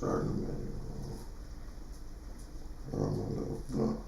Starting a minute. I'm a little blunt.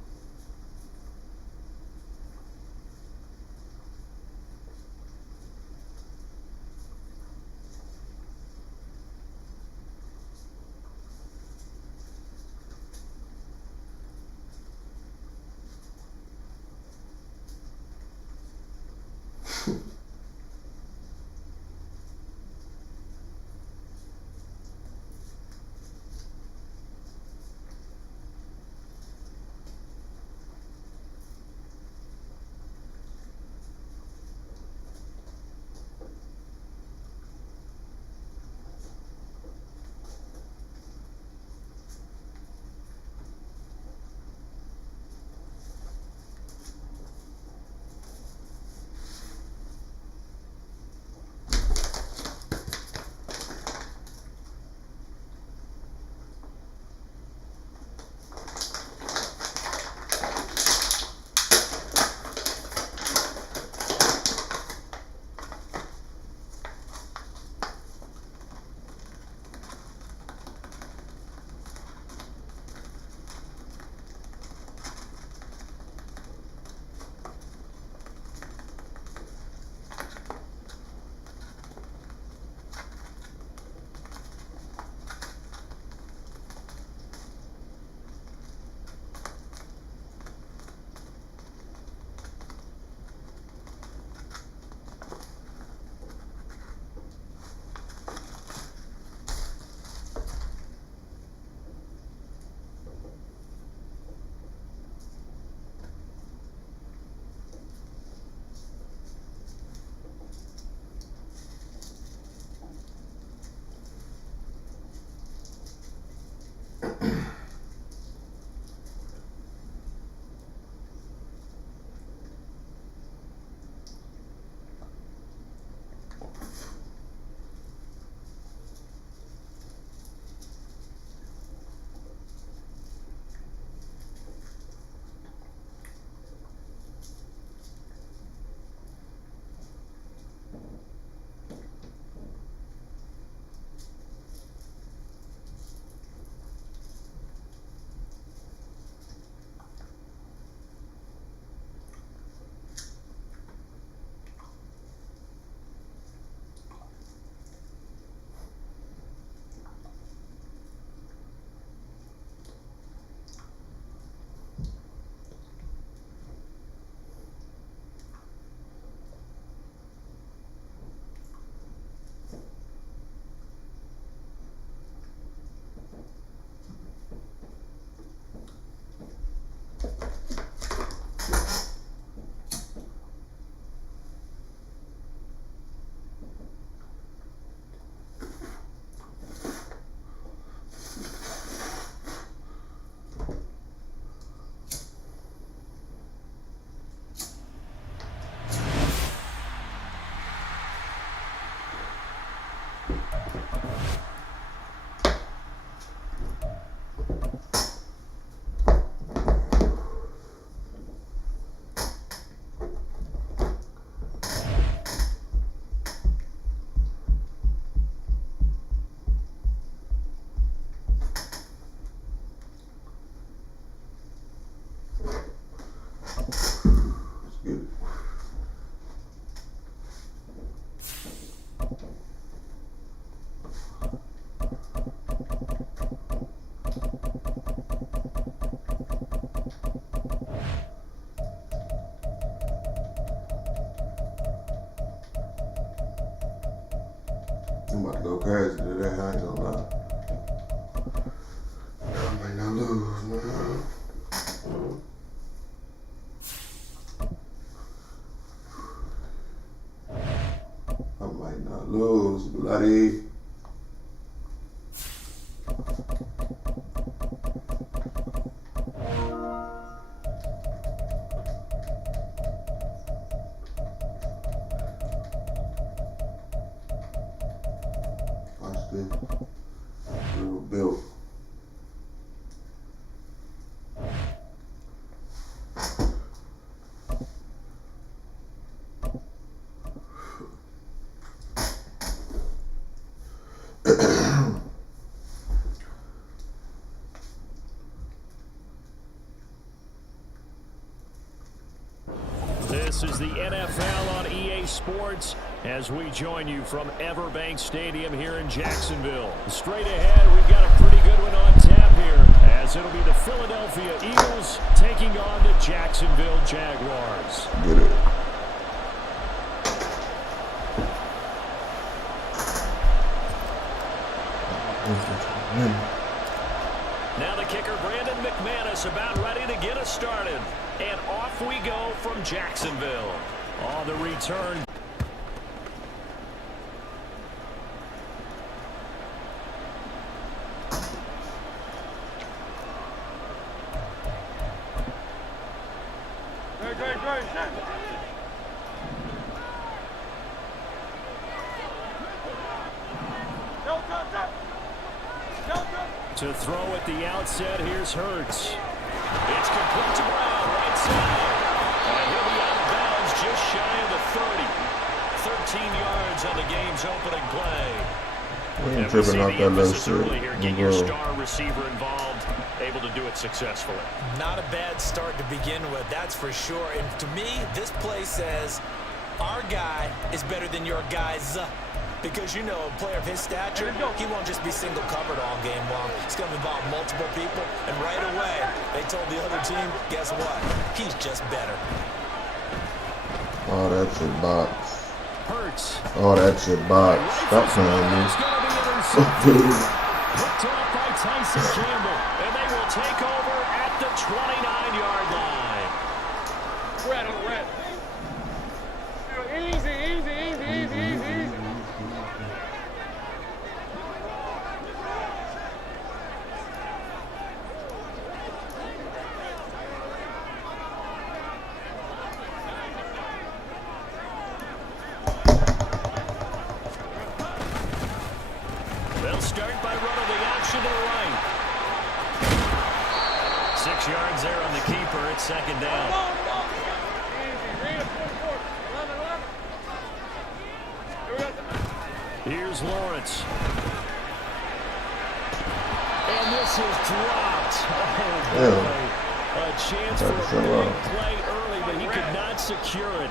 I'm about to go crazy today, I ain't gonna lie. I might not lose, man. I might not lose, bloody. Watch this. Real built. This is the NFL on EA Sports as we join you from Everbank Stadium here in Jacksonville. Straight ahead, we've got a pretty good one on tap here as it'll be the Philadelphia Eagles taking on the Jacksonville Jaguars. Get it. Now the kicker, Brandon McManus, about ready to get us started. And off we go from Jacksonville. On the return. To throw at the outset, here's Hurts. It's complete to Brown, right side. And he'll be out of bounds just shy of the 30. 13 yards on the game's opening play. We ain't tripping off that little shit. Here, get your star receiver involved, able to do it successfully. Not a bad start to begin with, that's for sure. And to me, this play says, our guy is better than your guys. Because, you know, a player of his stature, he won't just be single covered all game long. It's going to involve multiple people. And right away, they told the other team, guess what? He's just better. Oh, that's your box. Hurts. Oh, that's your box. Stop playing me. Picked off by Tyson Campbell. And they will take over at the 29-yard line. Red on red. Easy, easy, easy, easy, easy, easy. They'll start by running the option to the right. 6 yards there on the keeper. It's second down. Here's Lawrence. And this is dropped. Oh, boy. A chance for a big play early, but he could not secure it.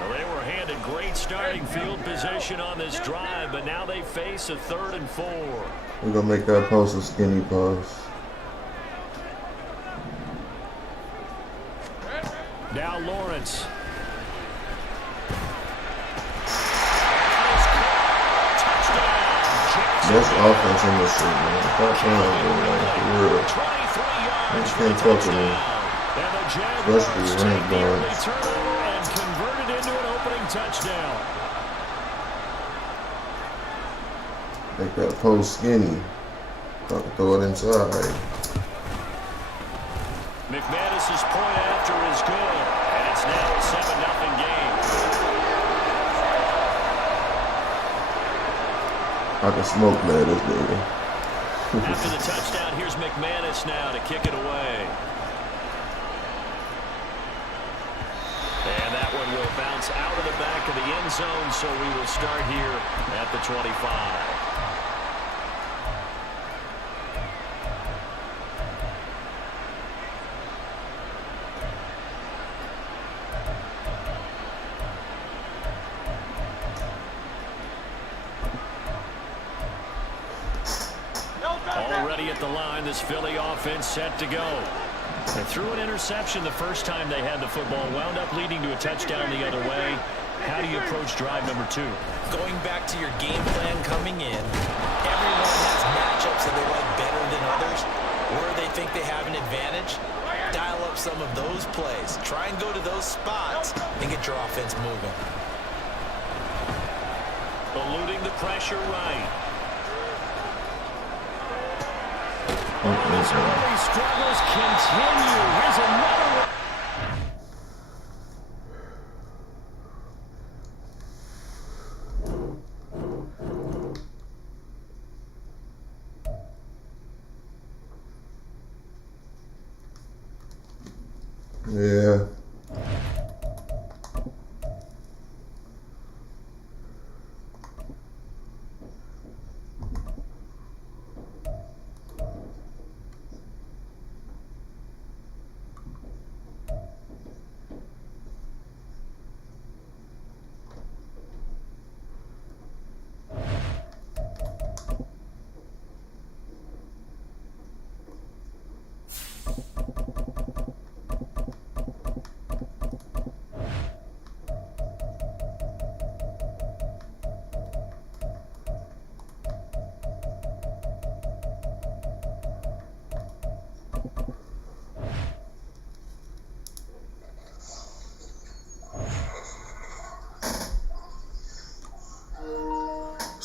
Well, they were handed great starting field position on this drive, but now they face a 3rd and 4. We're going to make that post a skinny post. Now Lawrence. Best offense in this shit, man. Stop playing with me, man. For real. You can't fuck with me. Especially rank guards. And converted into an opening touchdown. Make that post skinny. Throw it inside. McManus's point after is good. And it's now a 7-0 game. I can smoke that this baby. After the touchdown, here's McManus now to kick it away. And that one will bounce out of the back of the end zone, so we will start here at the 25. Already at the line, this Philly offense set to go. They threw an interception the first time they had the football, wound up leading to a touchdown the other way. How do you approach drive number 2? Going back to your game plan coming in, everyone has matchups that they like better than others. Where they think they have an advantage, dial up some of those plays. Try and go to those spots and get your offense moving. Eluding the pressure right. His early struggles continue. Here's another one. Yeah.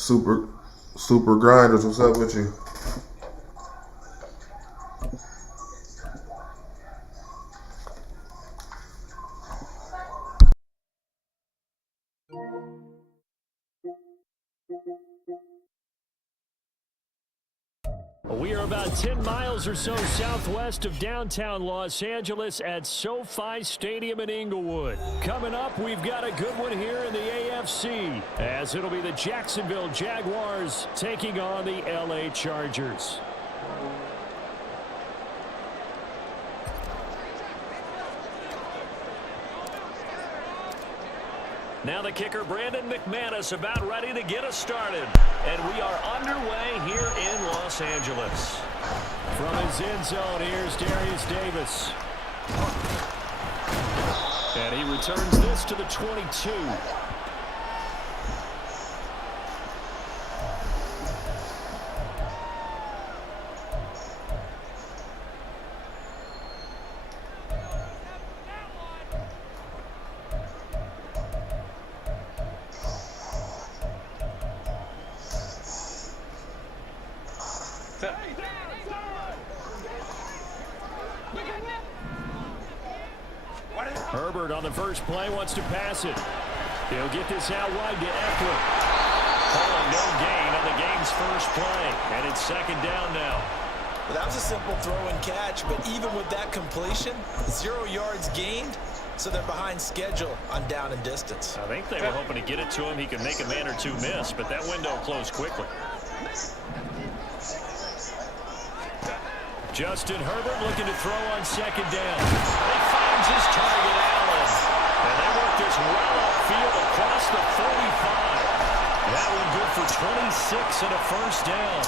Super grinders, what's up with you? We are about 10 miles or so southwest of downtown Los Angeles at SoFi Stadium in Inglewood. Coming up, we've got a good one here in the AFC, as it'll be the Jacksonville Jaguars taking on the LA Chargers. Now the kicker, Brandon McManus, about ready to get us started. And we are underway here in Los Angeles. From his end zone, here's Darius Davis. And he returns this to the 22. Herbert on the first play wants to pass it. He'll get this out wide to Eckler. Oh, no gain on the game's first play. And it's second down now. Well, that was a simple throw and catch, but even with that completion, 0 yards gained, so they're behind schedule on down and distance. I think they were hoping to get it to him. He could make a man or two miss, but that window closed quickly. Justin Herbert looking to throw on second down. He finds his target, Allen. And they work this well upfield across the 45. That one good for 26 and a first down.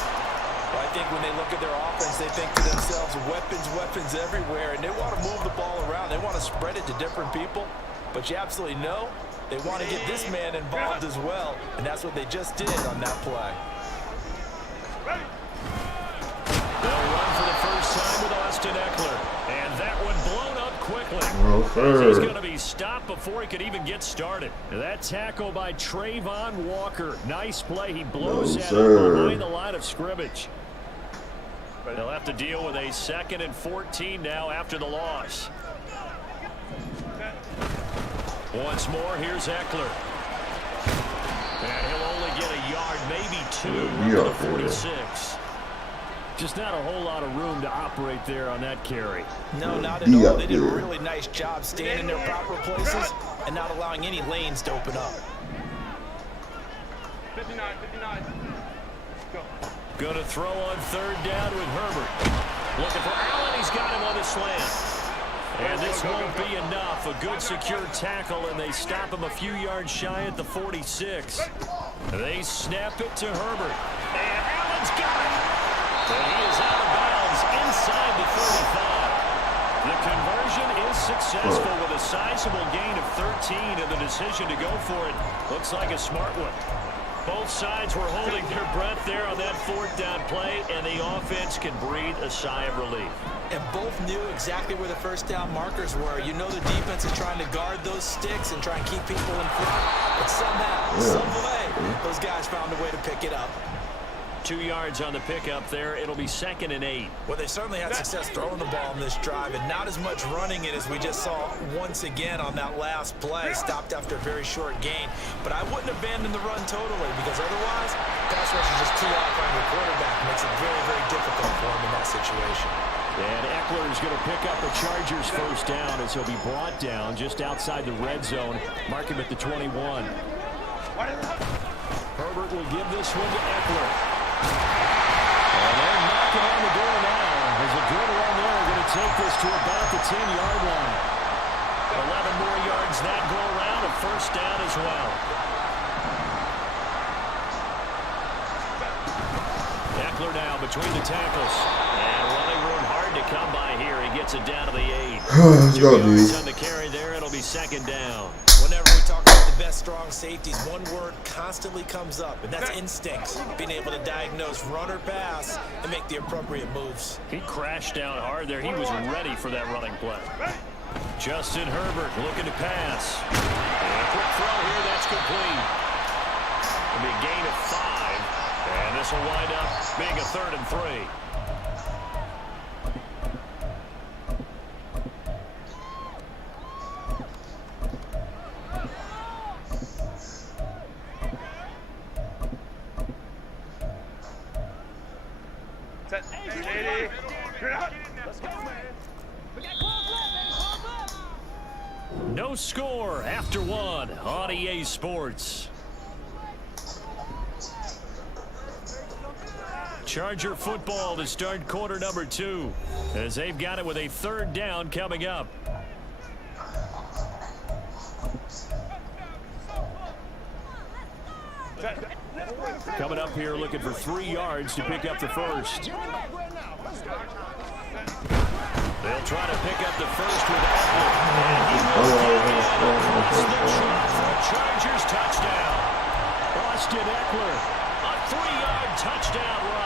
Well, I think when they look at their offense, they think to themselves, weapons everywhere, and they want to move the ball around. They want to spread it to different people. But you absolutely know they want to get this man involved as well, and that's what they just did on that play. They'll run for the first time with Austin Eckler. And that one blown up quickly. Okay. He's going to be stopped before he could even get started. That tackle by Trayvon Walker. Nice play. He blows that up behind the line of scrimmage. They'll have to deal with a 2nd and 14 now after the loss. Once more, here's Eckler. And he'll only get a yard, maybe 2 to the 46. Just not a whole lot of room to operate there on that carry. No, not at all. They did a really nice job staying in their proper places and not allowing any lanes to open up. 59. Go. Going to throw on third down with Herbert. Looking for Allen. He's got him on the slant. And this won't be enough. A good secure tackle, and they stop him a few yards shy at the 46. They snap it to Herbert. And Allen's got it. And he is out of bounds inside the 35. The conversion is successful with a sizable gain of 13, and the decision to go for it looks like a smart one. Both sides were holding their breath there on that 4th down play, and the offense can breathe a sigh of relief. And both knew exactly where the first down markers were. You know the defense is trying to guard those sticks and try and keep people in front. But somehow, some way, those guys found a way to pick it up. 2 yards on the pickup there. It'll be 2nd and 8. Well, they certainly had success throwing the ball in this drive, and not as much running it as we just saw once again on that last play. Stopped after a very short gain. But I wouldn't abandon the run totally, because otherwise, pass rush is just too off on your quarterback. It makes it very, very difficult for him in that situation. And Eckler is going to pick up a Chargers first down as he'll be brought down just outside the red zone. Mark him at the 21. Herbert will give this one to Eckler. And they're knocking on the door now. There's a good run there. Going to take this to about the 10-yard line. 11 more yards that go around. A first down as well. Eckler now between the tackles. And running room hard to come by here. He gets it down to the 8. Let's go, dude. On the carry there, it'll be 2nd down. Whenever we talk about the best strong safeties, one word constantly comes up, and that's instincts. Being able to diagnose run or pass and make the appropriate moves. He crashed down hard there. He was ready for that running play. Justin Herbert looking to pass. And a quick throw here, that's complete. It'll be a gain of 5. this will wind up being a 3rd and 3. No score after 1 on EA Sports. Charger football to start quarter number 2 as they've got it with a 3rd down coming up. Coming up here looking for 3 yards to pick up the first. They'll try to pick up the first with Eckler. Chargers touchdown. Austin Eckler, a 3-yard touchdown run.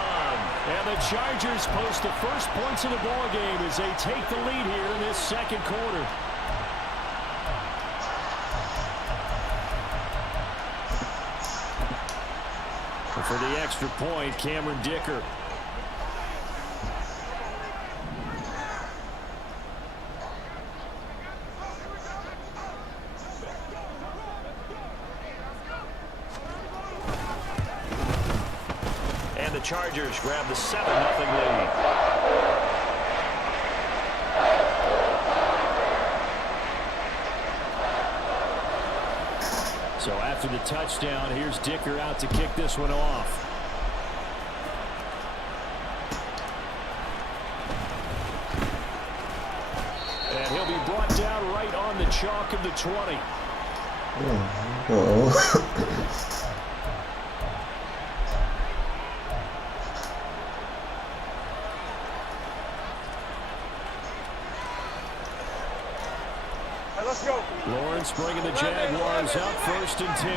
And the Chargers post the first points of the ball game as they take the lead here in this 2nd quarter. For the extra point, Cameron Dicker. And the Chargers grab the 7-0 lead. So after the touchdown, here's Dicker out to kick this one off. And he'll be brought down right on the chalk of the 20. Let's go. Lawrence bringing the Jaguars up 1st and 10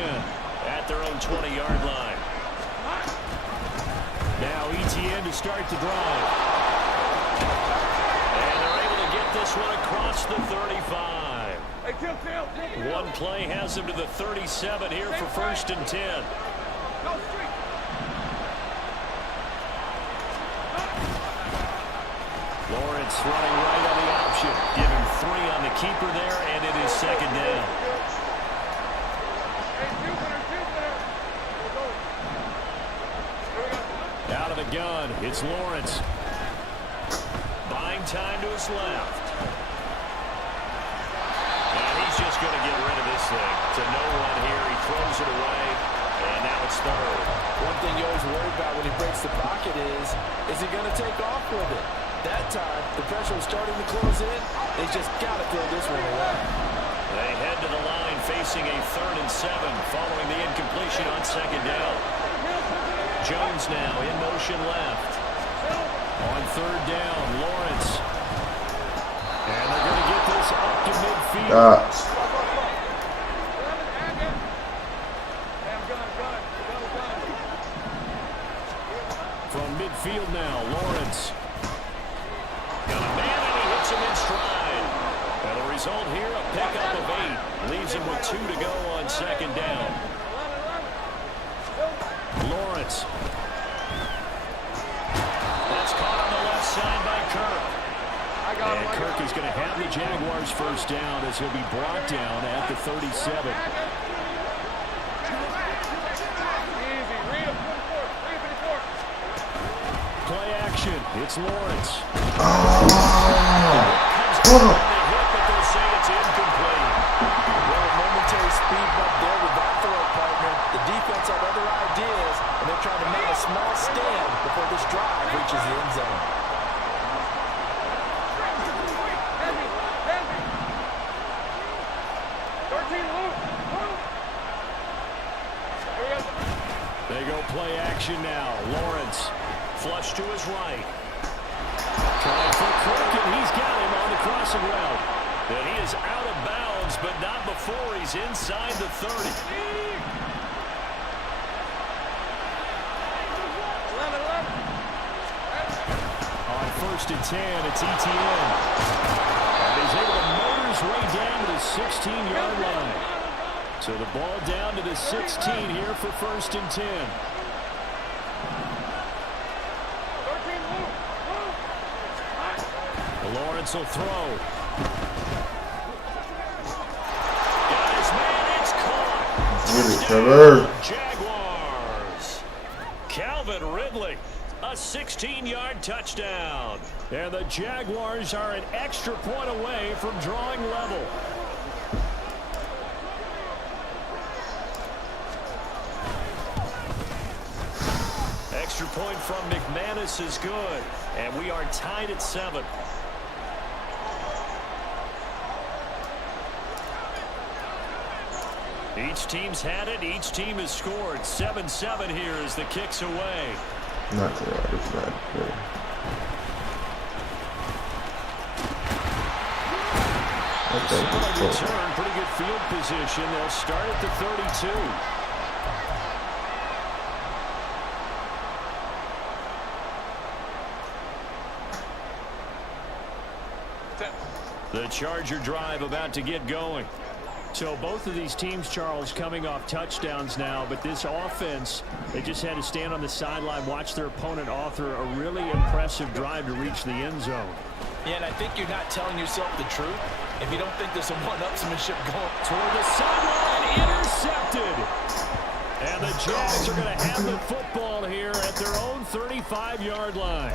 at their own 20-yard line. Now ETN to start the drive. And they're able to get this one across the 35. One play has them to the 37 here for 1st and 10. Lawrence running right on the option. Give him 3 on the keeper there, and it is 2nd down. Out of the gun, it's Lawrence. Buying time to his left. And he's just going to get rid of this thing. To no one here, he throws it away, and now it's 3rd. One thing you always worry about when he breaks the pocket is he going to take off with it? That time, the pressure was starting to close in. They just got to throw this one away. They head to the line facing a 3rd and 7 following the incompletion on 2nd down. Jones now in motion left. On 3rd down, Lawrence. And they're going to get this up to midfield. From midfield now, Lawrence. Got a man and he hits him in stride. And the result here, a pickup of 8. Leaves him with 2 to go on 2nd down. Lawrence. That's caught on the left side by Kirk. And Kirk is going to have the Jaguars 1st down as he'll be brought down at the 37. Play action. It's Lawrence. Momentary speed bump there with that throw, partner. The defense had other ideas, and they're trying to make a small stand before this drive reaches the end zone. They go play action now. Lawrence flush to his right. Trying for Kirk, and he's got him on the crossing route. And he is out of bounds, but not before he's inside the 30. On 1st and 10, it's ETN. And he's able to motor his way down to the 16-yard line. So the ball down to the 16 here for 1st and 10. Lawrence will throw. Got his man, it's caught. Get it, Trevor. Jaguars. Calvin Ridley, a 16-yard touchdown. And the Jaguars are an extra point away from drawing level. Extra point from McManus is good, and we are tied at 7. Each team's had it. Each team has scored. 7-7 here as the kick's away. Not too hard. It's not good. Solid return. Pretty good field position. They'll start at the 32. The Charger drive about to get going. So both of these teams, Charles, coming off touchdowns now, but this offense, they just had to stand on the sideline, watch their opponent author a really impressive drive to reach the end zone. Yeah, and I think you're not telling yourself the truth if you don't think there's some one-upsmanship going. Toward the sideline, intercepted. And the Jags are going to have the football here at their own 35-yard line.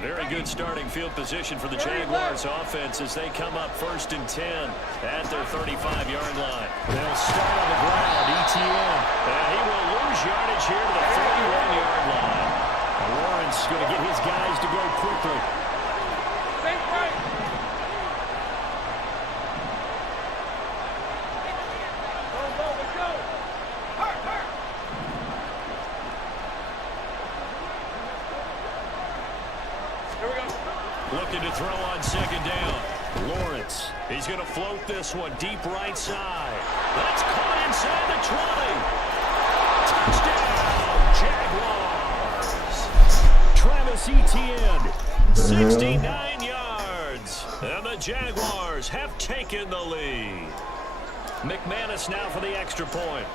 Very good starting field position for the Jaguars offense as they come up 1st and 10 at their 35-yard line. They'll start on the ground, ETN. And he will lose yardage here to the 41-yard line. Lawrence going to get his guys to go quickly. Looking to throw on 2nd down. Lawrence, he's going to float this one deep right side. That's caught inside the 20. Touchdown, Jaguars. Travis Etienne, 69 yards. And the Jaguars have taken the lead. McManus now for the extra point.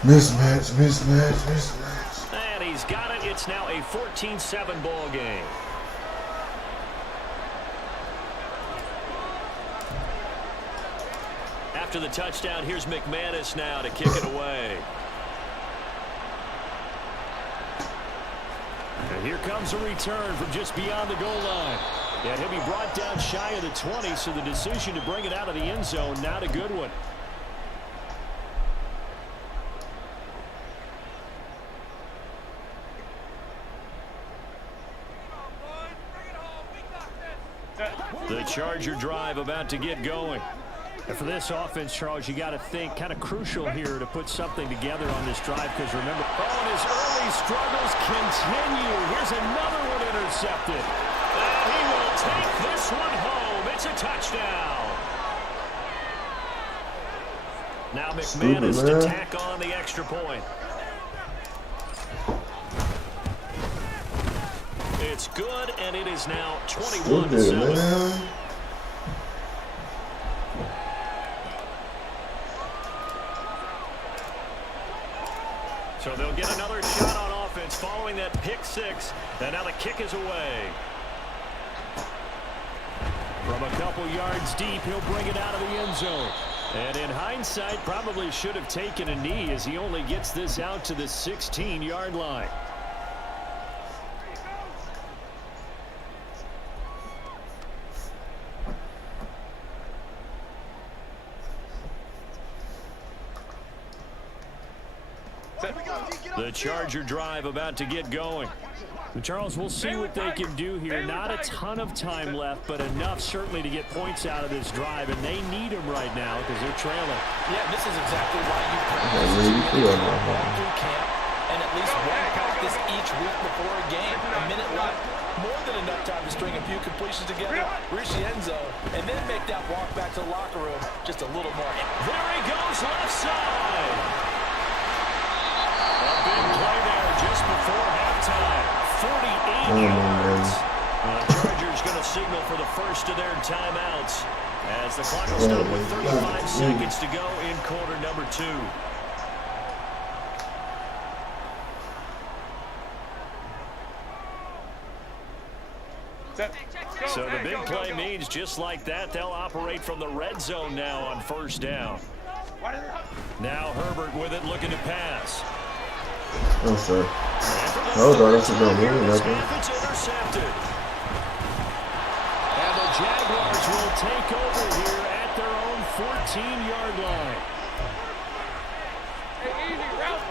Mismatch, mismatch, mismatch. And he's got it. It's now a 14-7 ball game. After the touchdown, here's McManus now to kick it away. And here comes a return from just beyond the goal line. And he'll be brought down shy of the 20, so the decision to bring it out of the end zone, not a good one. The Charger drive about to get going. And for this offense, Charles, you got to think kind of crucial here to put something together on this drive because remember, and his early struggles continue. Here's another one intercepted. And he will take this one home. It's a touchdown. Now McManus to tack on the extra point. It's good, and it is now 21-7. So they'll get another shot on offense following that pick six. And now the kick is away. From a couple yards deep, he'll bring it out of the end zone. And in hindsight, probably should have taken a knee as he only gets this out to the 16-yard line. The Charger drive about to get going. Charles, we'll see what they can do here. Not a ton of time left, but enough certainly to get points out of this drive, and they need them right now because they're trailing. Yeah, this is exactly why you through camp and at least one practice each week before a game. A minute left, more than enough time to string a few completions together, reach the end zone, and then make that walk back to the locker room just a little more. There he goes, left side. A big play there just before halftime. 48 yards. The Chargers going to a signal for the first of their timeouts. As the clock will stop with 35 seconds to go in quarter number 2. So the big play means just like that, they'll operate from the red zone now on first down. Now Herbert with it, looking to pass. Oh, sir. Oh, that's a good move. It's intercepted. And the Jaguars will take over here at their own 14-yard line.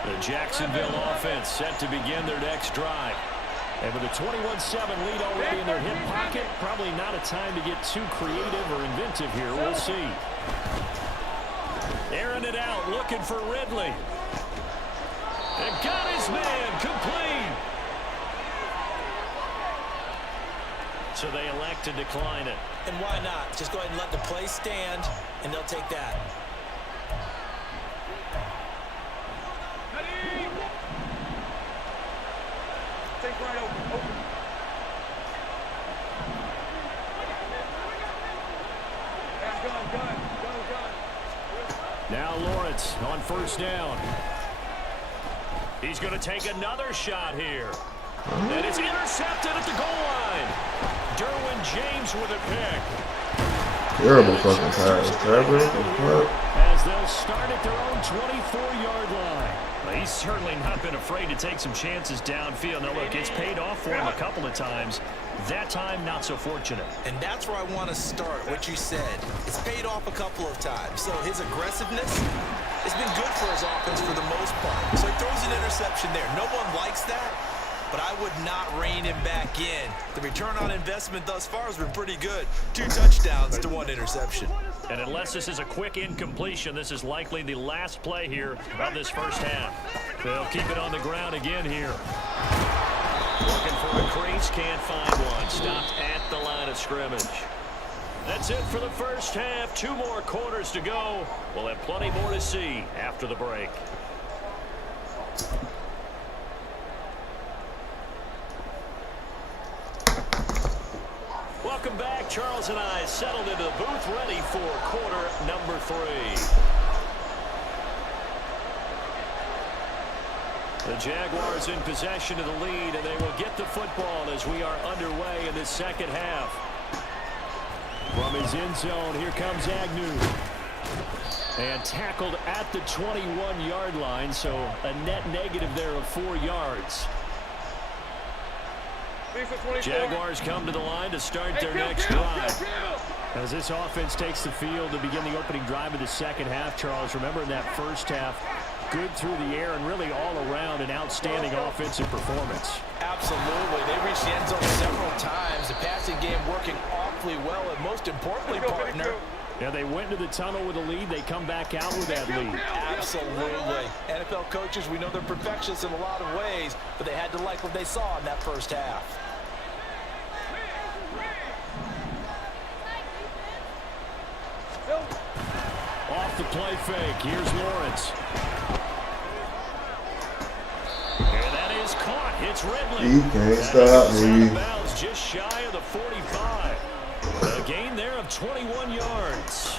The Jacksonville offense set to begin their next drive. And with a 21-7 lead already in their hip pocket, probably not a time to get too creative or inventive here. We'll see. Airing it out, looking for Ridley. And got his man, complete. So they elect to decline it. And why not? Just go ahead and let the play stand, and they'll take that. Take right open. Gun. Now Lawrence on first down. He's going to take another shot here. And it's intercepted at the goal line. Derwin James with a pick. Terrible fucking pass. As they'll start at their own 24-yard line. Well, he's certainly not been afraid to take some chances downfield. Now, look, it's paid off for him a couple of times. That time, not so fortunate. And that's where I want to start, what you said. It's paid off a couple of times. So his aggressiveness has been good for his offense for the most part. So he throws an interception there. No one likes that, but I would not rein him back in. The return on investment thus far has been pretty good. 2 touchdowns to 1 interception. And unless this is a quick incompletion, this is likely the last play here of this first half. They'll keep it on the ground again here. Looking for a crease, can't find one. Stopped at the line of scrimmage. That's it for the first half. 2 more quarters to go. We'll have plenty more to see after the break. Welcome back. Charles and I settled into the booth, ready for quarter number 3. The Jaguars in possession of the lead, and they will get the football as we are underway in this second half. From his end zone, here comes Agnew. And tackled at the 21-yard line, so a net negative there of 4 yards. Jaguars come to the line to start their next drive. As this offense takes the field to begin the opening drive of the second half, Charles, remember in that first half, good through the air and really all around an outstanding offensive performance. Absolutely. They reached the end zone several times. The passing game working awfully well, and most importantly, partner, yeah, they went into the tunnel with a lead. They come back out with that lead. Absolutely. NFL coaches, we know they're perfectionists in a lot of ways, but they had to like what they saw in that first half. Off the play fake. Here's Lawrence. And that is caught. It's Ridley. He can't stop me. Just shy of the 45. A gain there of 21 yards.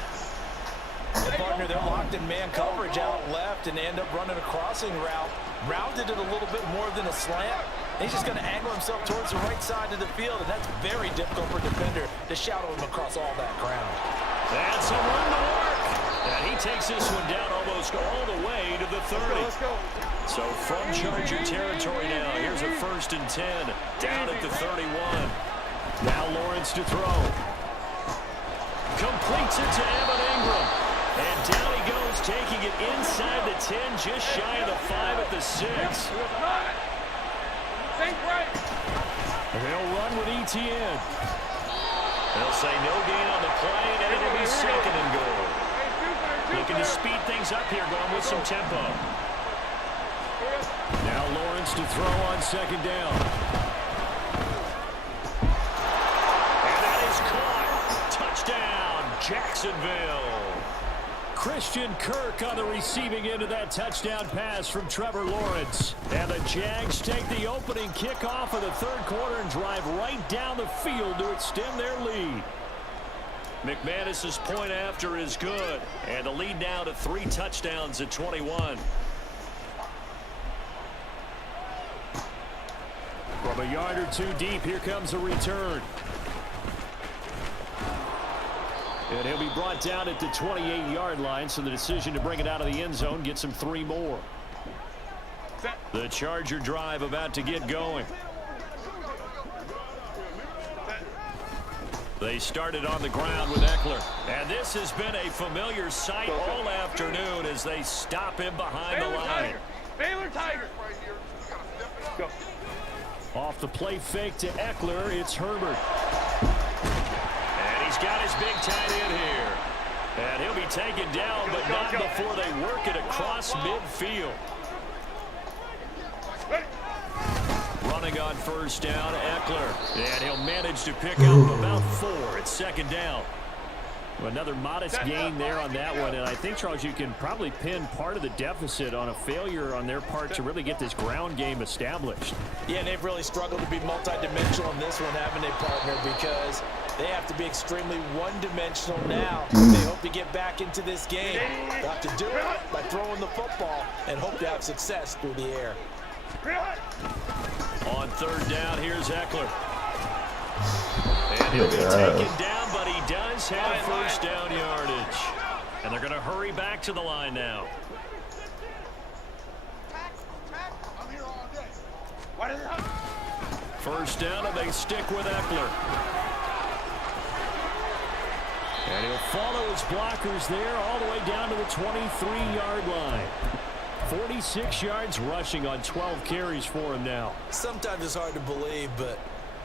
The partner, they're locked in man coverage out left and they end up running a crossing route. Rounded it a little bit more than a slant. He's just going to angle himself towards the right side of the field, and that's very difficult for a defender to shadow him across all that ground. That's a run to work. And he takes this one down almost all the way to the 30. Let's go. So from Charger territory now, here's a 1st and 10 down at the 31. Now Lawrence to throw. Completes it to Evan Ingram. And down he goes, taking it inside the 10, just shy of the 5 at the 6. They'll run with ETN. They'll say no gain on the play, and it'll be 2nd and goal. Looking to speed things up here, going with some tempo. Now Lawrence to throw on 2nd down. And that is caught. Touchdown, Jacksonville. Christian Kirk on the receiving end of that touchdown pass from Trevor Lawrence. And the Jags take the opening kickoff of the third quarter and drive right down the field to extend their lead. McManus's point after is good. And the lead now to 3 touchdowns at 21. From a yard or 2 deep, here comes a return. And he'll be brought down at the 28-yard line, so the decision to bring it out of the end zone gets him 3 more. The Charger drive about to get going. They started on the ground with Eckler. And this has been a familiar sight all afternoon as they stop him behind the line. Baylor Tiger. Go. Off the play fake to Eckler, it's Herbert. And he's got his big tight end here. And he'll be taken down, but not before they work it across midfield. Running on first down, Eckler. And he'll manage to pick up about 4 at second down. Another modest gain there on that one. And I think, Charles, you can probably pin part of the deficit on a failure on their part to really get this ground game established. Yeah, and they've really struggled to be multi-dimensional in this one, haven't they, partner? Because they have to be extremely one-dimensional now. They hope to get back into this game. They'll have to do it by throwing the football and hope to have success through the air. On third down, here's Eckler. And he'll be taken down, but he does have first down yardage. And they're going to hurry back to the line now. First down, and they stick with Eckler. And he'll follow his blockers there all the way down to the 23-yard line. 46 yards rushing on 12 carries for him now. Sometimes it's hard to believe, but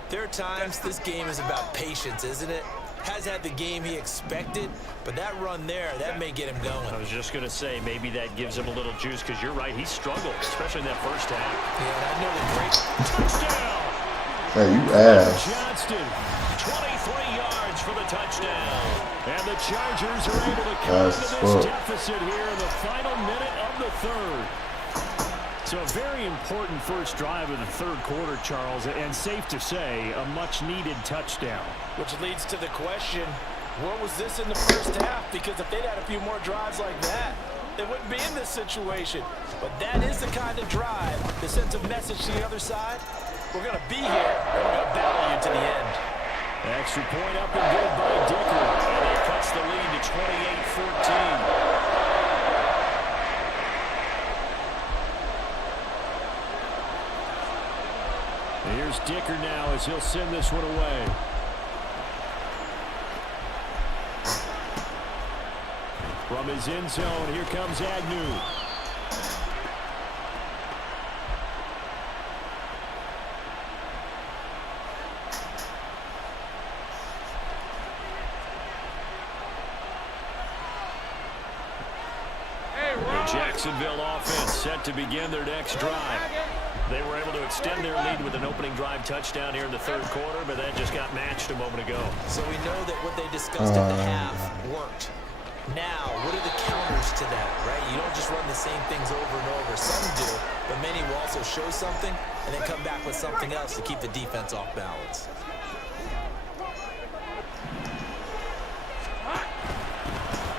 there are times this game is about patience, isn't it? Has had the game he expected, but that run there, that may get him going. I was just going to say, maybe that gives him a little juice, because you're right, he struggled, especially in that first half. Yeah, I know the great touchdown. Hey, you ass. Johnston, 23 yards for the touchdown. And the Chargers are able to come into this deficit here in the final minute of the third. So a very important first drive of the third quarter, Charles, and safe to say, a much-needed touchdown. Which leads to the question, what was this in the first half? Because if they'd had a few more drives like that, they wouldn't be in this situation. But that is the kind of drive that sends a message to the other side. We're going to be here, and we're going to battle you to the end. Extra point up and good by Dicker. And that cuts the lead to 28-14. Here's Dicker now as he'll send this one away. From his end zone, here comes Agnew. The Jacksonville offense set to begin their next drive. They were able to extend their lead with an opening drive touchdown here in the third quarter, but that just got matched a moment ago. So we know that what they discussed at the half worked. Now, what are the counters to that, right? You don't just run the same things over and over. Some do, but many will also show something and then come back with something else to keep the defense off balance.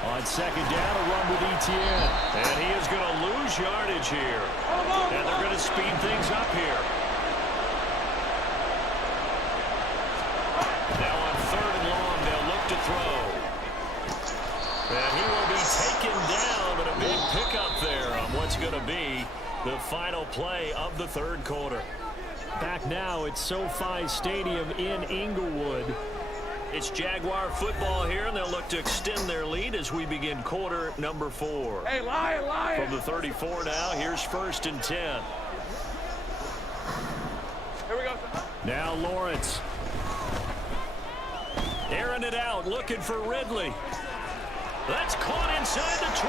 On second down, a run with Etienne. And he is going to lose yardage here. And they're going to speed things up here. Now on third and long, they'll look to throw. And he will be taken down, but a big pickup there on what's going to be the final play of the third quarter. Back now at SoFi Stadium in Inglewood. It's Jaguar football here, and they'll look to extend their lead as we begin quarter number 4. Hey, Lion! From the 34 now, here's first and 10. Here we go. Now Lawrence. Airing it out, looking for Ridley. That's caught inside the 20.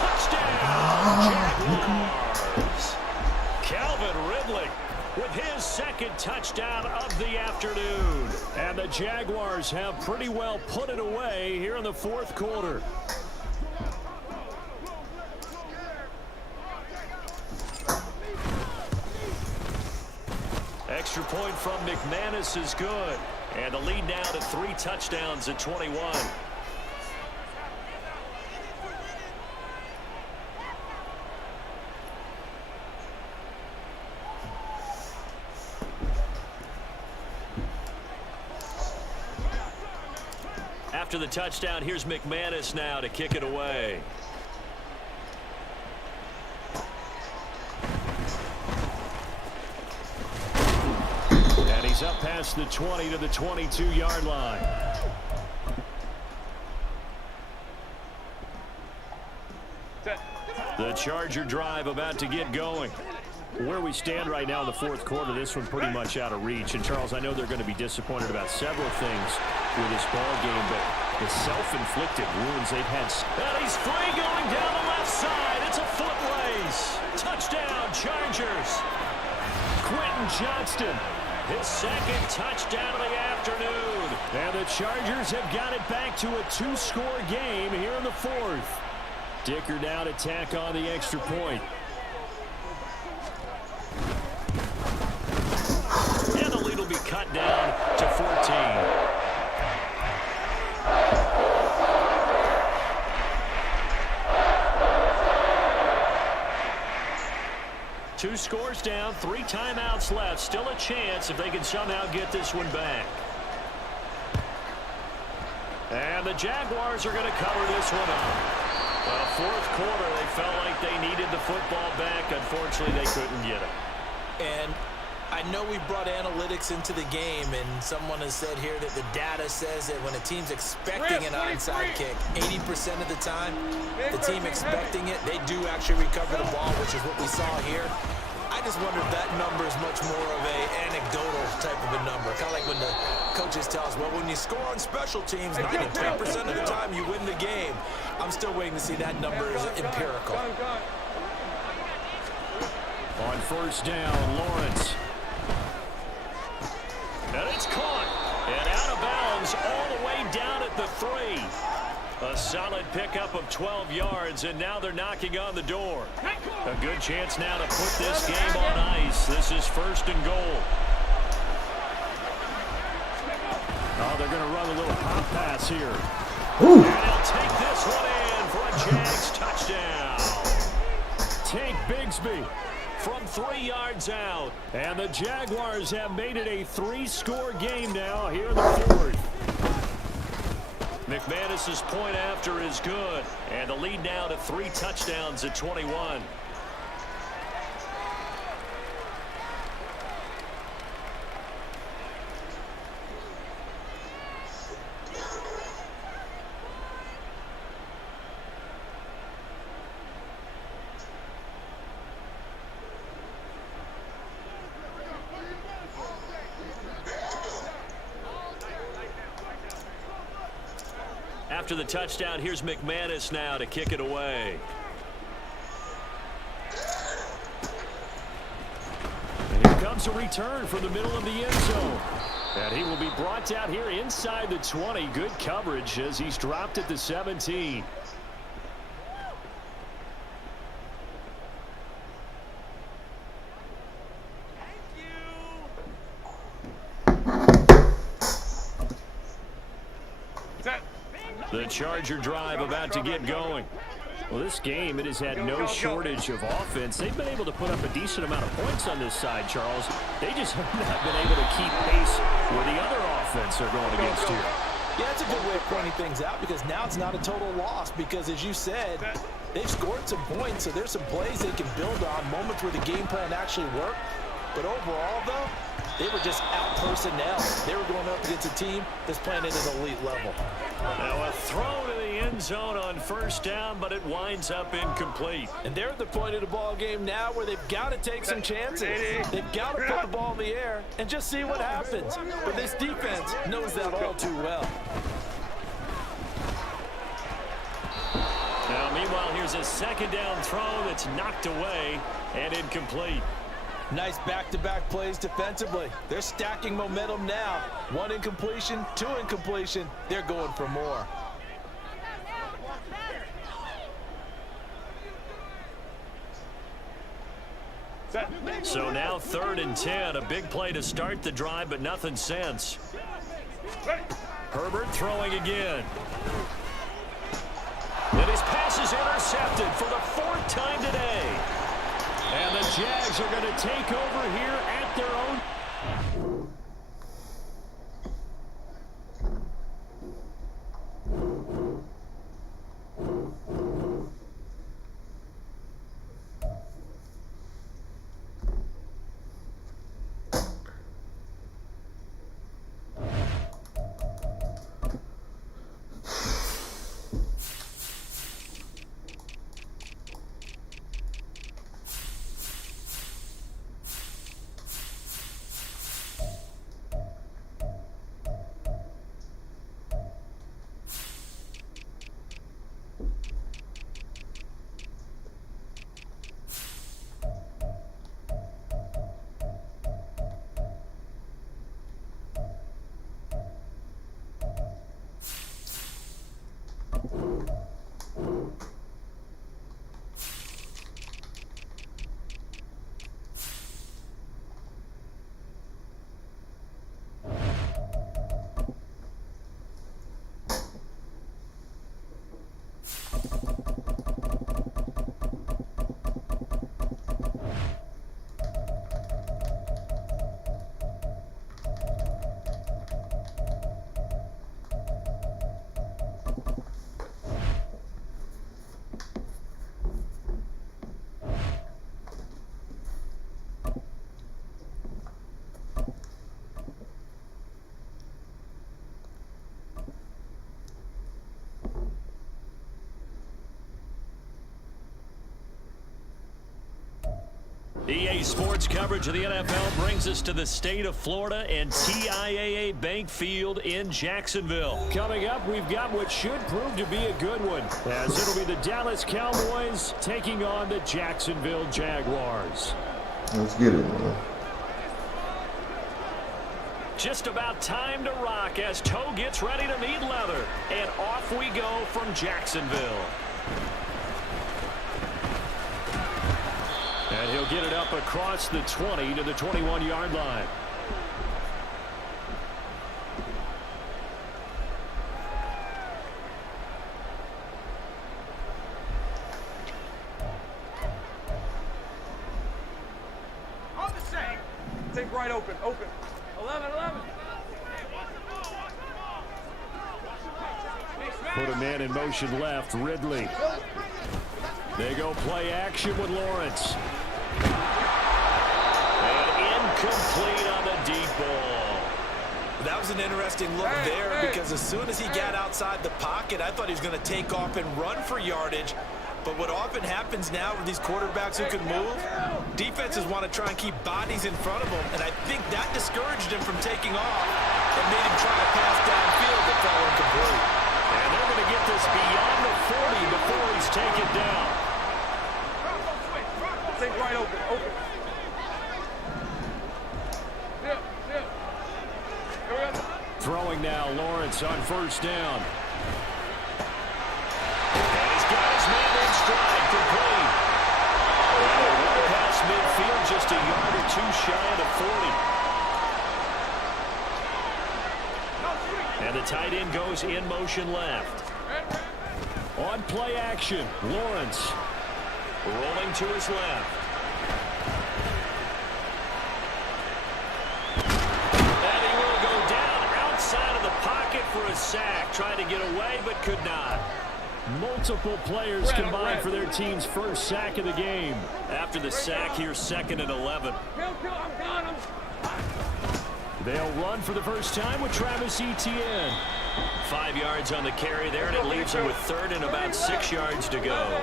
Touchdown, Jaguars. Calvin Ridley with his second touchdown of the afternoon. And the Jaguars have pretty well put it away here in the fourth quarter. extra point from McManus is good. And the lead now to 3 touchdowns at 21. After the touchdown, here's McManus now to kick it away. And he's up past the 20 to the 22-yard line. The Charger drive about to get going. Where we stand right now in the fourth quarter, this one pretty much out of reach. And, Charles, I know they're going to be disappointed about several things with this ball game, but the self-inflicted wounds they've had. And he's free going down the left side. It's a foot race. Touchdown, Chargers. Quentin Johnston, his second touchdown of the afternoon. And the Chargers have got it back to a 2-score game here in the fourth. Dicker now to tack on the extra point. And the lead will be cut down to 14. Two scores down, 3 timeouts left. Still a chance if they can somehow get this one back. And the Jaguars are going to cover this one up. The fourth quarter, they felt like they needed the football back. Unfortunately, they couldn't get it. And I know we brought analytics into the game, and someone has said here that the data says that when a team's expecting an onside kick, 80% of the time, the team expecting it, they do actually recover the ball, which is what we saw here. I just wonder if that number is much more of an anecdotal type of a number. Kind of like when the coaches tell us, well, when you score on special teams, 93% of the time you win the game. I'm still waiting to see that number is empirical. On first down, Lawrence. And it's caught. And out of bounds all the way down at the 3. A solid pickup of 12 yards, and now they're knocking on the door. A good chance now to put this game on ice. This is first and goal. Oh, they're going to run a little pop pass here. Ooh. And he'll take this one in for a Jags touchdown. Tank Bigsby from 3 yards out. And the Jaguars have made it a 3-score game now here in the fourth. McManus's point after is good. And the lead now to 3 touchdowns at 21. After the touchdown, here's McManus now to kick it away. And here comes a return from the middle of the end zone. And he will be brought down here inside the 20. Good coverage as he's dropped at the 17. The Charger drive about to get going. Well, this game, it has had no shortage of offense. They've been able to put up a decent amount of points on this side, Charles. They just have not been able to keep pace with the other offense they're going against here. Yeah, that's a good way of pointing things out, because now it's not a total loss, because as you said, they've scored some points, so there's some plays they can build on, moments where the game plan actually worked. But overall, though, they were just out-personnel. They were going up against a team that's playing at an elite level. Now a throw to the end zone on first down, but it winds up incomplete. And they're at the point of the ball game now where they've got to take some chances. They've got to put the ball in the air and just see what happens. But this defense knows that all too well. Now, meanwhile, here's a second down throw that's knocked away and incomplete. Nice back-to-back plays defensively. They're stacking momentum now. 1 incompletion, 2 incompletion. They're going for more. So now 3rd and 10. A big play to start the drive, but nothing since. Herbert throwing again. And his pass is intercepted for the 4th time today. And the Jags are going to take over here at their own. EA Sports coverage of the NFL brings us to the state of Florida and TIAA Bank Field in Jacksonville. Coming up, we've got what should prove to be a good one, as it'll be the Dallas Cowboys taking on the Jacksonville Jaguars. Let's get it, man. Just about time to rock as Toe gets ready to meet leather. And off we go from Jacksonville. And he'll get it up across the 20 to the 21-yard line. On the same. Take right open. 11. Put a man in motion left, Ridley. They go play action with Lawrence. And incomplete on the deep ball. That was an interesting look there because as soon as he got outside the pocket, I thought he was going to take off and run for yardage. But what often happens now with these quarterbacks who can move, defenses want to try and keep bodies in front of them, and I think that discouraged him from taking off and made him try to pass downfield that fell incomplete. And they're going to get this beyond the 40 before he's taken down. Take right open. Throwing now, Lawrence on first down. And he's got his man in stride, complete. And a run past midfield, just a yard or two shy of the 40. And the tight end goes in motion left. On play action, Lawrence rolling to his left. And he will go down outside of the pocket for a sack. Trying to get away, but could not. Multiple players combined for their team's first sack of the game. After the sack, here's 2nd and 11. They'll run for the first time with Travis Etienne. 5 yards on the carry there, and it leaves them with 3rd and about 6 yards to go.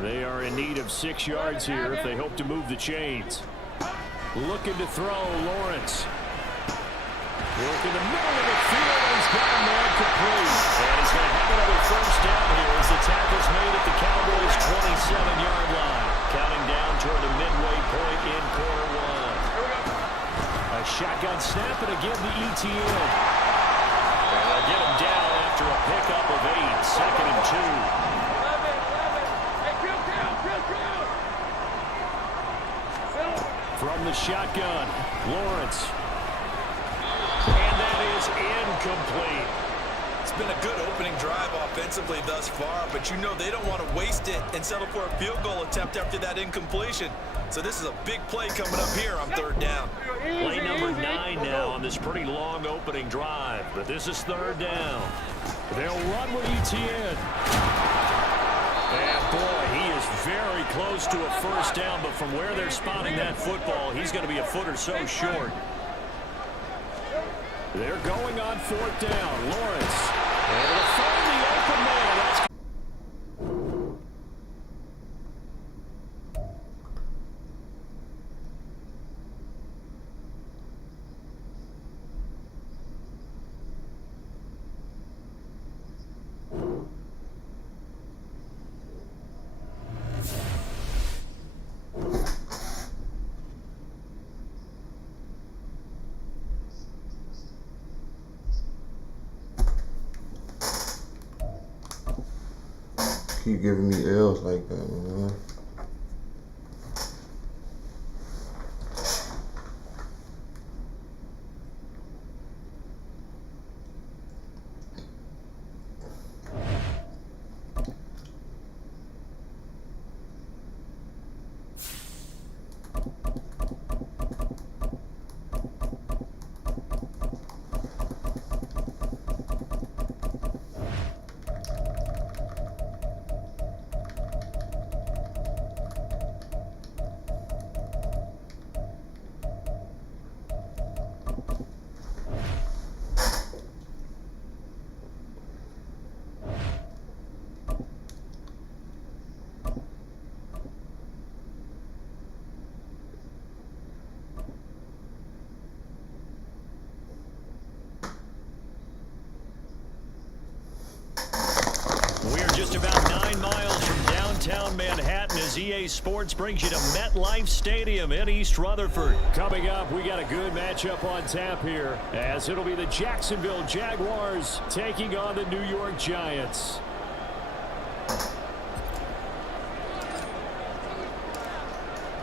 They are in need of 6 yards here if they hope to move the chains. Looking to throw, Lawrence. Working the middle of the field, and he's got a man complete. And he's going to have another first down here as the tackle's made at the Cowboys' 27-yard line. Counting down toward the midway point in quarter one. A shotgun snap, and again the ETN. And they'll get him down after a pickup of 8, 2nd and 2. shotgun. Lawrence. And that is incomplete. It's been a good opening drive offensively thus far, but you know they don't want to waste it and settle for a field goal attempt after that incompletion. So this is a big play coming up here on third down. Play number 9 now on this pretty long opening drive, but this is third down. They'll run with ETN. And boy, he is very close to a first down, but from where they're spotting that football, he's going to be a foot or so short. They're going on fourth down. Lawrence. And it'll find the open man. That's keep giving me L's like that, man. just about 9 miles from downtown Manhattan as EA Sports brings you to MetLife Stadium in East Rutherford. Coming up, we got a good matchup on tap here, as it'll be the Jacksonville Jaguars taking on the New York Giants.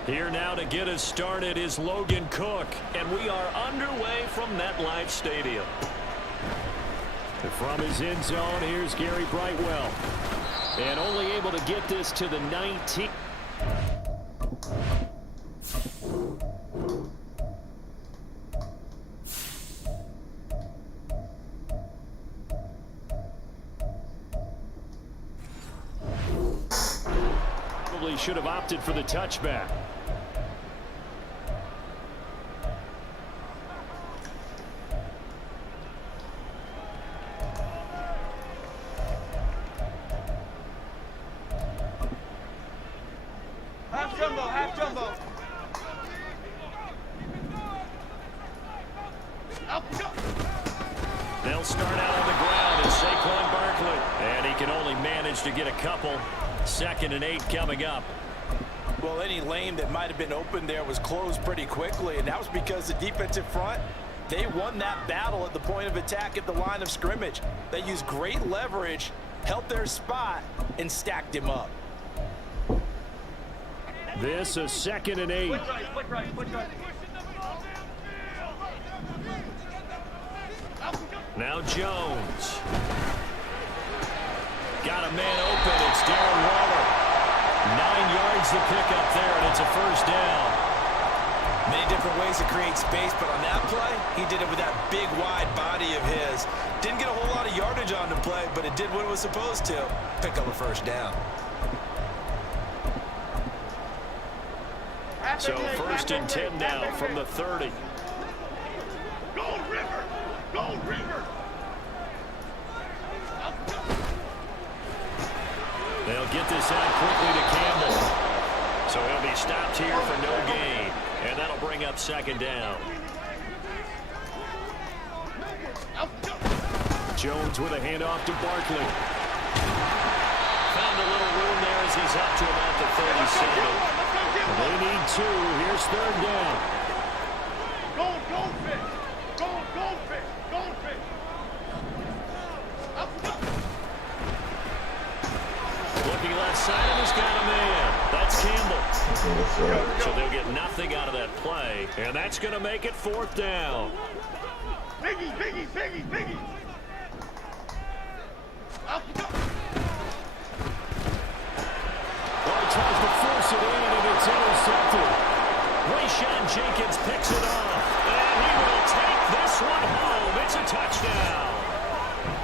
Here now to get us started is Logan Cook, and we are underway from MetLife Stadium. From his end zone, here's Gary Brightwell. And only able to get this to the 19. Probably should have opted for the touchback. Half jumbo. They'll start out on the ground as Saquon Barkley. And he can only manage to get a couple. 2nd and 8 coming up. Well, any lane that might have been open there was closed pretty quickly, and that was because the defensive front, they won that battle at the point of attack at the line of scrimmage. They used great leverage, held their spot, and stacked him up. This is 2nd and 8. Flick right. Now Jones. Got a man open. It's Darren Waller. 9 yards to pick up there, and it's a first down. Many different ways to create space, but on that play, he did it with that big, wide body of his. Didn't get a whole lot of yardage on the play, but it did what it was supposed to. Pick up a first down. So 1st and 10 now from the 30. Gold River! They'll get this out quickly to Campbell. So he'll be stopped here for no gain. And that'll bring up 2nd down. Jones with a handoff to Barkley. Found a little room there as he's up to about the 37. They need 2. Here's 3rd down. Goldfish! Looking left side, and he's got a man. That's Campbell. So they'll get nothing out of that play, and that's going to make it 4th down. Biggie. Well, he tries to force it in, and it's intercepted. Rayshawn Jenkins picks it off, and he will take this one home. It's a touchdown.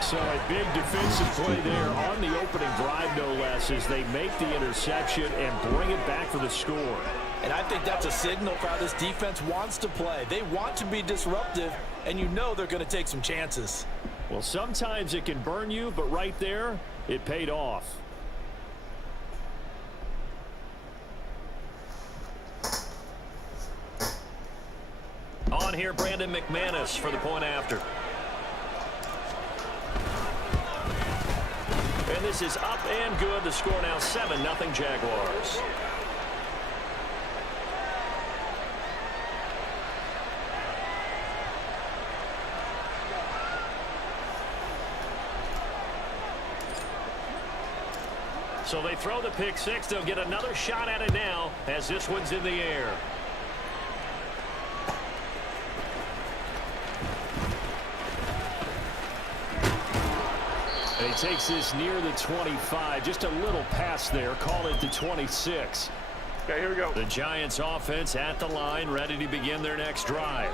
So a big defensive play there on the opening drive, no less, as they make the interception and bring it back for the score. And I think that's a signal for how this defense wants to play. They want to be disruptive, and you know they're going to take some chances. Well, sometimes it can burn you, but right there, it paid off. On here, Brandon McManus for the point after. And this is up and good. The score now 7-0 Jaguars. So they throw the pick six. They'll get another shot at it now as this one's in the air. And he takes this near the 25. Just a little pass there. Call it the 26. Okay, here we go. The Giants offense at the line, ready to begin their next drive.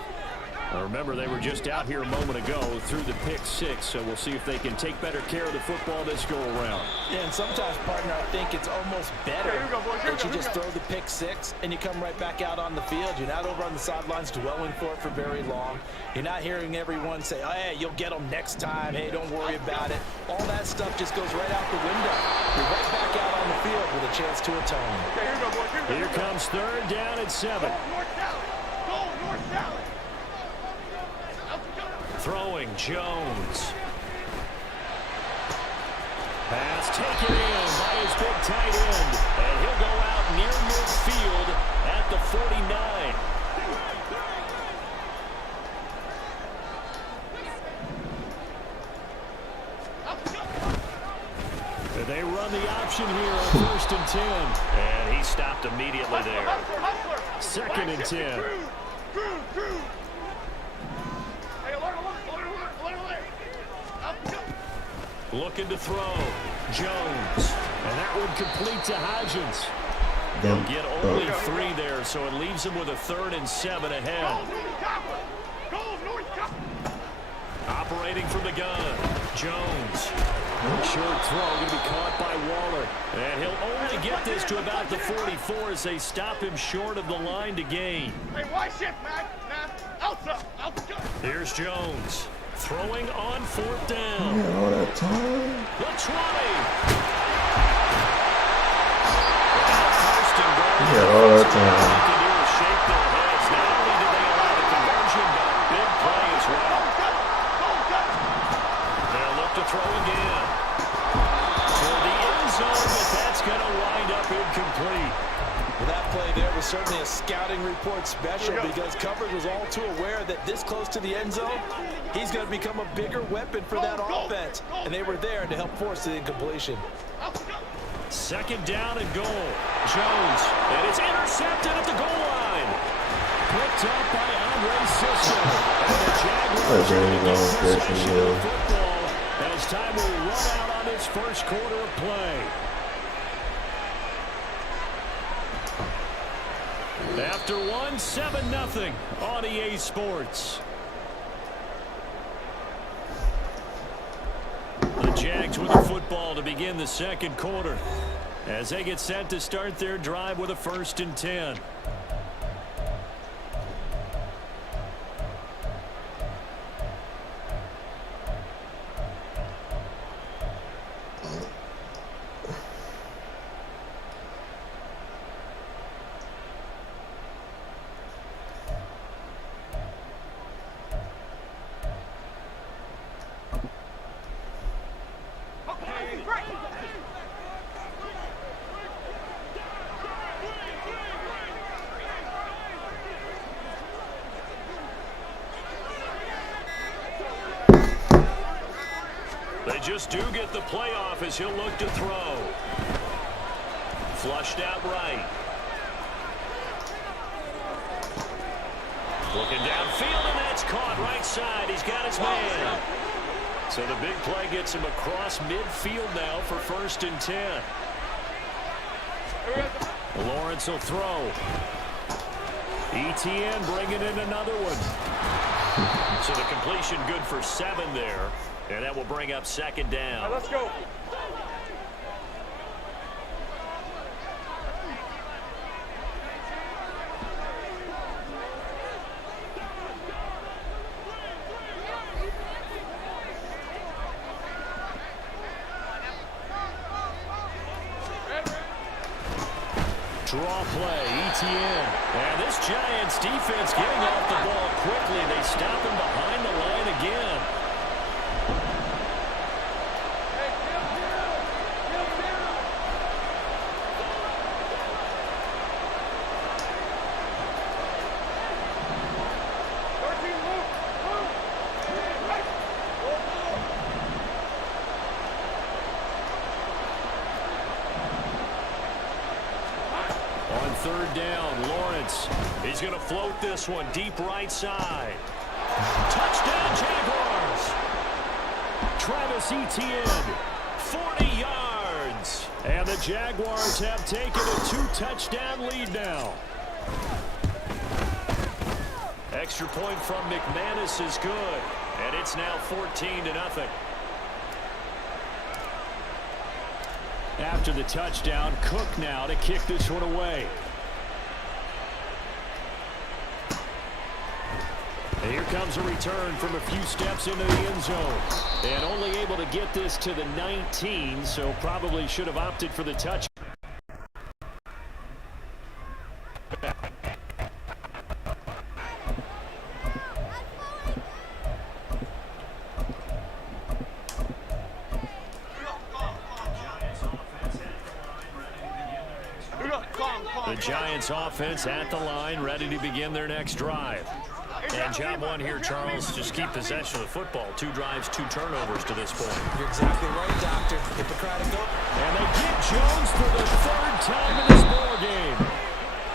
Now remember, they were just out here a moment ago through the pick six, so we'll see if they can take better care of the football this go-around. Yeah, and sometimes, partner, I think it's almost better here we go, boys. that you just throw the pick six and you come right back out on the field. You're not over on the sidelines dwelling for it for very long. You're not hearing everyone say, oh, hey, you'll get them next time. Hey, don't worry about it. All that stuff just goes right out the window. You're right back out on the field with a chance to atone. Okay, here we go, boys. Here comes 3rd down and 7. North Sally. Go, North Sally. Throwing Jones. Pass taken in by his big tight end. And he'll go out near midfield at the 49. They run the option here on 1st and 10. And he stopped immediately there. 2nd and 10. Drew. Looking to throw. Jones. And that one complete to Hodgins. They'll get only 3 there, so it leaves him with a 3rd and 7 ahead. Operating from the gun. Jones. Short throw going to be caught by Waller. And he'll only get this to about the 44 as they stop him short of the line to gain. Hey, why shift, man? Outside. Here's Jones. Throwing on 4th down. Yeah, all that time. The 20. Yeah, all that time. What they do is shake their heads. Not only did they allow the conversion, but a big play as well. They'll look to throw again. For the end zone, but that's going to wind up incomplete. Well, that play there was certainly a scouting report special because coverage was all too aware that this close to the end zone, he's going to become a bigger weapon for that offense. And they were there to help force the incompletion. 2nd down and goal. Jones, and it's intercepted at the goal line. Picked up by Andre Sisson. And the Jaguars are going to get possession of the football as time will run out on this 1st quarter of play. After 1, 7-0 on EA Sports. The Jags with the football to begin the 2nd quarter as they get set to start their drive with a 1st and 10. They just do get the playoff as he'll look to throw. Flushed out right. Looking downfield, and that's caught right side. He's got his man. So the big play gets him across midfield now for 1st and 10. Lawrence will throw. ETN bringing in another one. So the completion good for 7 there. And that will bring up 2nd down. Right, let's go. Draw play, ETN. And this Giants defense getting off the ball quickly. They stop him behind the line again. On 3rd down, Lawrence. He's going to float this one deep right side. Touchdown, Jaguars. Travis Etienne, 40 yards. And the Jaguars have taken a 2-touchdown lead now. Extra point from McManus is good. And it's now 14-0. After the touchdown, Cook now to kick this one away. And here comes a return from a few steps into the end zone. And only able to get this to the 19, so probably should have opted for the touch. The Giants offense at the line, ready to begin their next drive. And job 1 here, Charles, just keep possession of the football. 2 drives, 2 turnovers to this point. You're exactly right, Doctor. Hippocratic oath. And they get Jones for the 3rd time in this ball game.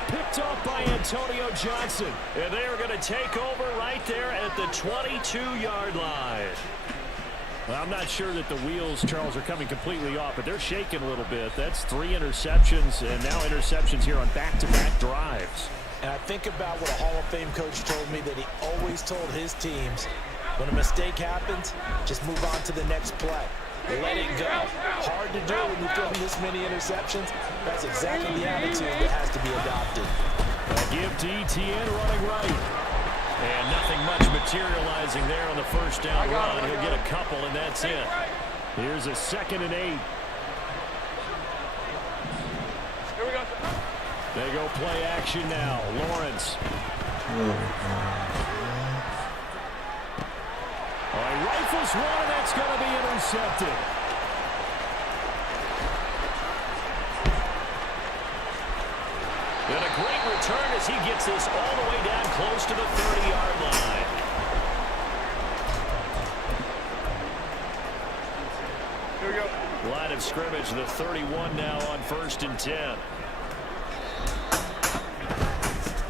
Picked off by Antonio Johnson. And they are going to take over right there at the 22-yard line. Well, I'm not sure that the wheels, Charles, are coming completely off, but they're shaking a little bit. That's 3 interceptions, and now interceptions here on back-to-back drives. And I think about what a Hall of Fame coach told me, that he always told his teams, when a mistake happens, just move on to the next play. Let it go. Hard to do when you're throwing this many interceptions. That's exactly the attitude that has to be adopted. A give to ETN running right. And nothing much materializing there on the 1st down run. He'll get a couple, and that's it. Here's a 2nd and 8. Here we go. They go play action now. Lawrence. He rifles one, and that's going to be intercepted. And a great return as he gets this all the way down close to the 30-yard line. Here we go. Line of scrimmage, the 31 now on 1st and 10.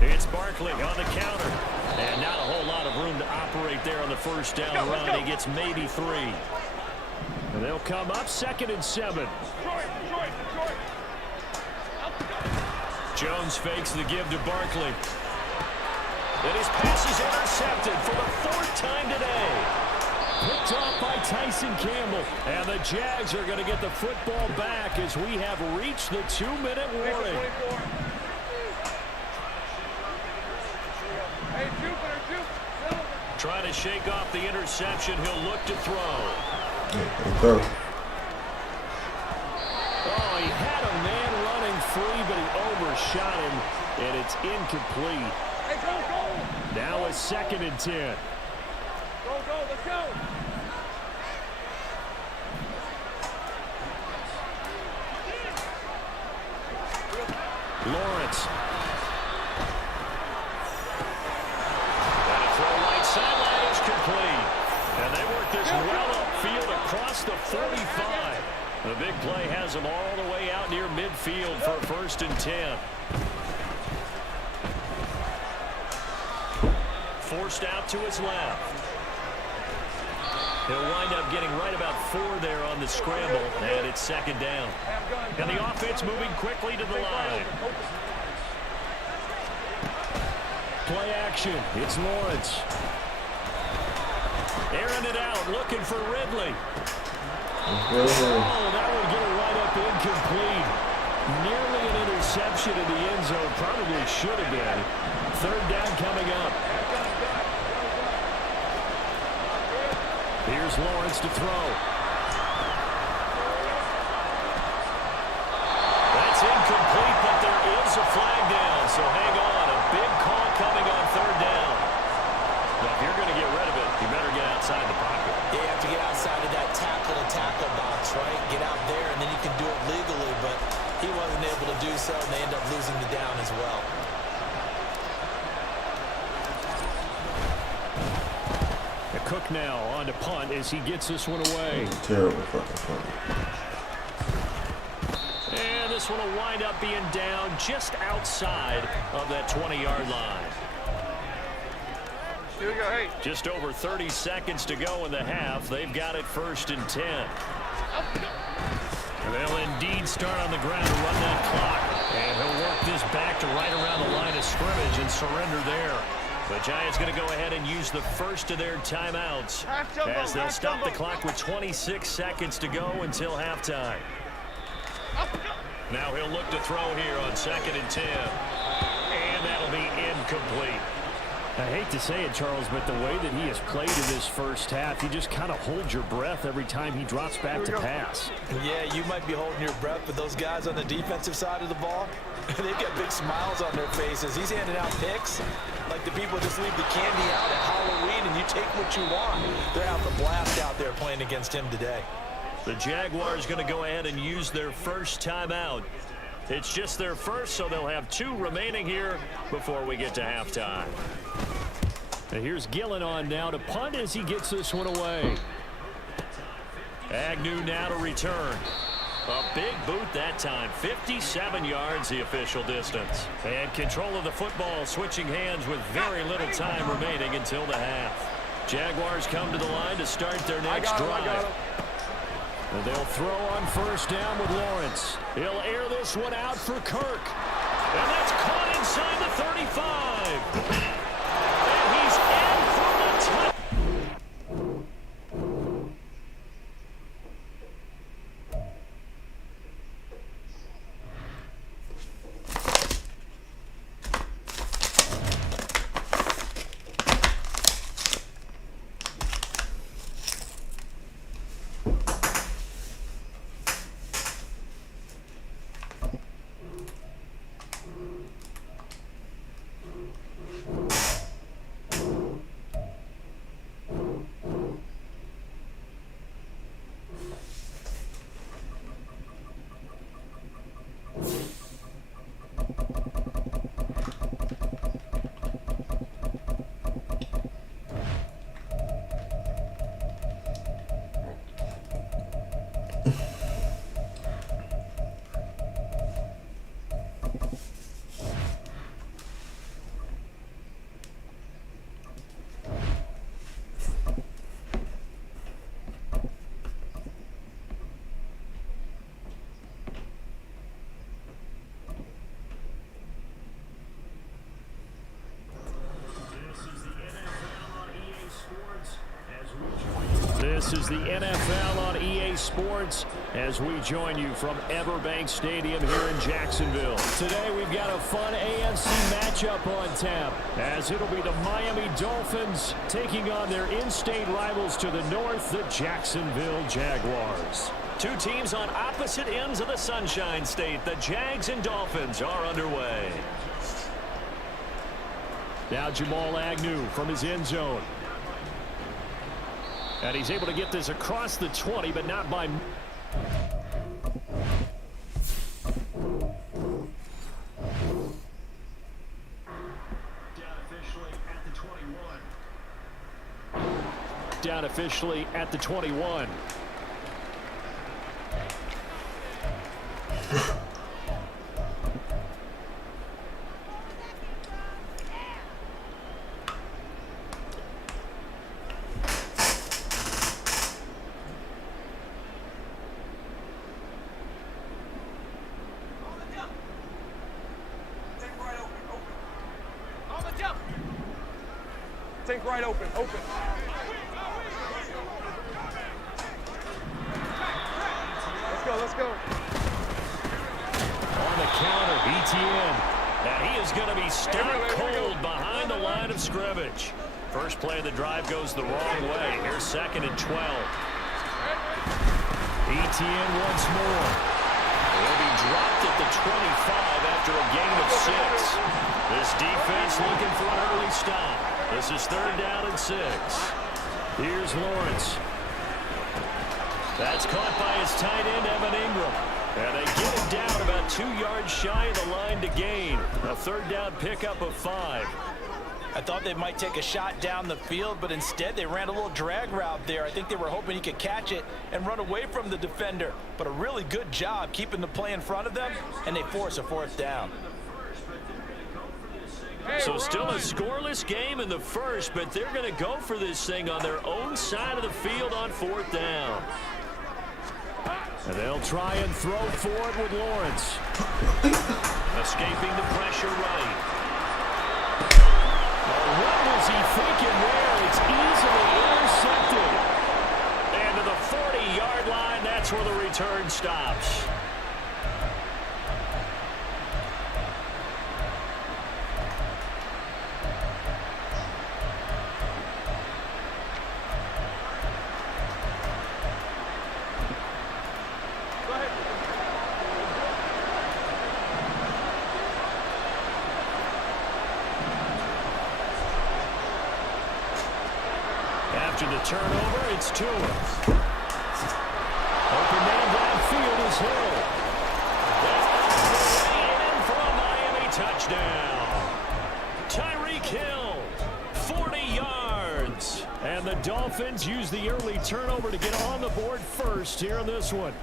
It's Barkley on the counter. And not a whole lot of room to operate there on the 1st down run. He gets maybe 3. And they'll come up 2nd and 7. Jones fakes the give to Barkley. And his pass is intercepted for the 4th time today. Picked off by Tyson Campbell. And the Jags are going to get the football back as we have reached the 2-minute warning. Trying to shake off the interception. He'll look to throw. Oh, he had a man running free, but he overshot him, and it's incomplete. Hey, go. Now a 2nd and 10. Go, let's go. Lawrence. And a throw right sideline is complete. And they work this well upfield across the 45. The big play has them all the way out near midfield for 1st and 10. forced out to his left. He'll wind up getting right about 4 there on the scramble, and it's second down. And the offense moving quickly to the line. Play action. It's Lawrence. Airing it out, looking for Ridley. Oh, that would get it right up incomplete. Nearly an interception in the end zone. Probably should have been. Third down coming up. Here's Lawrence to throw. That's incomplete, but there is a flag down. So hang on. A big call coming on third down. Now, if you're going to get rid of it, you better get outside the pocket. Yeah, you have to get outside of that tackle-to-tackle box, right? Get out there, and then you can do it legally, but he wasn't able to do so, and they end up losing the down as well. Cook now on to punt as he gets this one away. Terrible fucking punt. And this one will wind up being down just outside of that 20-yard line. Here we go, hey. Just over 30 seconds to go in the half. They've got it 1st and 10. They'll indeed start on the ground to run that clock. And he'll work this back to right around the line of scrimmage and surrender there. The Giants going to go ahead and use the first of their timeouts as they'll stop the clock with 26 seconds to go until halftime. Now he'll look to throw here on 2nd and 10. And that'll be incomplete. I hate to say it, Charles, but the way that he has played in this first half, you just kind of hold your breath every time he drops back to pass. Yeah, you might be holding your breath, but those guys on the defensive side of the ball, they've got big smiles on their faces. He's handing out picks like the people just leave the candy out at Halloween and you take what you want. They're having a blast out there playing against him today. The Jaguars going to go ahead and use their first timeout. It's just their first, so they'll have 2 remaining here before we get to halftime. And here's Gillen on now to punt as he gets this one away. Agnew now to return. A big boot that time. 57 yards the official distance. And control of the football switching hands with very little time remaining until the half. Jaguars come to the line to start their next drive. And they'll throw on 1st down with Lawrence. He'll air this one out for Kirk. And that's caught inside the 35. And he's in for the touchdown. This is the NFL on EA Sports as we join you from Everbank Stadium here in Jacksonville. Today we've got a fun AFC matchup on tap as it'll be the Miami Dolphins taking on their in-state rivals to the north, the Jacksonville Jaguars. 2 teams on opposite ends of the Sunshine State. The Jags and Dolphins are underway. Now Jamal Agnew from his end zone. And he's able to get this across the 20, but not by... Down officially at the 21. Think right open. Open. Let's go. On the counter, ETN. And he is going to be stopped cold behind the line of scrimmage. First play of the drive goes the wrong way. Here's 2nd and 12. ETN once more. He'll be dropped at the 25 after a gain of 6. This defense looking for an early stop. This is 3rd down and 6. Here's Lawrence. That's caught by his tight end, Evan Ingram. And they get it down about 2 yards shy of the line to gain. A 3rd down pickup of 5. I thought they might take a shot down the field, but instead they ran a little drag route there. I think they were hoping he could catch it and run away from the defender. But a really good job keeping the play in front of them, and they force a 4th down. So still a scoreless game in the first, but they're going to go for this thing on their own side of the field on 4th down. And they'll try and throw forward with Lawrence. Escaping the pressure right. What was he thinking there? It's easily intercepted. And to the 40-yard line, that's where the return stops. After the turnover, it's Tua. Open man downfield is Hill. And for a Miami touchdown. Tyreek Hill, 40 yards. And the Dolphins use the early turnover to get on the board first here in this one.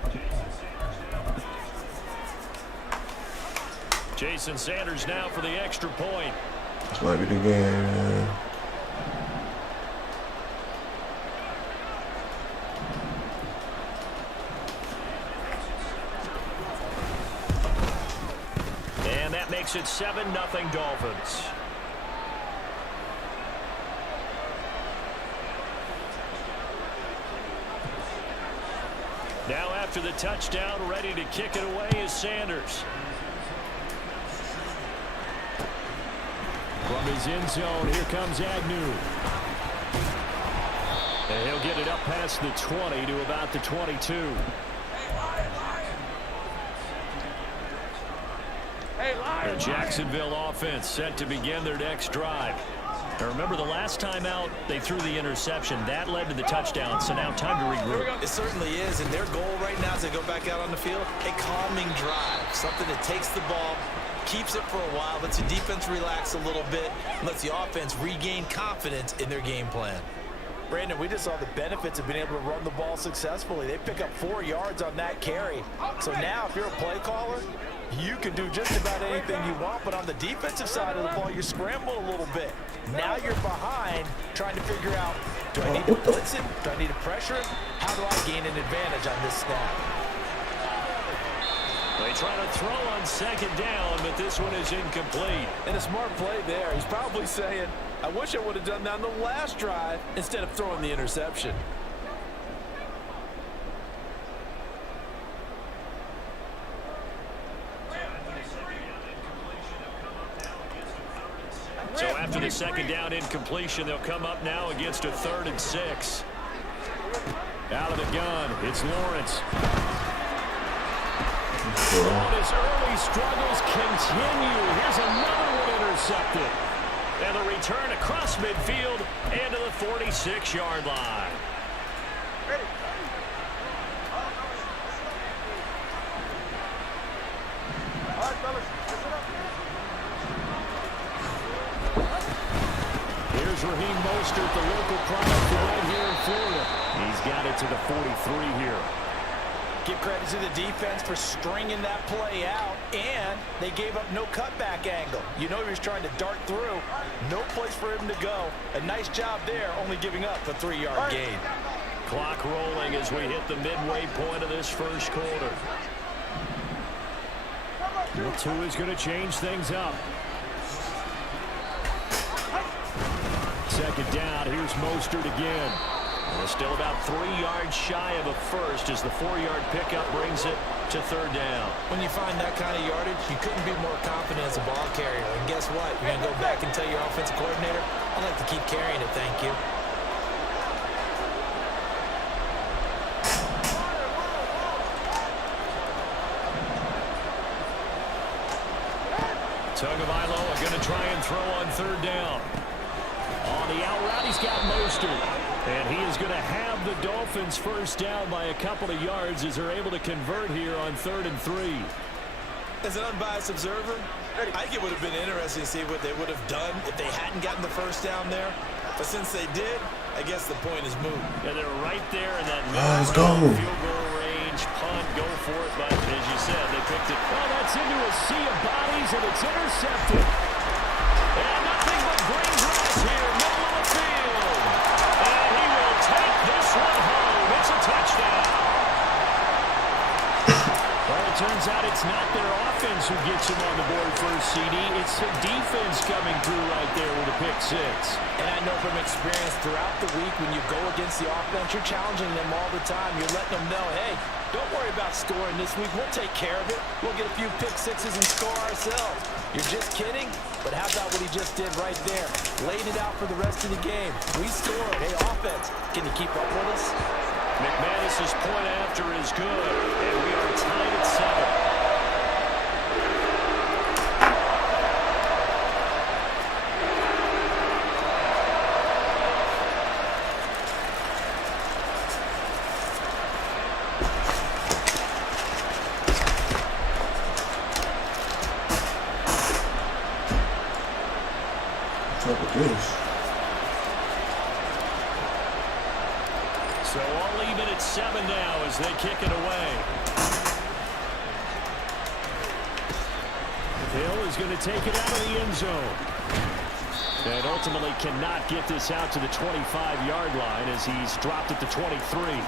Jason Sanders now for the extra point. This might be the game. Makes it 7-0 Dolphins. Now after the touchdown, ready to kick it away is Sanders. From his end zone, here comes Agnew. And he'll get it up past the 20 to about the 22. The Jacksonville offense set to begin their next drive. Now remember, the last time out, they threw the interception. That led to the touchdown, so now time to regroup. It certainly is, and their goal right now as they go back out on the field, a calming drive. Something that takes the ball, keeps it for a while, lets the defense relax a little bit, and lets the offense regain confidence in their game plan. Brandon, we just saw the benefits of being able to run the ball successfully. They pick up 4 yards on that carry. So now if you're a play caller, you can do just about anything you want, but on the defensive side of the ball, you scramble a little bit. Now you're behind, trying to figure out, do I need to blitz him? Do I need to pressure him? How do I gain an advantage on this snap? They try to throw on 2nd down, but this one is incomplete. And a smart play there. He's probably saying, I wish I would have done that on the last drive instead of throwing the interception. So after the 2nd down incompletion, they'll come up now against a 3rd and 6. Out of the gun, it's Lawrence. His early struggles continue. Here's another one intercepted. And the return across midfield and to the 46-yard line. Here's Raheem Mostert, the local product from right here in Florida. He's got it to the 43 here. Give credit to the defense for stringing that play out, and they gave up no cutback angle. You know he was trying to dart through. No place for him to go. A nice job there, only giving up a 3-yard gain. Clock rolling as we hit the midway point of this first quarter. Tua is going to change things up. second down. Here's Mostert again. They're still about 3 yards shy of a first as the 4-yard pickup brings it to third down. When you find that kind of yardage, you couldn't be more confident as a ball carrier. And guess what? You're going to go back and tell your offensive coordinator, I'd like to keep carrying it, thank you. Tagovailoa going to try and throw on third down. On the out route, he's got Mostert. And he is going to have the Dolphins first down by a couple of yards as they're able to convert here on 3rd and 3. As an unbiased observer, I think it would have been interesting to see what they would have done if they hadn't gotten the first down there. But since they did, I guess the point is moot. Yeah, they're right there in that let's go. Field goal range. Punt, go for it. But as you said, they picked it. Well, that's into a sea of bodies, and it's intercepted. And nothing but green grass here, middle of the field. And he will take this one home. It's a touchdown. Well, it turns out it's not their offense who gets him on the board first, CD. It's the defense coming through right there with a pick 6. And I know from experience throughout the week when you go against the offense, you're challenging them all the time. You're letting them know, hey, don't worry about scoring this week. We'll take care of it. We'll get a few pick 6s and score ourselves. You're just kidding? But how about what he just did right there? Laid it out for the rest of the game. We scored. Hey, offense, can you keep up with us? McManus's point after is good, and we are tied at 7. So all even at 7 now as they kick it away. Hill is going to take it out of the end zone. And ultimately cannot get this out to the 25-yard line as he's dropped at the 23.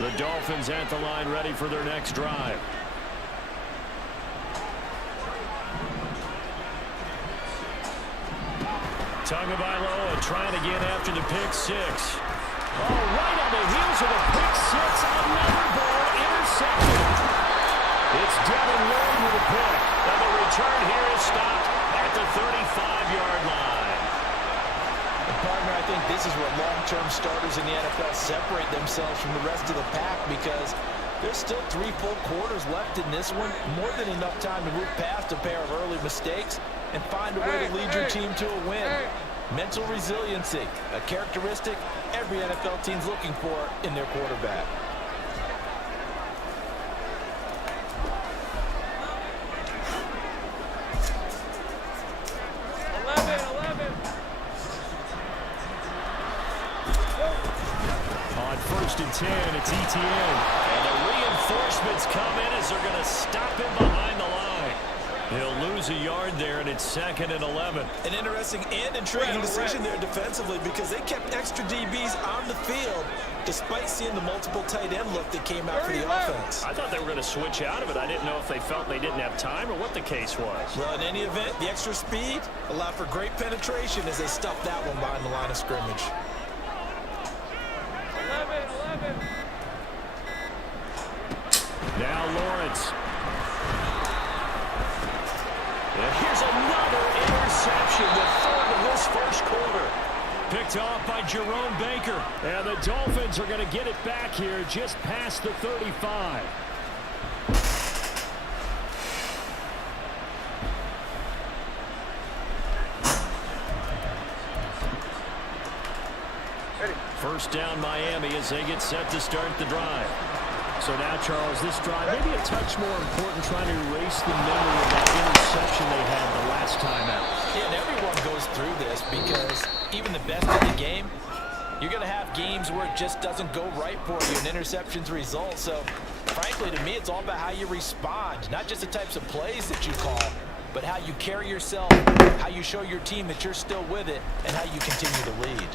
The Dolphins at the line ready for their next drive. Tagovailoa trying again after the pick 6. Oh, right on the heels of a pick 6. Another ball intercepted. It's Devin Lloyd with a pick. And the return here is stopped at the 35-yard line. Partner, I think this is what long-term starters in the NFL separate themselves from the rest of the pack because there's still 3 full quarters left in this one. More than enough time to move past a pair of early mistakes and find a way to lead your team to a win. Mental resiliency, a characteristic every NFL team's looking for in their quarterback. First and 10, it's ETN. And the reinforcements come in as they're going to stop him behind the line. He'll lose a yard there, and it's 2nd and 11. An interesting and intriguing decision there defensively because they kept extra DBs on the field despite seeing the multiple tight end look that came out for the offense. I thought they were going to switch out of it. I didn't know if they felt they didn't have time or what the case was. Well, in any event, the extra speed allowed for great penetration as they stuffed that one behind the line of scrimmage. Now Lawrence. And here's another interception, the 3rd of this first quarter. Picked off by Jerome Baker. And the Dolphins are going to get it back here just past the 35. First down Miami as they get set to start the drive. So now, Charles, this drive maybe a touch more important, trying to erase the memory of that interception they had the last time out. Yeah, and everyone goes through this because even the best in the game, you're going to have games where it just doesn't go right for you, and interceptions result. So, frankly, to me, it's all about how you respond, not just the types of plays that you call, but how you carry yourself, how you show your team that you're still with it, and how you continue to lead.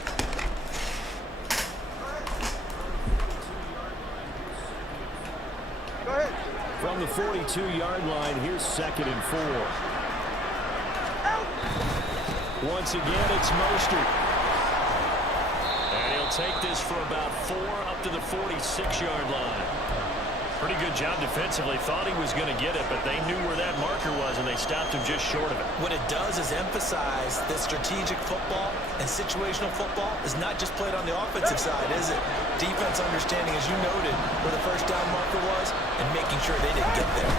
From the 42-yard line, here's 2nd and 4. Once again, it's Mostert. And he'll take this for about 4 up to the 46-yard line. Pretty good job defensively. Thought he was going to get it, but they knew where that marker was, and they stopped him just short of it. What it does is emphasize that strategic football and situational football is not just played on the offensive side, is it? Defense understanding, as you noted, where the first down marker was and making sure they didn't get there.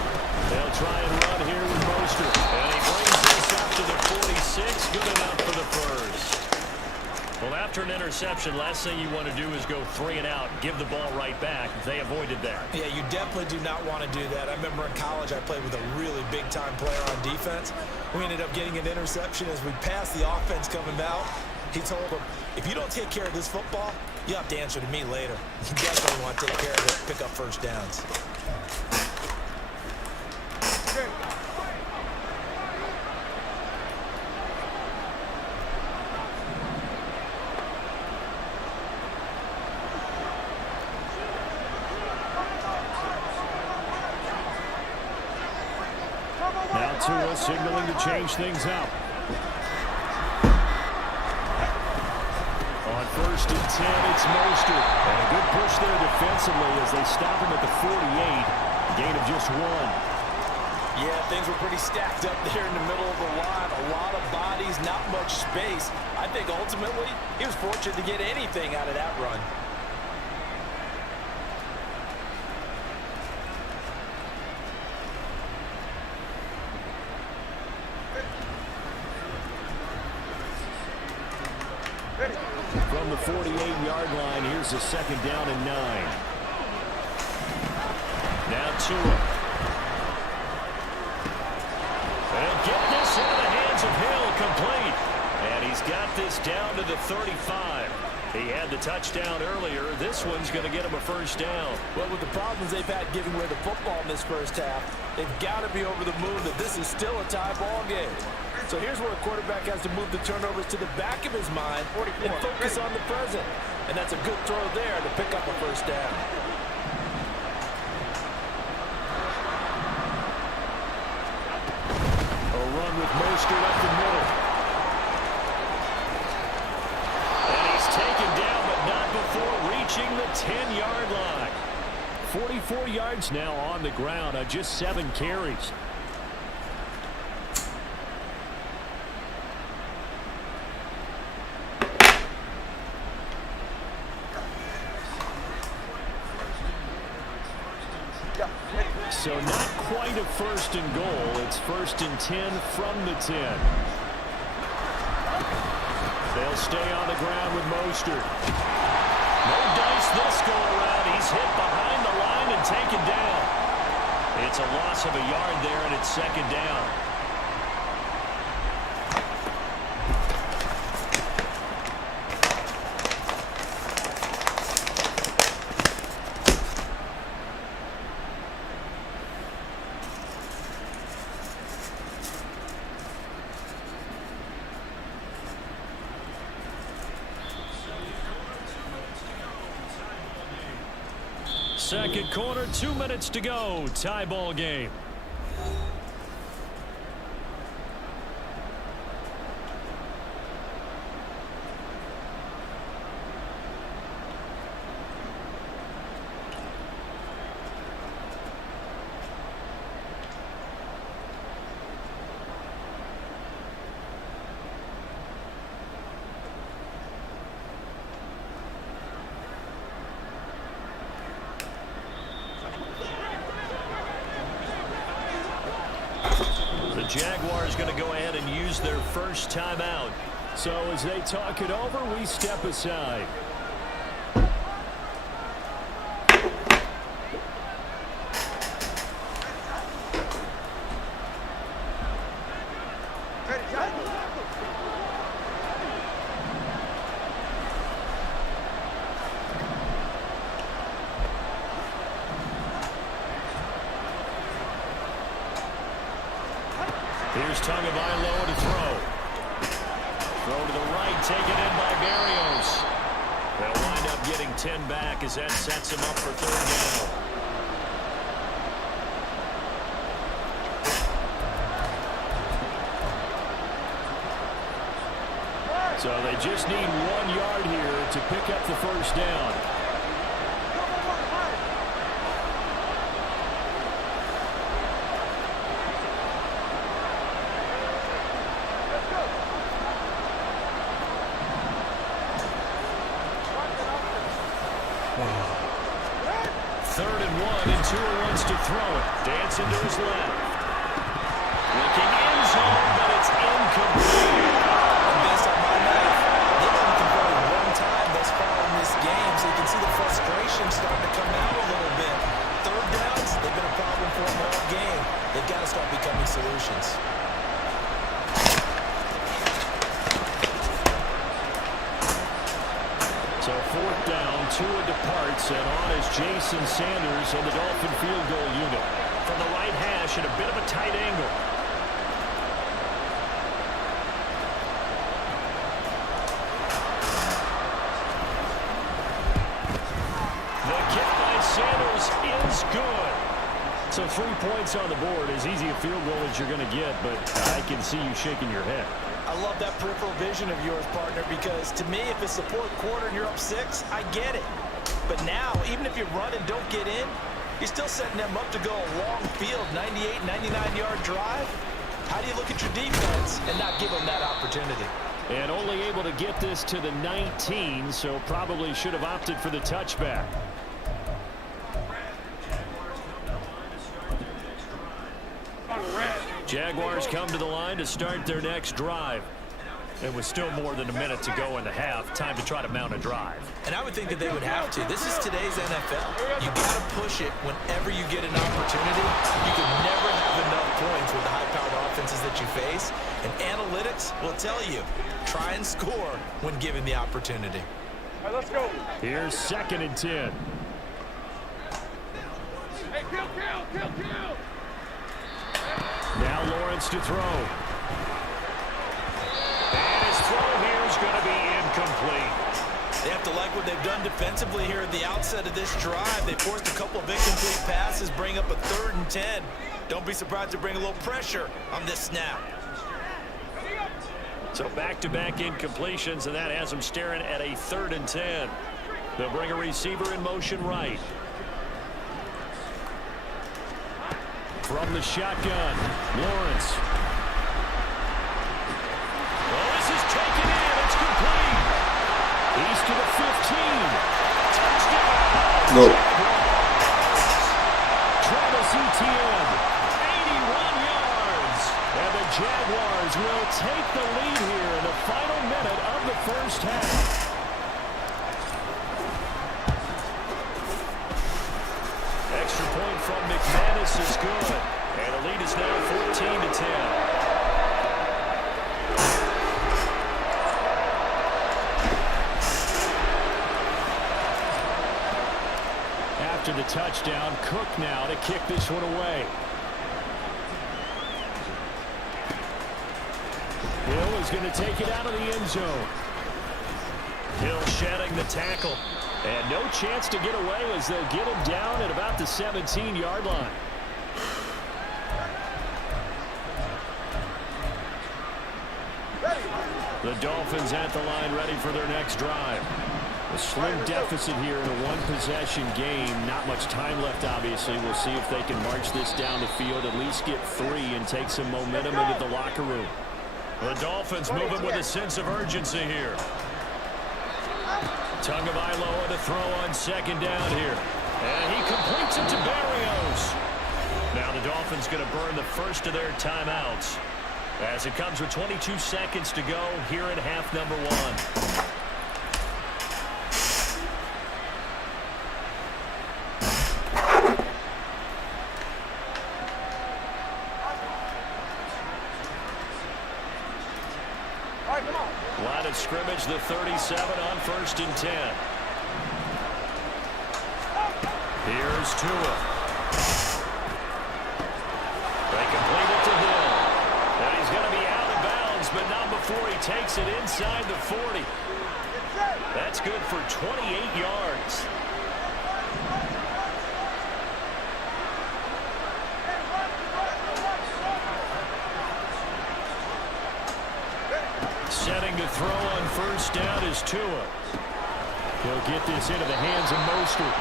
They'll try and run here with Mostert. And he brings this up to the 46. Good enough for the first. Well, after an interception, last thing you want to do is go 3 and out, give the ball right back. They avoided that. Yeah, you definitely do not want to do that. I remember in college I played with a really big-time player on defense. We ended up getting an interception as we passed the offense coming out. He told him, if you don't take care of this football, you have to answer to me later. You definitely want to take care of it, pick up first downs. Tua signaling to change things up. On 1st and 10, it's Mostert. And a good push there defensively as they stop him at the 48. Gain of just 1. Yeah, things were pretty stacked up there in the middle of the line. A lot of bodies, not much space. I think ultimately he was fortunate to get anything out of that run. From the 48-yard line, here's a 2nd down and 9. Now Tua. They'll get this into the hands of Hill, complete. And he's got this down to the 35. He had the touchdown earlier. This one's going to get him a first down. Well, with the problems they've had giving away the football in this first half, they've got to be over the moon that this is still a tie ball game. So here's where a quarterback has to move the turnovers to the back of his mind and focus on the present. And that's a good throw there to pick up a first down. A run with Mostert up the middle. And he's taken down, but not before reaching the 10-yard line. 44 yards now on the ground on just 7 carries. So not quite a 1st and goal. It's 1st and 10 from the 10. They'll stay on the ground with Mostert. No dice this go around. He's hit behind the line and taken down. It's a loss of a yard there, and it's 2nd down. Second quarter, 2 minutes to go. Tie ball game. Jaguars going to go ahead and use their first timeout. So as they talk it over, we step aside. Here's Tagovailoa to throw. Throw to the right, taken in by Berrios. They'll wind up getting 10 back as that sets him up for 3rd down. So they just need 1 yard here to pick up the first down. Third and 1, and Tua wants to throw it. Dancing to his left. Looking end zone, but it's incomplete. Based on my math, they've only converted 1 time thus far in this game, so you can see the frustration starting to come out a little bit. Third downs, they've been a problem for them all game. They've got to start becoming solutions. So 4th down, Tua departs, and on is Jason Sanders and the Dolphin field goal unit. From the right hash at a bit of a tight angle. The kick by Sanders is good. So 3 points on the board, as easy a field goal as you're going to get, but I can see you shaking your head. I love that peripheral vision of yours, partner, because to me, if it's the 4th quarter and you're up 6, I get it. But now, even if you run and don't get in, you're still setting them up to go a long field, 98, 99-yard drive. How do you look at your defense and not give them that opportunity? And only able to get this to the 19, so probably should have opted for the touchback. Jaguars come to the line to start their next drive. It was still more than a minute to go in the half. Time to try to mount a drive. And I would think that they would have to. This is today's NFL. You got to push it whenever you get an opportunity. You can never have enough points with the high-powered offenses that you face. And analytics will tell you, try and score when given the opportunity. All right, let's go. Here's 2nd and 10. Hey, kill. Now Lawrence to throw. And his throw here is going to be incomplete. They have to like what they've done defensively here at the outset of this drive. They forced a couple of incomplete passes, bring up a 3rd and 10. Don't be surprised to bring a little pressure on this snap. So back-to-back incompletions, and that has them staring at a 3rd and 10. They'll bring a receiver in motion right. From the shotgun, Lawrence. Oh, this is taken in. It's complete. He's to the 15. Touchdown. No. Travis Etienne, 81 yards. And the Jaguars will take the lead here in the final minute of the first half. Extra point from McManus is good. And the lead is now 14-10. After the touchdown, Cook now to kick this one away. Hill is going to take it out of the end zone. Hill shedding the tackle. And no chance to get away as they'll get him down at about the 17-yard line. The Dolphins at the line ready for their next drive. A slim deficit here in a one-possession game. Not much time left, obviously. We'll see if they can march this down the field, at least get 3 and take some momentum into the locker room. The Dolphins moving with a sense of urgency here. Tagovailoa to throw on 2nd down here. And he completes it to Barrios. Now the Dolphins going to burn the first of their timeouts as it comes with 22 seconds to go here in half number 1. Line of scrimmage, the 37 on 1st and 10. Here's Tua. They complete it to Hill. And he's going to be out of bounds, but not before he takes it inside the 40. That's good for 28 yards. Setting to throw on first down is Tua. He'll get this into the hands of Mostert.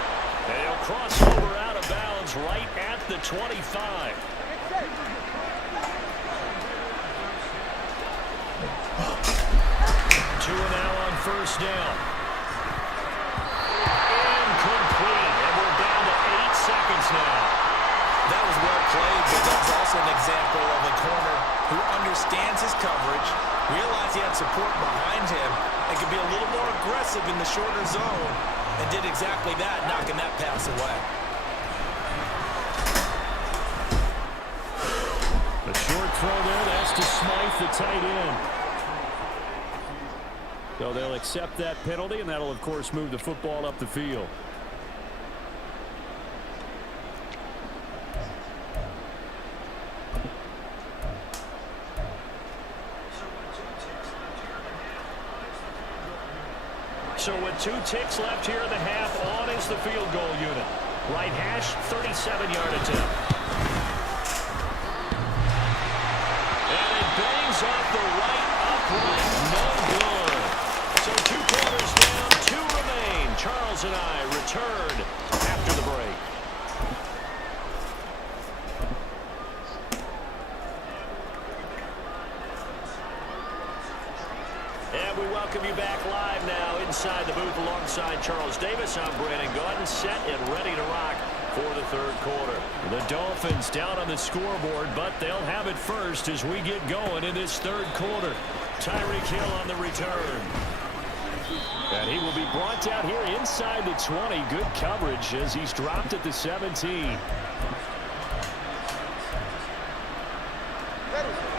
And he'll cross over out of bounds right at the 25. Tua now on first down. Incomplete. And we're down to 8 seconds now. That was well played, but that's also an example of a corner who understands his coverage, realized he had support behind him, and could be a little more aggressive in the shorter zone, and did exactly that, knocking that pass away. A short throw there. That's to Smythe, the tight end. So they'll accept that penalty, and that'll, of course, move the football up the field. So with 2 ticks left here in the half, on is the field goal unit. Right hash, 37-yard attempt. And it bangs off the right upright, no good. So 2 quarters down, 2 remain. Charles and I return after the break. And we welcome you back live now inside the booth alongside Charles Davis. I'm Brandon Gaudin, set and ready to rock for the third quarter. The Dolphins down on the scoreboard, but they'll have it first as we get going in this third quarter. Tyreek Hill on the return. And he will be brought down here inside the 20. Good coverage as he's dropped at the 17.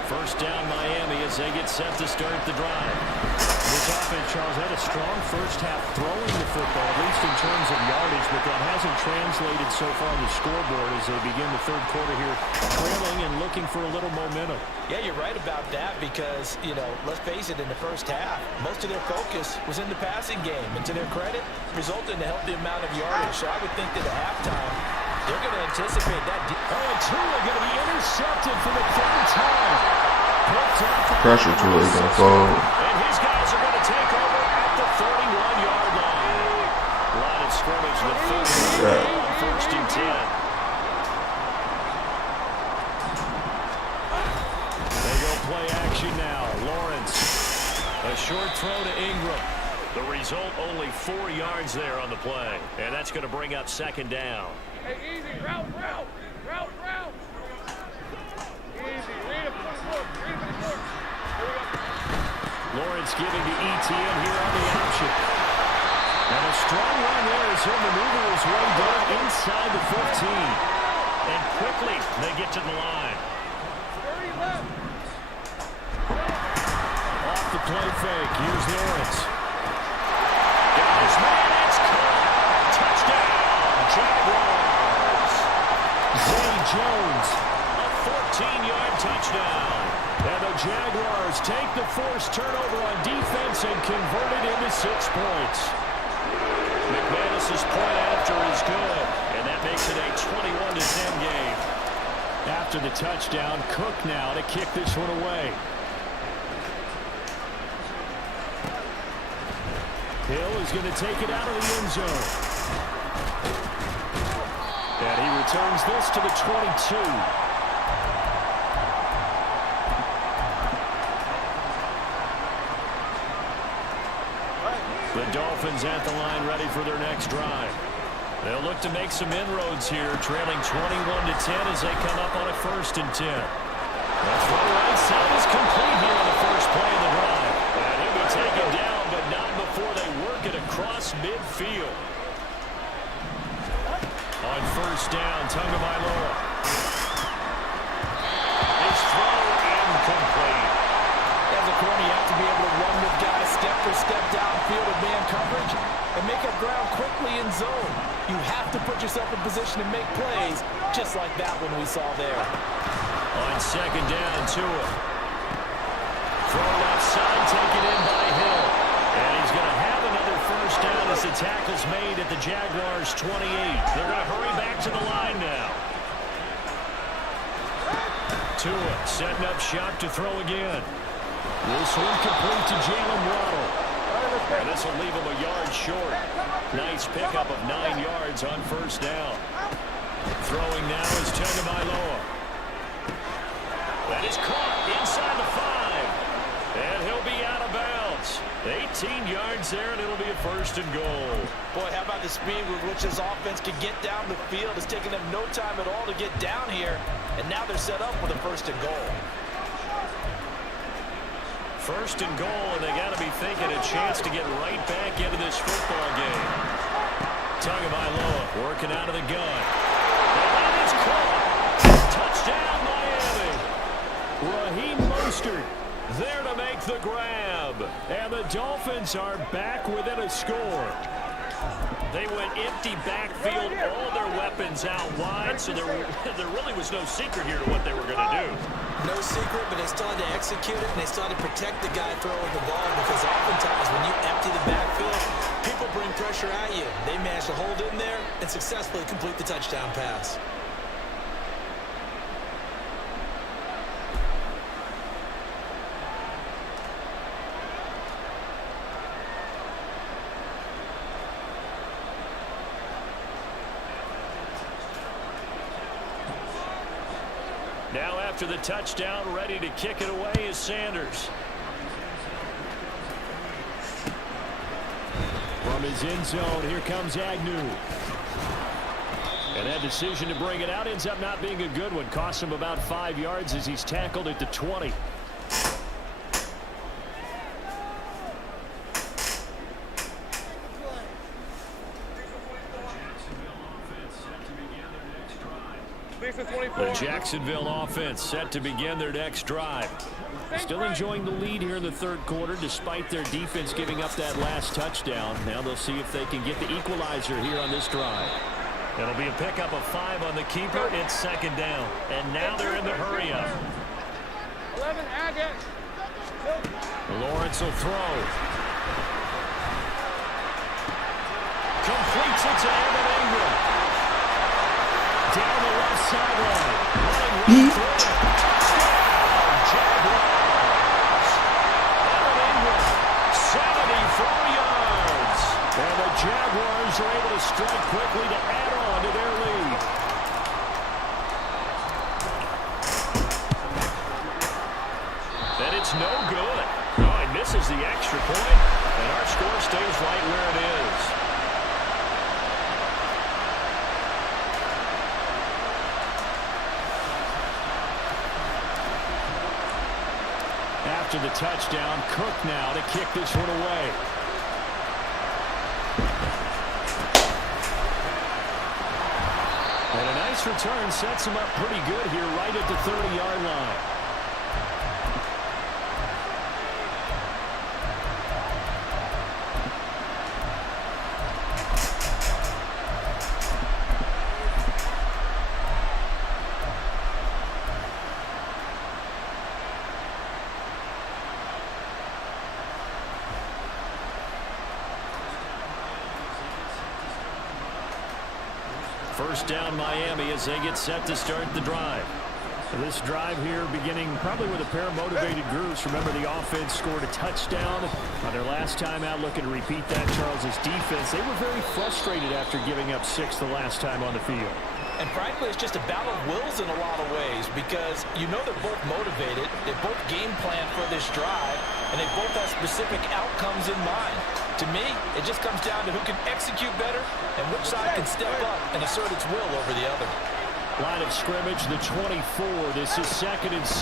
First down Miami as they get set to start the drive. This offense, Charles, had a strong first half throwing the football, at least in terms of yardage, but that hasn't translated so far on the scoreboard as they begin the third quarter here, trailing and looking for a little momentum. Yeah, you're right about that because, you know, let's face it, in the first half, most of their focus was in the passing game. And to their credit, resulted in a healthy amount of yardage. So I would think that at halftime, they're going to anticipate that. Oh, and Tua going to be intercepted for the third time. Pressure Tua, he's going to fall. And his guys are going to take over at the 31-yard line. Line of scrimmage, the 30 first and 10. They go play action now. Lawrence. A short throw to Ingram. The result, only 4 yards there on the play. And that's going to bring up second down. Hey, easy. Route. Easy. Read it for the foot. Here we go. Lawrence giving to ETN here on the option. And a strong run there as he'll maneuver his way down inside the 15. And quickly they get to the line. 30 left. Off the play fake. Here's Lawrence. Got his man. It's caught. Touchdown. Jaguars. Zay Jones. A 14-yard touchdown. And the Jaguars take the forced turnover on defense and convert it into 6 points. McManus's point after is good, and that makes it a 21-10 game. After the touchdown, Cook now to kick this one away. Hill is going to take it out of the end zone. And he returns this to the 22. The Dolphins at the line ready for their next drive. They'll look to make some inroads here, trailing 21-10 as they come up on a 1st and 10. That's for the right side is complete here on the first play of the drive. And he'll be taken down, but not before they work it across midfield. On first down, Tagovailoa. His throw incomplete. As a corner, you have to be able to run with guys step for step downfield with man coverage and make up ground quickly in zone. You have to put yourself in position to make plays, just like that one we saw there. On second down, Tua. Throw left side, taken in by Hill. And he's going to have another first down as the tackle's made at the Jaguars' 28. They're going to hurry back to the line now. Tua setting up shop to throw again. This one complete to Jalen Waddle. And this will leave him a yard short. Nice pickup of 9 yards on first down. Throwing now is Tagovailoa. That is caught inside the 5. And he'll be out of bounds. 18 yards there, and it'll be a first and goal. Boy, how about the speed with which this offense can get down the field? It's taken them no time at all to get down here. And now they're set up with a first and goal. First and goal, and they got to be thinking a chance to get right back into this football game. Tagovailoa working out of the gun. And that is caught. Touchdown, Miami. Raheem Mostert there to make the grab. And the Dolphins are back within a score. They went empty backfield, all their weapons out wide, so there really was no secret here to what they were going to do. No secret, but they still had to execute it, and they still had to protect the guy throwing the ball, because oftentimes when you empty the backfield, people bring pressure at you. They managed to hold in there and successfully complete the touchdown pass. Now after the touchdown, ready to kick it away is Sanders. From his end zone, here comes Agnew. And that decision to bring it out ends up not being a good one. Costs him about 5 yards as he's tackled at the 20. The Jacksonville offense set to begin their next drive. Still enjoying the lead here in the third quarter despite their defense giving up that last touchdown. Now they'll see if they can get the equalizer here on this drive. It'll be a pickup of 5 on the keeper. It's second down. And now they're in the hurry up. 11, Agate. Lawrence will throw. Completes it to Evan Ingram. Down the left sideline. Running right through. Jaguars. Evan Ingram, 74 yards. And the Jaguars are able to strike quickly to add on to their lead. And it's no good. Oh, he misses the extra point. And our score stays right where it is. After the touchdown, Cook now to kick this one away. And a nice return sets him up pretty good here right at the 30-yard line. First down Miami as they get set to start the drive. This drive here beginning probably with a pair of motivated groups. Remember, the offense scored a touchdown on their last time out, looking to repeat that. Charles's defense, they were very frustrated after giving up 6 the last time on the field. And frankly, it's just a battle of wills in a lot of ways, because you know they're both motivated, they both game plan for this drive, and they both have specific outcomes in mind. To me, it just comes down to who can execute better and which side can step up and assert its will over the other. Line of scrimmage, the 24. This is 2nd and 6.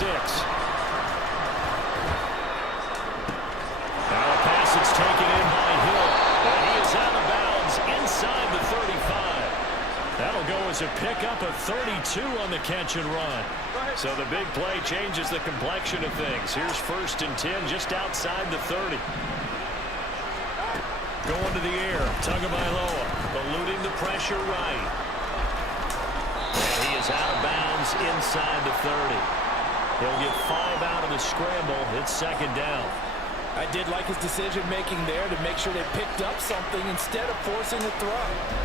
Now a pass that's taken in by Hill. And he is out of bounds inside the 35. That'll go as a pickup of 32 on the catch and run. So the big play changes the complexion of things. Here's 1st and 10 just outside the 30. Going to the air, Tagovailoa, eluding the pressure right. And he is out of bounds inside the 30. He'll get 5 out of the scramble. It's 2nd down. I did like his decision-making there to make sure they picked up something instead of forcing the throw.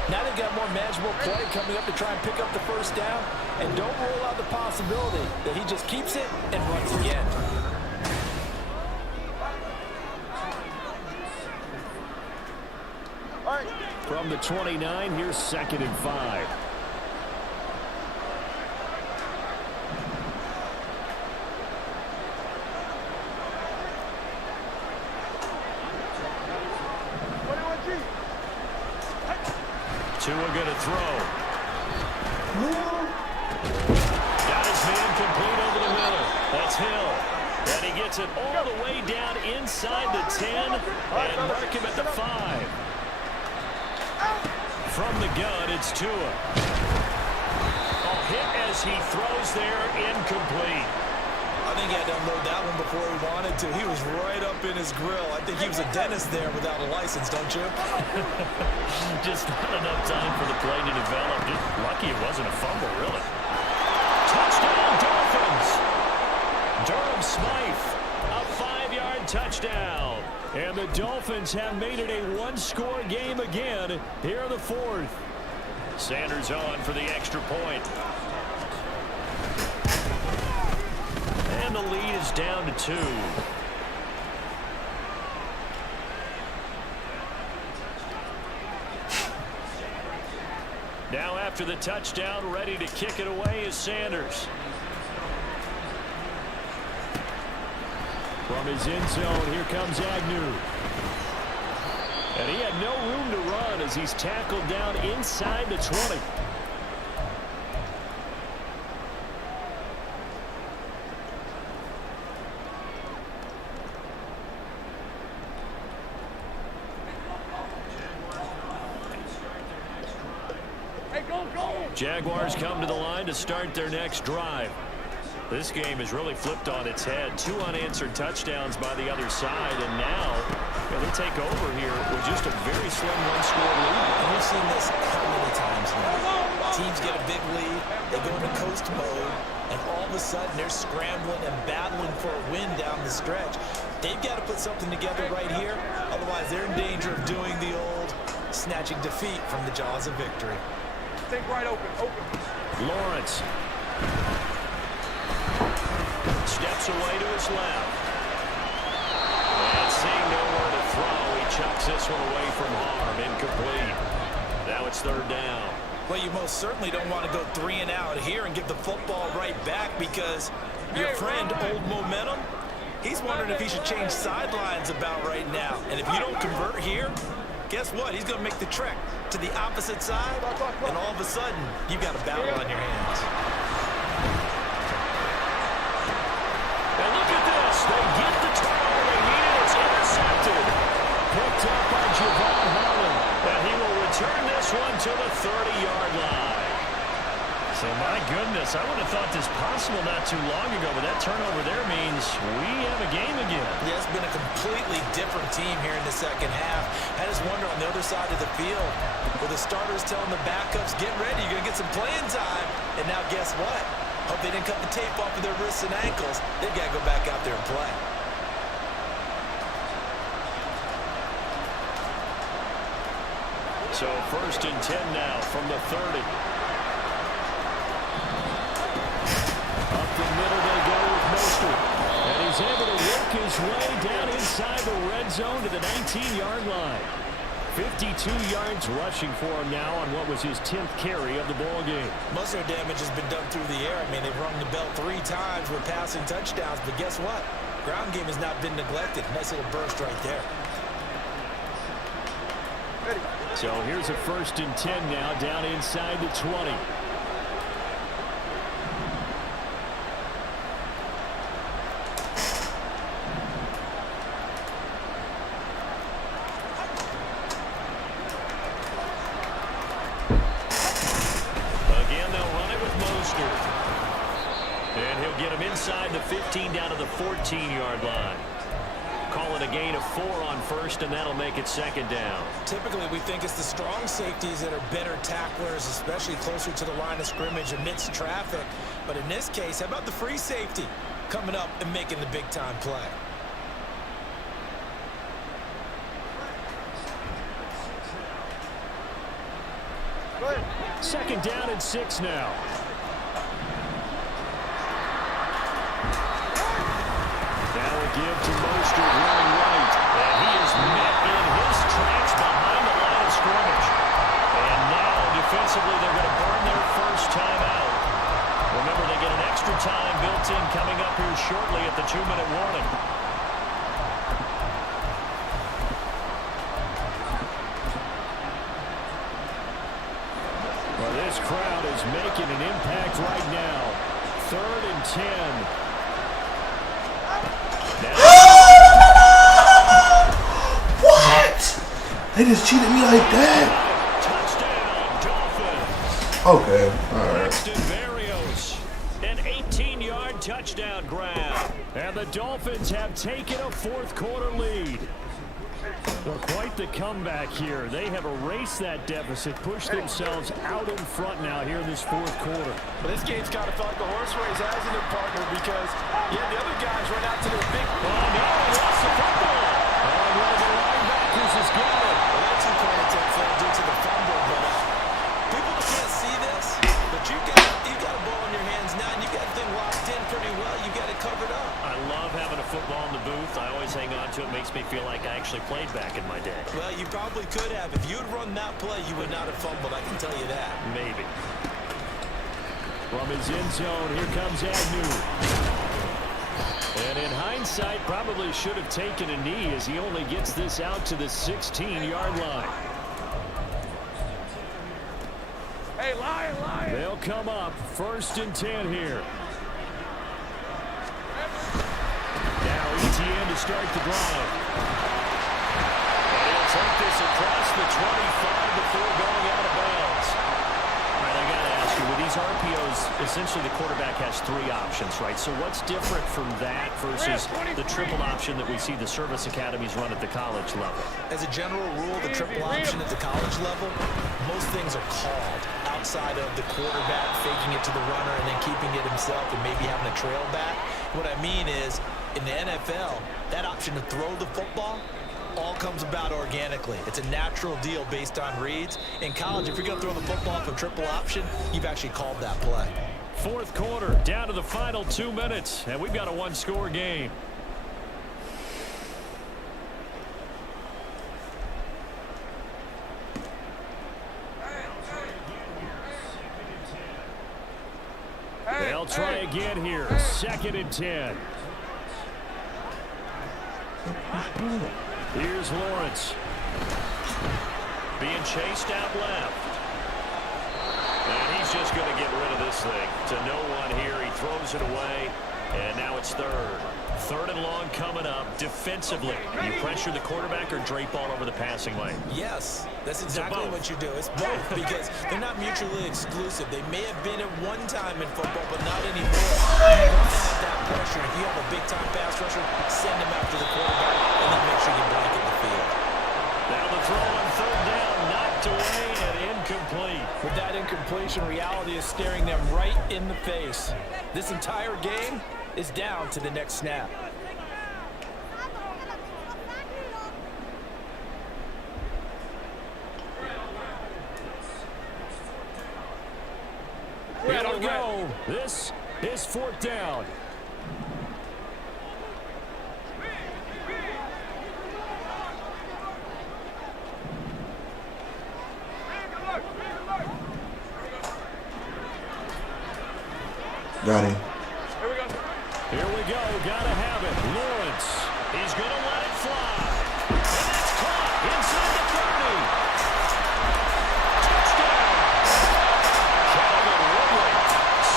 Now they've got more manageable play coming up to try and pick up the first down. And don't rule out the possibility that he just keeps it and runs again. from the 29. Here's 2nd and 5. Tua going to throw. Got his man complete over the middle. That's Hill. And he gets it all the way down inside the 10 and mark him at the 5. From the gun, it's Tua. Oh, hit as he throws there, incomplete. I think he had to unload that one before he wanted to. He was right up in his grill. I think he was a dentist there without a license, don't you? Just not enough time for the play to develop. Just lucky it wasn't a fumble, really. Touchdown, Dolphins! Durham Smythe, a 5-yard touchdown. And the Dolphins have made it a one-score game again here in the 4th. Sanders on for the extra point. And the lead is down to 2. Now after the touchdown, ready to kick it away is Sanders. From his end zone, here comes Agnew. And he had no room to run as he's tackled down inside the 20. Jaguars come to the line to start their next drive. This game has really flipped on its head. 2 unanswered touchdowns by the other side, and now they take over here with just a very slim one-score lead. And we've seen this how many times now? Teams get a big lead, they go into coast mode, and all of a sudden they're scrambling and battling for a win down the stretch. They've got to put something together right here, otherwise they're in danger of doing the old snatching defeat from the jaws of victory. Think right open. Lawrence steps away to his left. And seeing nowhere to throw, he chucks this one away from harm. Incomplete. Now it's 3rd down. Well, you most certainly don't want to go 3 and out here and give the football right back because your friend, Old Momentum, he's wondering if he should change sidelines about right now. And if you don't convert here, guess what? He's going to make the trek to the opposite side, and all of a sudden, you've got a battle on your hands. And look at this. They get the turnover they needed. It's intercepted. Picked up by Javon Holland. And he will return this one to the 30-yard line. So, my goodness, I would have thought this possible not too long ago, but that turnover there means we have a game again. Yeah, it's been a completely different team here in the second half. I just wonder on the other side of the field, where the starters telling the backups, get ready, you're going to get some playing time. And now guess what? Hope they didn't cut the tape off of their wrists and ankles. They've got to go back out there and play. So 1st and 10 now from the 30. Up the middle they go with Mostert. And he's able to work his way down inside the red zone to the 19-yard line. 52 yards rushing for him now on what was his 10th carry of the ball game. Most of their damage has been done through the air. I mean, they've rung the bell 3 times with passing touchdowns, but guess what? Ground game has not been neglected. Nice little burst right there. So here's a 1st and 10 now down inside the 20. And he'll get him inside the 15 down to the 14-yard line. Call it a gain of 4 on 1st, and that'll make it 2nd down. Typically, we think it's the strong safeties that are better tacklers, especially closer to the line of scrimmage amidst traffic. But in this case, how about the free safety coming up and making the big-time play? Second down and 6 now. Now a give to Mostert running right. And he is met in his tracks behind the line of scrimmage. Penalty coming up here shortly at the 2-minute warning. Well, this crowd is making an impact right now. 3rd and 10. What? They just cheated me like that? Touchdown, Dolphins. Okay, alright. An 18-yard touchdown grab. And the Dolphins have taken a 4th quarter lead. Well, quite the comeback here. They have erased that deficit, pushed themselves out in front now here in this 4th quarter. But this game's kind of felt like a horse race, hasn't it, partner? Because, yeah, the other guys run out to their big... Oh, no, he lost the football. And one of the linebackers is gone. Well, that's who played it due to the fumble, but people can't see this, but you got a ball in your hands now, and you got the thing locked in pretty well. You got it covered up. I love having a football in the booth. I always hang on to it. Makes me feel like I actually played back in my day. Well, you probably could have. If you had run that play, you would not have fumbled. I can tell you that. Maybe. From his end zone, here comes Agnew. And in hindsight, probably should have taken a knee as he only gets this out to the 16-yard line. Hey, Lion. They'll come up 1st and 10 here. Now ETN to start the drive. And he'll take this across the 25 before going out of bounds. All right, I got to ask you, with these RPOs, essentially the quarterback has 3 options, right? So what's different from that versus the triple option that we see the service academies run at the college level? As a general rule, the triple option at the college level, most things are called outside of the quarterback faking it to the runner and then keeping it himself and maybe having a trail back. What I mean is, in the NFL, that option to throw the football all comes about organically. It's a natural deal based on reads. In college, if you're going to throw the football for triple option, you've actually called that play. 4th quarter, down to the final 2 minutes, and we've got a 1-score game. They'll try again here. 2nd and 10. Here's Lawrence. Being chased out left. And he's just going to get rid of this thing. To no one here. He throws it away. And now it's 3rd. 3rd and long coming up. Defensively, you pressure the quarterback or drape all over the passing lane? Yes, that's exactly what you do. It's both because they're not mutually exclusive. They may have been at one time in football, but not anymore. You want to have that pressure. If you have a big-time pass rusher, send him after the quarterback and then make sure you blanket the field. Now the throw on 3rd down, knocked away and incomplete. With that incompletion, reality is staring them right in the face. This entire game is down to the next snap. Here we go. This is 4th down. Got him. Here we go. Gotta have it. Lawrence. He's gonna let it fly. And it's caught inside the 30. Touchdown. Calvin Ridley.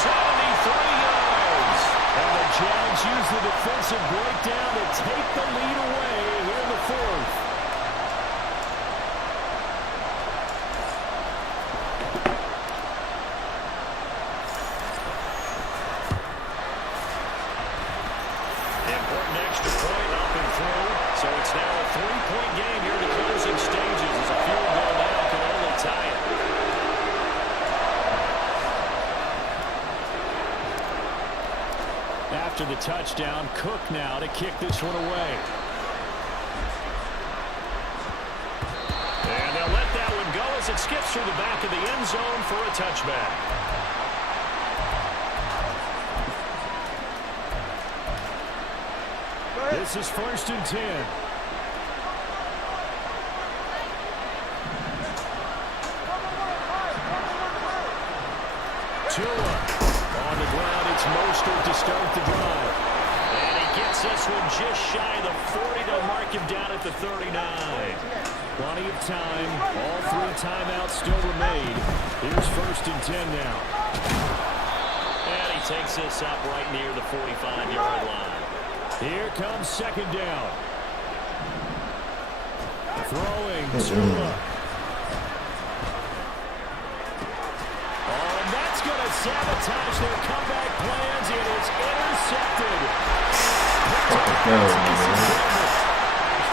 73 yards. And the Jags use the defensive breakdown to take the lead away here in the 4th. After the touchdown, Cook now to kick this one away. And they'll let that one go as it skips through the back of the end zone for a touchback. This is 1st and 10. Tua on the ground. It's Mostert to start the this one just shy of the 40. They'll mark him down at the 39. Plenty of time. All 3 timeouts still remain. Here's 1st and 10 now. And he takes this up right near the 45-yard line. Here comes 2nd down. Throwing Tua. Oh, and that's going to sabotage their comeback plans. It is intercepted.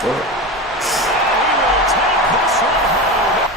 What? He will take this one home.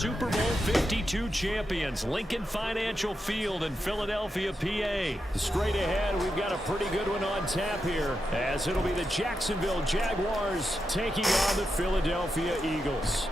Super Bowl 52 champions, Lincoln Financial Field in Philadelphia, PA. Straight ahead, we've got a pretty good one on tap here, as it'll be the Jacksonville Jaguars taking on the Philadelphia Eagles.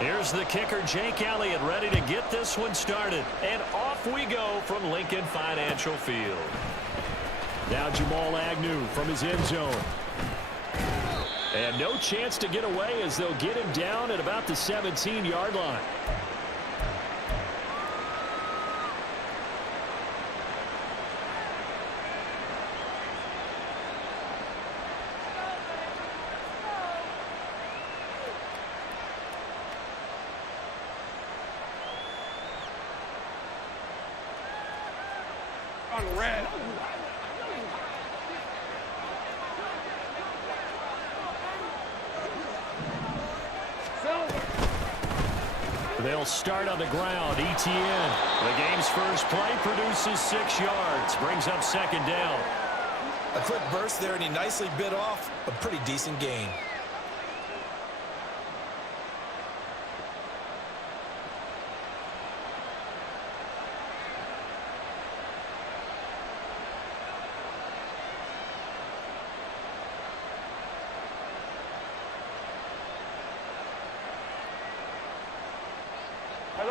Here's the kicker, Jake Elliott, ready to get this one started. And off we go from Lincoln Financial Field. Now Jamal Agnew from his end zone. And no chance to get away as they'll get him down at about the 17-yard line. On red. They'll start on the ground. ETN, the game's first play, produces 6 yards. Brings up second down. A quick burst there, and he nicely bit off a pretty decent gain.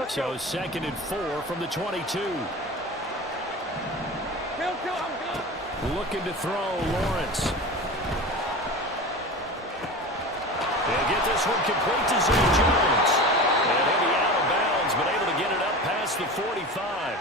So 2nd and 4 from the 22. Kill, I'm good. Looking to throw, Lawrence. They'll get this one complete to Zay Jones. And he'll be out of bounds, but able to get it up past the 45.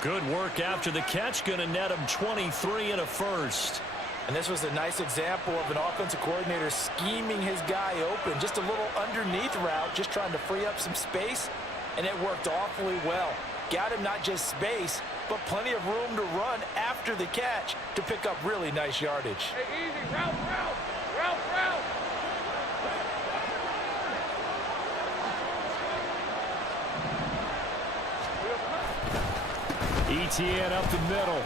Good work after the catch. Going to net him 23 and a first. And this was a nice example of an offensive coordinator scheming his guy open. Just a little underneath route, just trying to free up some space. And it worked awfully well. Got him not just space, but plenty of room to run after the catch to pick up really nice yardage. Hey, easy. Route. ETN up the middle.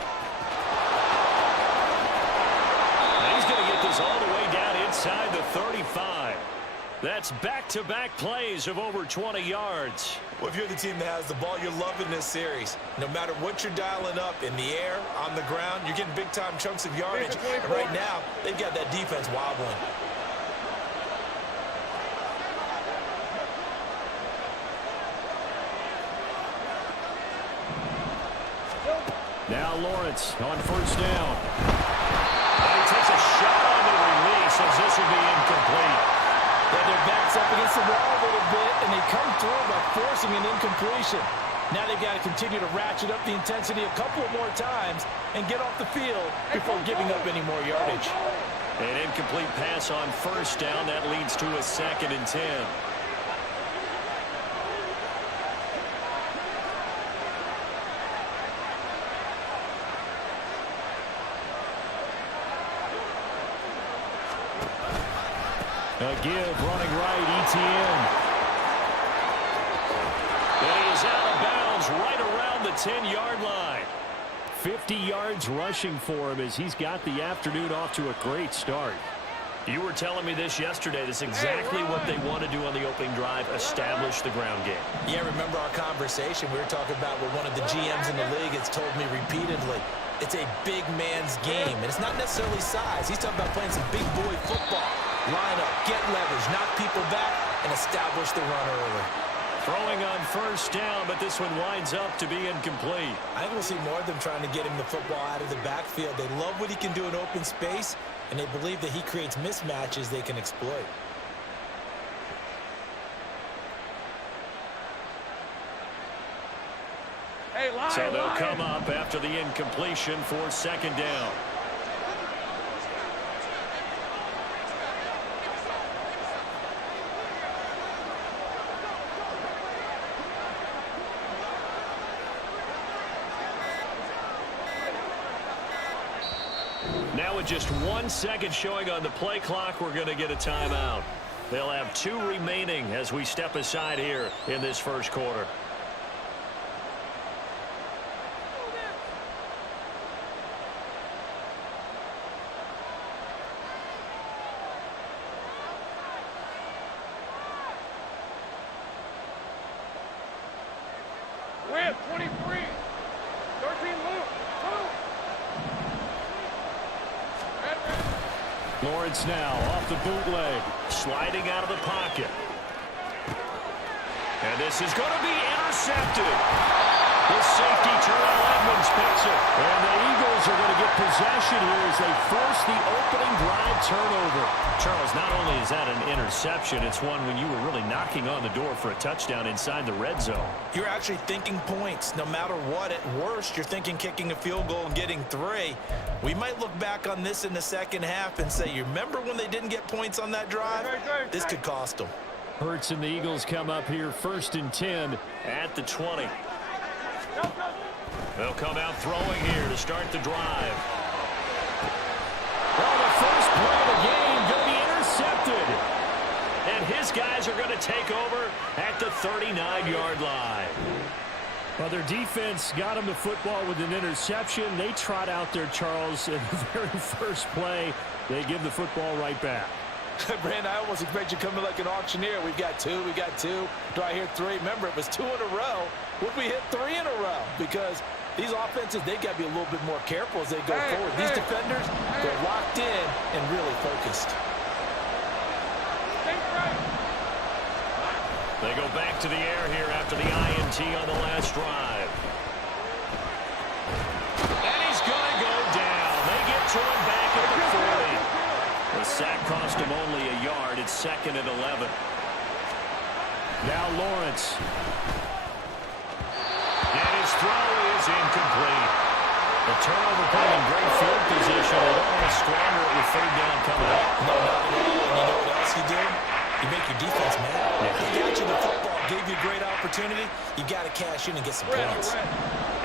And he's going to get this all the way down inside the 35. That's back-to-back plays of over 20 yards. Well, if you're the team that has the ball, you're loving this series. No matter what you're dialing up, in the air, on the ground, you're getting big-time chunks of yardage. And right now, they've got that defense wobbling. Now Lawrence on first down. And he takes a shot on the release as this will be incomplete. Yeah, their back's up against the wall a little bit, and they come through by forcing an incompletion. Now they've got to continue to ratchet up the intensity a couple of more times and get off the field before giving up any more yardage. An incomplete pass on first down. That leads to a 2nd and 10. A give, running right, ETN. And he is out of bounds right around the 10-yard line. 50 yards rushing for him as he's got the afternoon off to a great start. You were telling me this yesterday. This is exactly what they want to do on the opening drive, establish the ground game. Yeah, remember our conversation. We were talking about what one of the GMs in the league has told me repeatedly. It's a big man's game, and it's not necessarily size. He's talking about playing some big boy football. Line up, get leverage, knock people back, and establish the run early. Throwing on first down, but this one winds up to be incomplete. I think we'll see more of them trying to get him the football out of the backfield. They love what he can do in open space, and they believe that he creates mismatches they can exploit. Hey, So they'll come up after the incompletion for 2nd down. Now a with just 1 second showing on the play clock, we're going to get a timeout. They'll have 2 remaining as we step aside here in this first quarter. Win, 23. 13, Luke. Lawrence now off the bootleg, sliding out of the pocket. And this is going to be intercepted. The safety, Terrell Edmonds, picks it. And the Eagles are going to get possession here as they force the opening drive turnover. Charles, not only is that an interception, it's one when you were really knocking on the door for a touchdown inside the red zone. You're actually thinking points. No matter what, at worst, you're thinking kicking a field goal and getting 3. We might look back on this in the second half and say, you remember when they didn't get points on that drive? This could cost them. Hurts and the Eagles come up here 1st and 10 at the 20. They'll come out throwing here to start the drive. Well, the first play of the game going to be intercepted. And his guys are going to take over at the 39-yard line. Well, their defense got them the football with an interception. They trot out there, Charles, in the very first play. They give the football right back. Brandon, I almost expect you coming like an auctioneer. We've got 2, we got 2. Do I hear 3? Remember, it was 2 in a row. Would we hit 3 in a row? Because these offenses, they got to be a little bit more careful as they go forward. These defenders, they're locked in and really focused. They go back to the air here after the INT on the last drive. And he's going to go down. They get to him back at the 40. The sack cost him only a yard. It's 2nd and 11. Now Lawrence. And his throw is incomplete. The turnover put him in great field position. They don't want to squander it with 3rd down coming up. No, not at all. And you know what else you do? You make your defense mad. He got you the football, gave you a great opportunity. You got to cash in and get some points.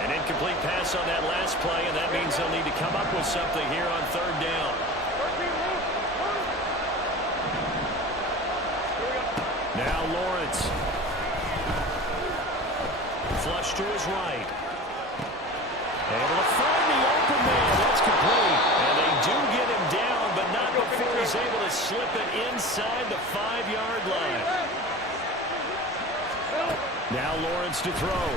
An incomplete pass on that last play, and that means they'll need to come up with something here on 3rd down. Now Lawrence. Flush to his right. Able to find the open man. That's complete. And they do get him down, but not before he's able to slip it inside the 5-yard line. Now Lawrence to throw.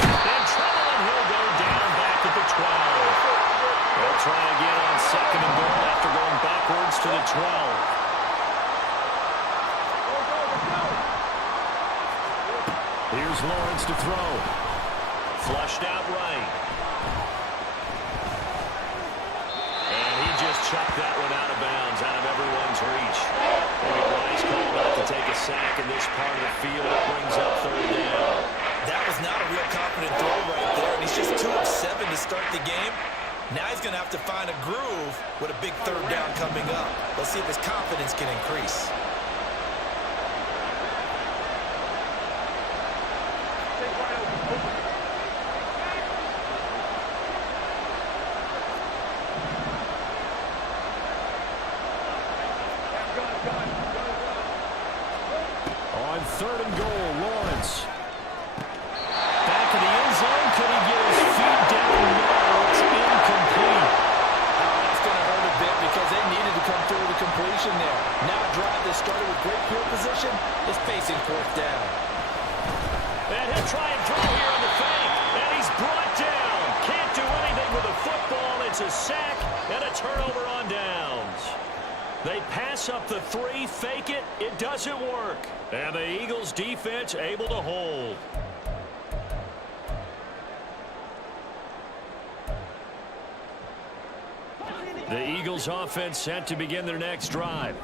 In trouble, and he'll go down back at the 12. They'll try again on 2nd and goal after going backwards to the 12. Here's Lawrence to throw. Flushed out right. And he just chucked that one out of bounds, out of everyone's reach. Maybe a wise call not to take a sack in this part of the field. It brings up 3rd down. That was not a real confident throw right there. And he's just 2 of 7 to start the game. Now he's going to have to find a groove with a big 3rd down coming up. Let's see if his confidence can increase. On 3rd and goal, Lawrence. Back in the end zone. Can he get his feet down? No, it's incomplete. That's going to hurt a bit because they needed to come through with a completion there. Now a drive that started with great field position is facing 4th down. And he'll try and throw here on the fake. And he's brought down. Can't do anything with the football. It's a sack and a turnover on downs. They pass up the 3, fake it. It doesn't work. And the Eagles defense able to hold. The Eagles offense set to begin their next drive.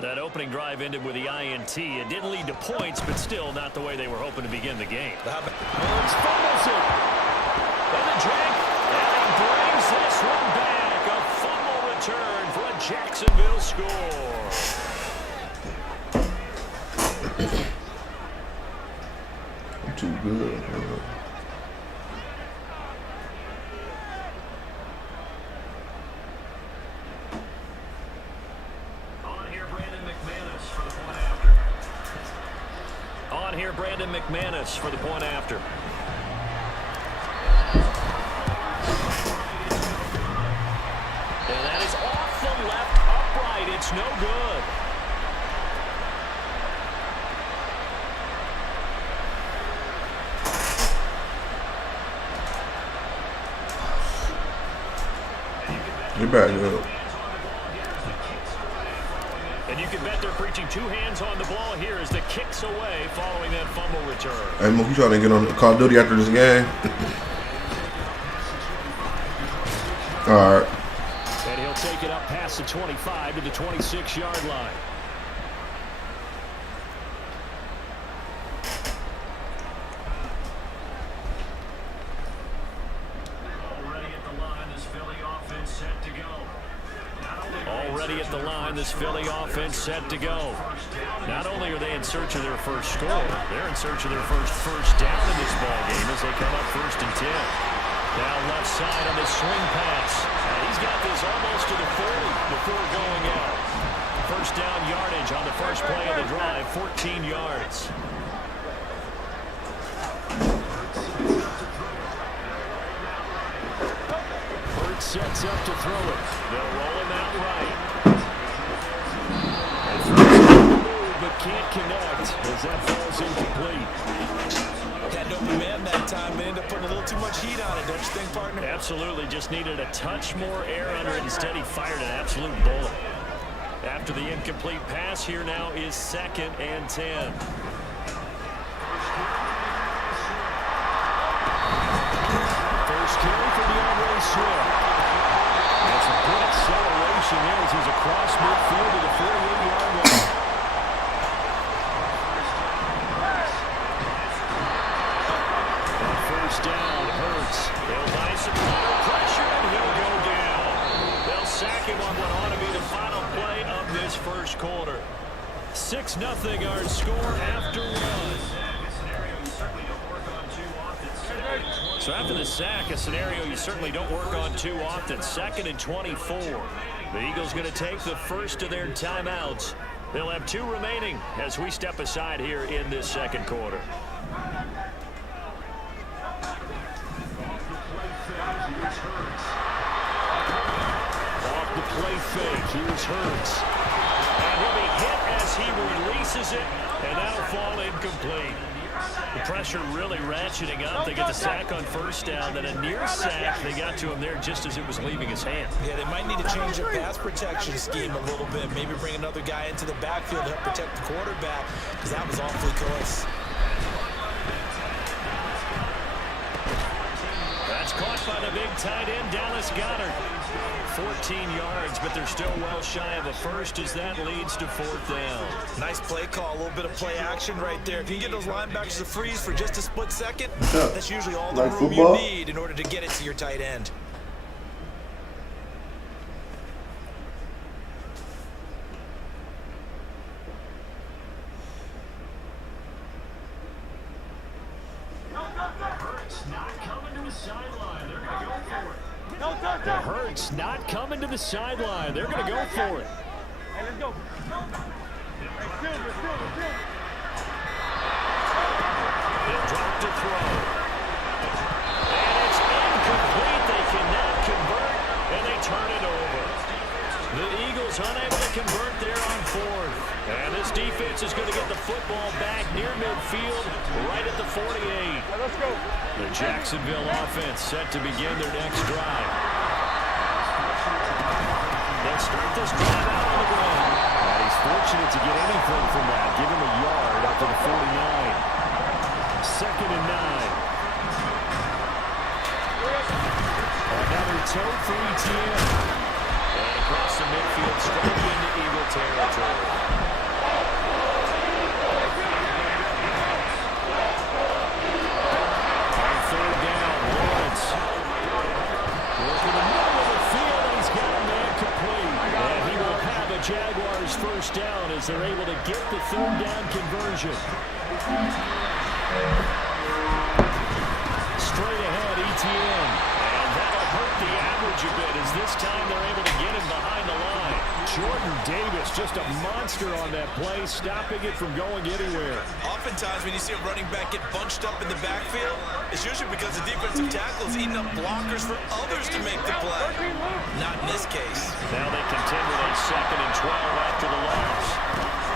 That opening drive ended with the INT. It didn't lead to points, but still not the way they were hoping to begin the game. Lawrence fumbles it. And the Jack, and he brings this one back. A fumble return for a Jacksonville score. I'm too good. Brandon McManus for the point after. And that is off the left upright. It's no good. Get back up. And you can bet they're preaching two hands on the ball here as the kicks away following that fumble return. Hey, Mook, you trying to get on Call of Duty after this game? All right. And he'll take it up past the 25 to the 26-yard line. Already at the line, this Philly offense set to go. Not only are they in search of their first score, they're in search of their first down in this ballgame as they come up 1st and 10. Down left side on this swing pass. He's got this almost to the 40 before going out. First down yardage on the first play of the drive, 14 yards. Hurts sets up to throw it. They'll roll him out right. And throws it move, but can't connect as that falls incomplete. Had no man that time, but ended up putting a little too much heat on it, don't you think, partner? Absolutely. Just needed a touch more air under it. Instead, he fired an absolute bullet. After the incomplete pass, here now is 2nd and 10. First carry for DeAndre Swift. That's a good acceleration there as he's across midfield to the 48-yard line. First down, Hurts. They'll buy some pressure, and he'll go down. They'll sack him on what ought to be the final play of this first quarter. 6-0 our score after one. So after the sack, a scenario you certainly don't work on too often. 2nd and 24. The Eagles going to take the first of their timeouts. They'll have 2 remaining as we step aside here in this second quarter. Off the play fake, here's Hurts. And he'll be hit as he releases it, and that'll fall incomplete. The pressure really ratcheting up. They get the sack on first down, then a near sack. They got to him there just as it was leaving his hand. Yeah, they might need to change their pass protection scheme a little bit. Maybe bring another guy into the backfield to help protect the quarterback, because that was awfully close. That's caught by the big tight end, Dallas Goedert. 14 yards, but they're still well shy of a first as that leads to 4th down. Nice play call, a little bit of play action right there. If you can get those linebackers to freeze for just a split second, that's usually all the room you need in order to get it to your tight end. The Hurts not coming to the sideline. They're going to go for it. Hey, let's go. They'll drop to throw. And it's incomplete. They cannot convert, and they turn it over. The Eagles unable to convert there on 4th. And this defense is going to get the football back near midfield, right at the 48. Let's go. The Jacksonville offense set to begin their next drive. They'll start this drive out on the ground. And he's fortunate to get anything from that. Give him a yard up to the 49. 2nd and 9. Another toe for ETN. And across the midfield, straight into Eagle territory. On 3rd down, Lawrence. Working the middle of the field, and he's got a man complete. And he will have a Jaguars first down as they're able to get the 3rd down conversion. Straight ahead, ETN. And that'll hurt the average a bit as this time they're able to get him behind the line. Jordan Davis, just a monster on that play, stopping it from going anywhere. Oftentimes when you see a running back get bunched up in the backfield, it's usually because the defensive tackle is eating up blockers for others to make the play. Not in this case. Now they contend with a 2nd and 12 after the loss.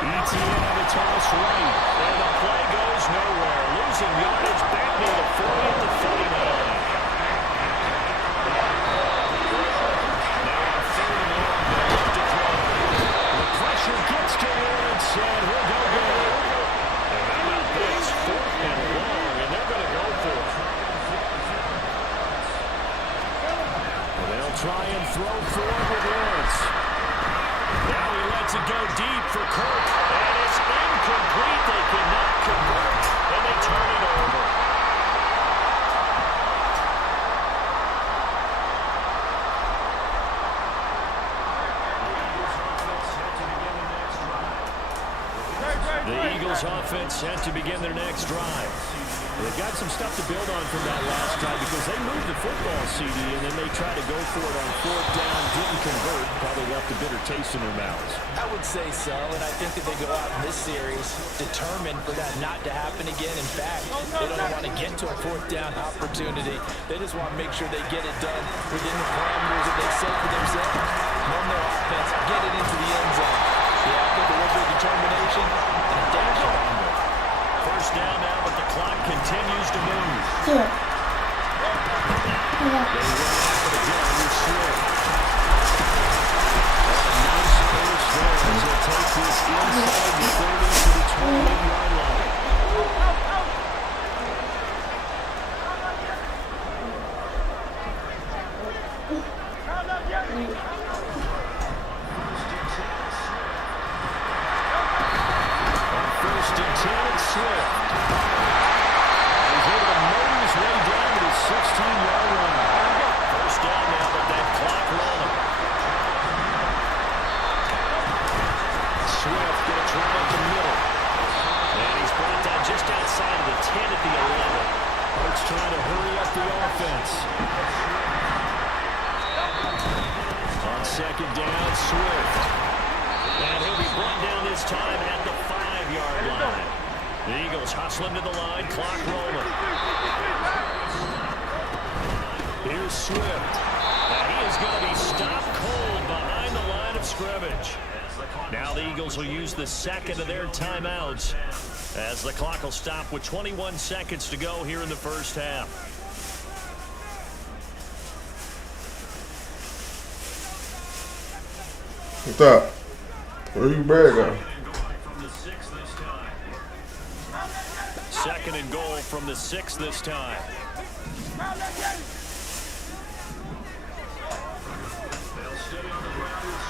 ETN on the toss right, and the play goes nowhere. Losing yardage back near the 40 at the 49. Gets to Lawrence, and he'll go good. And how about this? 4th and long, and they're going to go for it. And they'll try and throw forward with Lawrence. Now he lets it go deep for Kirk, and it's incomplete. They cannot convert, and they turn it over. The Eagles offense set to begin their next drive. They've got some stuff to build on from that last drive because they moved the football, CD, and then they tried to go for it on 4th down, didn't convert, probably left a bitter taste in their mouths. I would say so, and I think that they go out in this series determined for that not to happen again. In fact, they don't want to get to a 4th down opportunity. They just want to make sure they get it done within the parameters that they set for themselves. Run their offense, get it into the end zone. Yeah, I think a little bit of determination and a dash of hunger. 1st down now, but the clock continues to move. Here. They run after the DeAndre Swift. A nice finish there as they take this inside the 30 to the 28-yard line. Swift. He's able to motor his way down to his 16-yard line. 1st down now, but that clock rolling. Swift going to try up the middle. And he's brought down just outside of the 10 at the 11. Hurts trying to hurry up the offense. On 2nd down, Swift. And he'll be brought down this time at the 5-yard line. The Eagles hustle him to the line, clock rolling. Here's Swift. And he is going to be stopped cold behind the line of scrimmage. Now the Eagles will use the 2nd of their timeouts as the clock will stop with 21 seconds to go here in the 1st half. What's up? Where you back at? 2nd and goal from the 6 this time. They'll stay on the ground with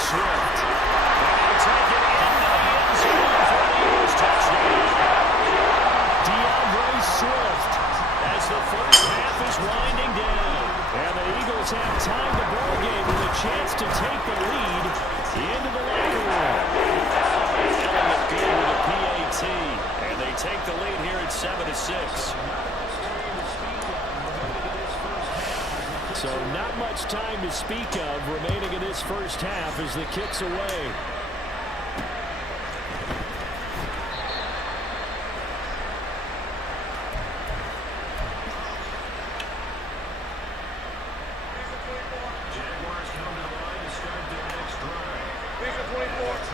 Swift. And they'll take it into the end zone for the Eagles touchdown. DeAndre Swift as the 1st half is winding down. And the Eagles have tied the ball game with a chance to take the lead into the locker room. Good with a PAT, and they take the lead here at 7-6. So not much time to speak of remaining in this 1st half as the kick's away.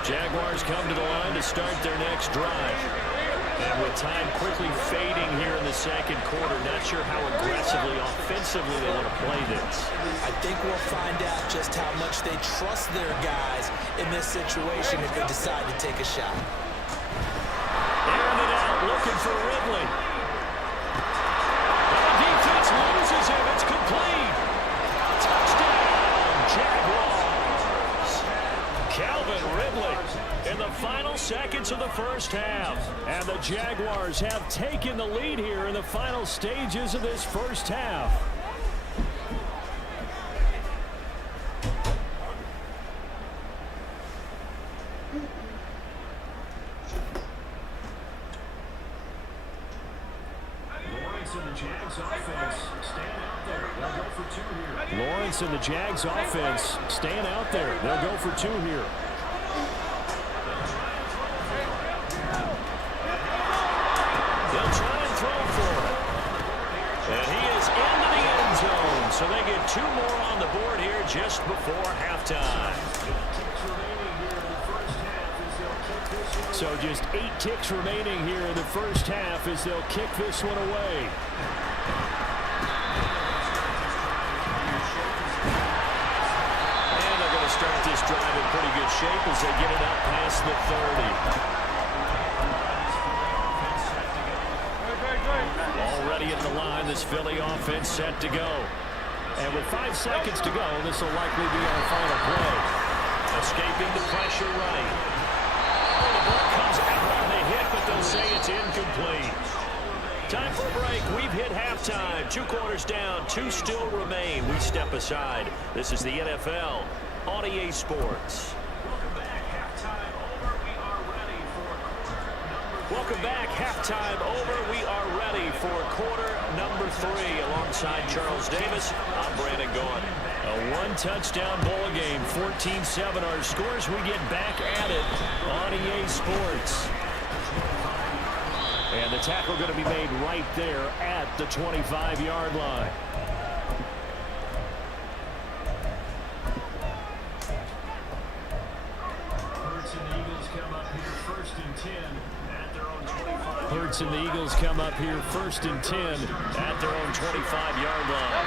Jaguars come to the line to start their next drive. And with time quickly fading here in the 2nd quarter, not sure how aggressively, offensively they want to play this. I think we'll find out just how much they trust their guys in this situation if they decide to take a shot. Airing it out, looking for Ridley. And the defense loses him. It's complete. Touchdown, Jaguars. Calvin Ridley in the final seconds of the 1st half. And the Jaguars have taken the lead here in the final stages of this 1st half. Lawrence and the Jags offense stand up. Lawrence and the Jags offense staying out there. They'll go for 2 here. They'll try and throw for it. And he is into the end zone. So they get 2 more on the board here just before halftime. So just 8 ticks remaining here in the first half as they'll kick this one away. And they're going to start this drive in pretty good shape as they get it up past the 30. Already at the line, this Philly offense set to go. And with 5 seconds to go, this will likely be our final play. Escaping the pressure right. Oh, the ball comes out on the hit, but they'll say it's incomplete. Time for a break. We've hit halftime. 2 quarters down, 2 still remain. We step aside. This is the NFL on EA Sports. Welcome back. Halftime over. We are ready for quarter number 3. Alongside Charles Davis, I'm Brandon Gaughan. A 1-touchdown ball game, 14-7 our scores. We get back at it on EA Sports. And the tackle going to be made right there at the 25-yard line. Hurts and the Eagles come up here first and 10 at their own 25-yard line.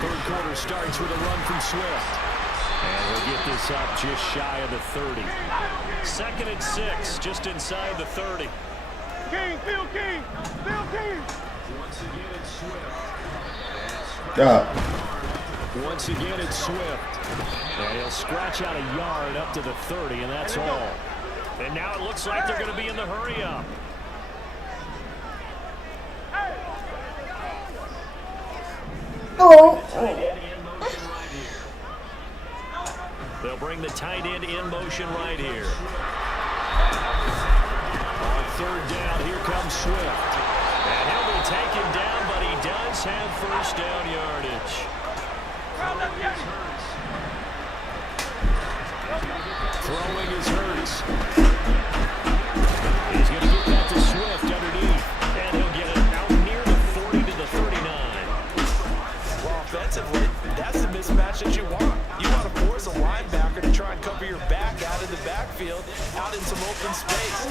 Third quarter starts with a run from Swift. And we'll get this up just shy of the 30. 2nd and 6, just inside the 30. King, Phil King, Phil King. Once again, it's Swift. Once again, it's Swift. And he'll scratch out a yard up to the 30, and that's all. And now it looks like they're going to be in the hurry-up. They'll bring the tight end in motion right here. On 3rd down, here comes Swift. And he'll be taken down, but he does have first down yardage. Throwing is Hurts. He's going to get that to Swift underneath. And he'll get it out near the 40 to the 39. Well, offensively, that's the mismatch that you want. You want to force a linebacker to try and cover your back out of the backfield, out in some open space.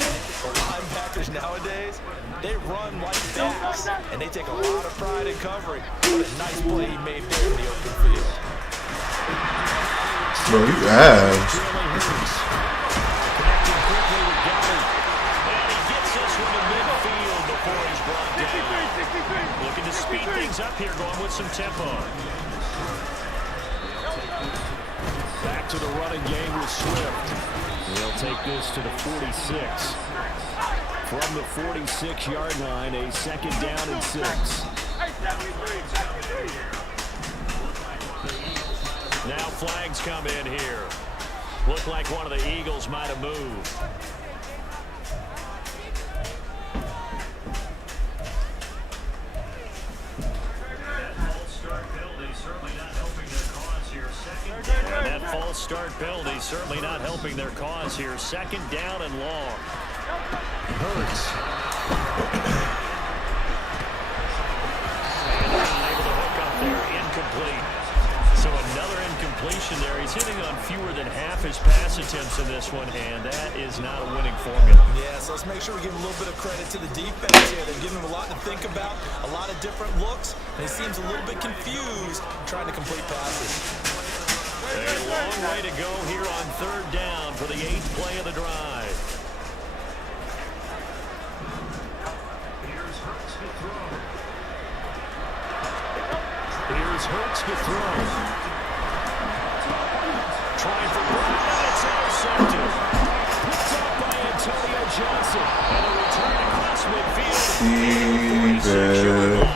The linebackers nowadays, they run like backs, and they take a lot of pride in covering. What a nice play he made there in the open field. Bro, you ass. Connecting quickly with Galley. And he gets this one to midfield before he's brought down. Looking to speed things up here, going with some tempo. Back to the running game with Swift. He'll take this to the 46. From the 46-yard line, a 2nd down and 6. Now flags come in here. Looked like one of the Eagles might have moved. And that false start penalty certainly not helping their cause here. 2nd down and long. Hurts. And able to hook up there. Incomplete. So another incompletion there. He's hitting on fewer than half his pass attempts in this one, and that is not a winning formula. Yeah, so let's make sure we give a little bit of credit to the defense here. They're giving him a lot to think about, a lot of different looks, and he seems a little bit confused trying to complete passes. A long way to go here on 3rd down for the 8th play of the drive. Here's Hurts to throw. Trying for Brown, and it's intercepted. Picked up by Antonio Johnson. And a return across midfield.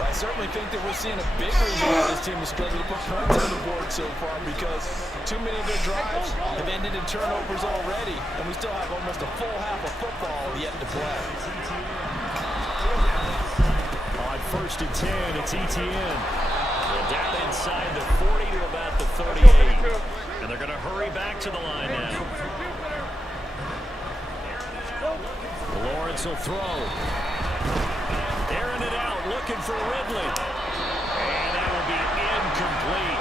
I certainly think that we're seeing a big reason why this team is struggling to put points on the board so far, because too many of their drives have ended in turnovers already, and we still have almost a full half of football yet to play. On on 1st and 10. It's Etienne. Well, down inside the 40 to about the 38. And they're going to hurry back to the line now. Lawrence will throw. Airing it out, looking for Ridley. And that will be incomplete.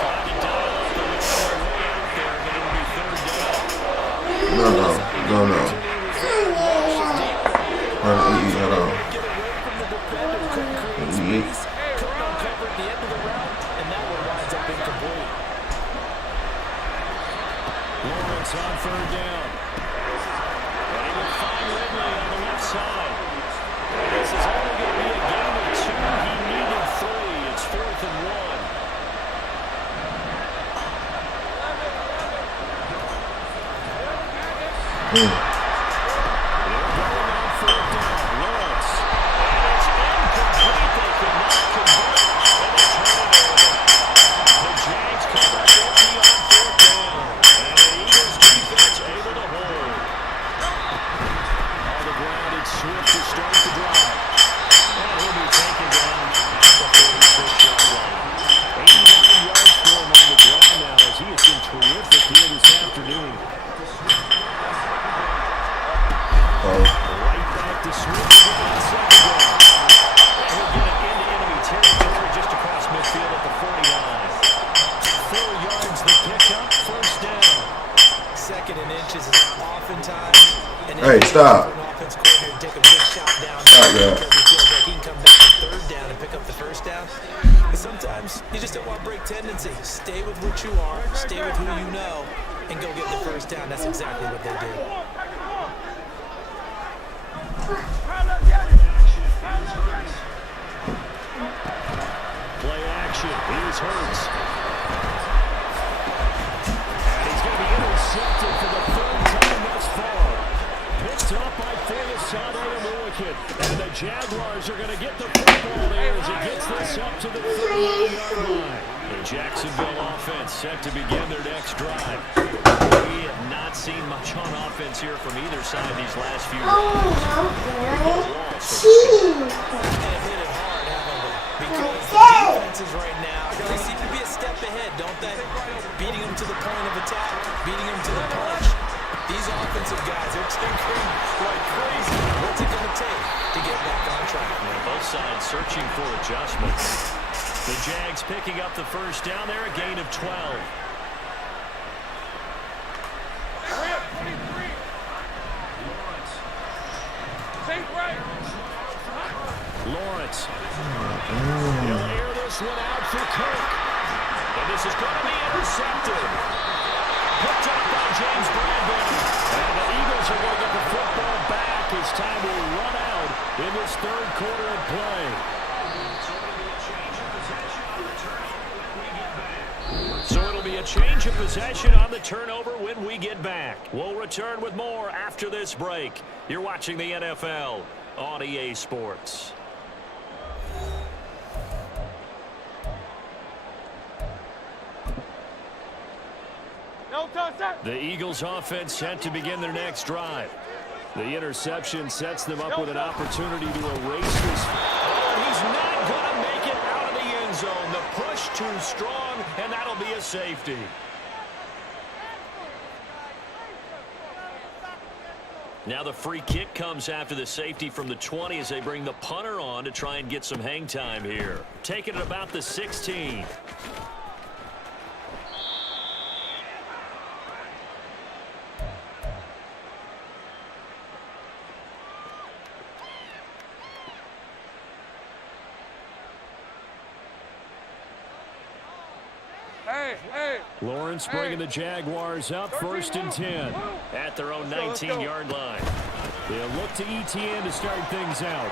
Trying to dial up the way out there, but it'll be 3rd down. No. Lawrence on 3rd down. And he will find Ridley on the left side. This is only going to be a game of 2. He needed 3. It's 4th and 1. They're going on 4th down. Lawrence. And it's incomplete. They could not convert. And they turn it over. The Jags come back empty on 4th down. And the Eagles defense able to hold. On the ground, it's Swift to start the drive. And he'll be taken down at the 46-yard line. 89 yards for him on the ground now as he has been terrific here this afternoon. Right back to Swift on 2nd down. And he'll get it into enemy territory just across midfield at the 49. 4 yards the pickup, 1st down. 2nd and inches is oftentimes Hey, stop. offense coordinator take a big shot down Stop that. because he feels like he can come back to 3rd down and pick up the 1st down. But sometimes you just don't want to break tendency. Stay with what you are, stay with who you know, and go get the 1st down. That's exactly what they did. Play action. Here's Hurts. And he's going to be intercepted for the 3rd time thus far. Picked up by Falasade and Willikin. And the Jaguars are going to get the football there as it gets this up to the 39-yard line. The Jacksonville offense set to begin their next drive. We have not seen much on offense here from either side these last few Because the defenses right now, they seem to be a step ahead, don't they? Beating them to the point of attack, beating them to the punch. These offensive guys are tinkering like crazy. What's it going to take to get back on track? Yeah, both sides searching for adjustments. The Jags picking up the 1st down there, a gain of 12. Lawrence. He'll air this one out for Kirk. And this is going to be intercepted. Picked up by James Bradbury. And the Eagles are going to get the football back as time will run out in this 3rd quarter of play. So it'll be a change of possession on the turnover when we get back. We'll return with more after this break. You're watching the NFL on EA Sports. The Eagles offense set to begin their next drive. The interception sets them up with an opportunity to erase this. Oh, he's not going to make it out of the end zone. The push too strong, and that'll be a safety. Now the free kick comes after the safety from the 20 as they bring the punter on to try and get some hang time here. Taking it about the 16. Lawrence bringing the Jaguars up 1st and 10 at their own 19-yard line. They'll look to Etienne to start things out.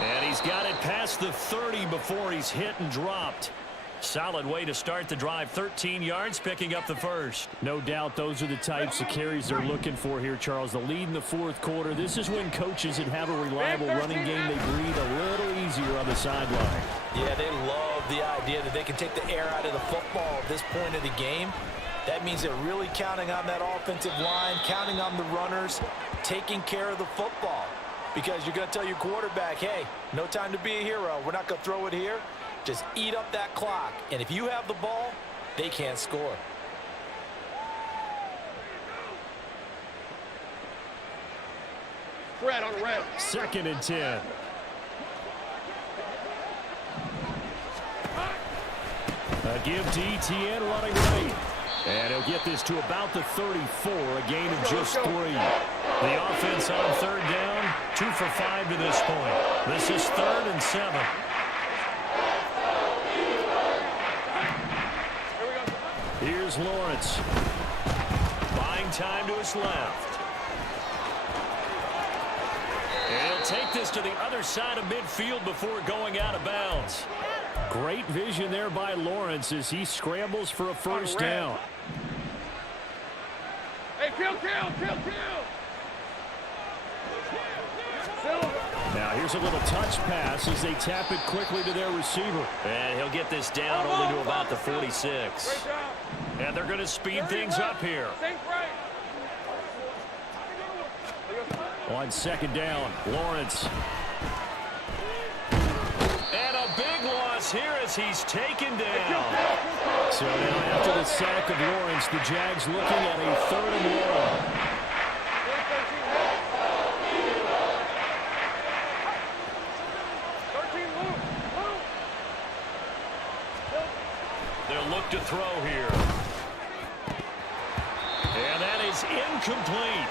And he's got it past the 30 before he's hit and dropped. Solid way to start the drive. 13 yards, picking up the 1st. No doubt those are the types of carries they're looking for here, Charles. The lead in the 4th quarter. This is when coaches that have a reliable running game, they breathe a little easier on the sideline. Yeah, they love the idea that they can take the air out of the football at this point of the game. That means they're really counting on that offensive line, counting on the runners, taking care of the football. because you're going to tell your quarterback, hey, no time to be a hero. We're not going to throw it here. Just eat up that clock. And if you have the ball, they can't score. Red on red. 2nd and 10. A give to ETN running right. And he'll get this to about the 34, a gain of just 3. The offense on 3rd down, 2 for 5 to this point. This is 3rd and 7. Here's Lawrence. Buying time to his left. And he'll take this to the other side of midfield before going out of bounds. Great vision there by Lawrence as he scrambles for a first down. Hey, kill. Now here's a little touch pass as they tap it quickly to their receiver. And he'll get this down only to about the 46. And they're going to speed things up here. On 2nd down, Lawrence. And a big loss here as he's taken down. So now after the sack of Lawrence, the Jags looking at a 3rd and long. They'll look to throw here. And that is incomplete.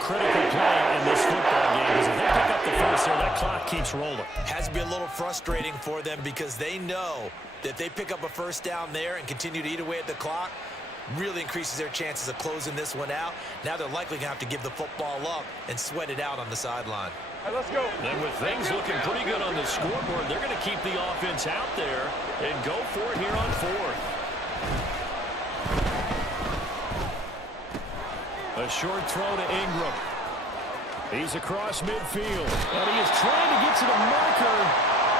Critical play in this football game is if they pick up the first there, that clock keeps rolling. Has to be a little frustrating for them because they know that if they pick up a first down there and continue to eat away at the clock, really increases their chances of closing this one out. Now they're likely going to have to give the football up and sweat it out on the sideline. All right, let's go. Then with things looking pretty good on the scoreboard, they're going to keep the offense out there and go for it here on 4th. A short throw to Ingram. He's across midfield. And he is trying to get to the marker.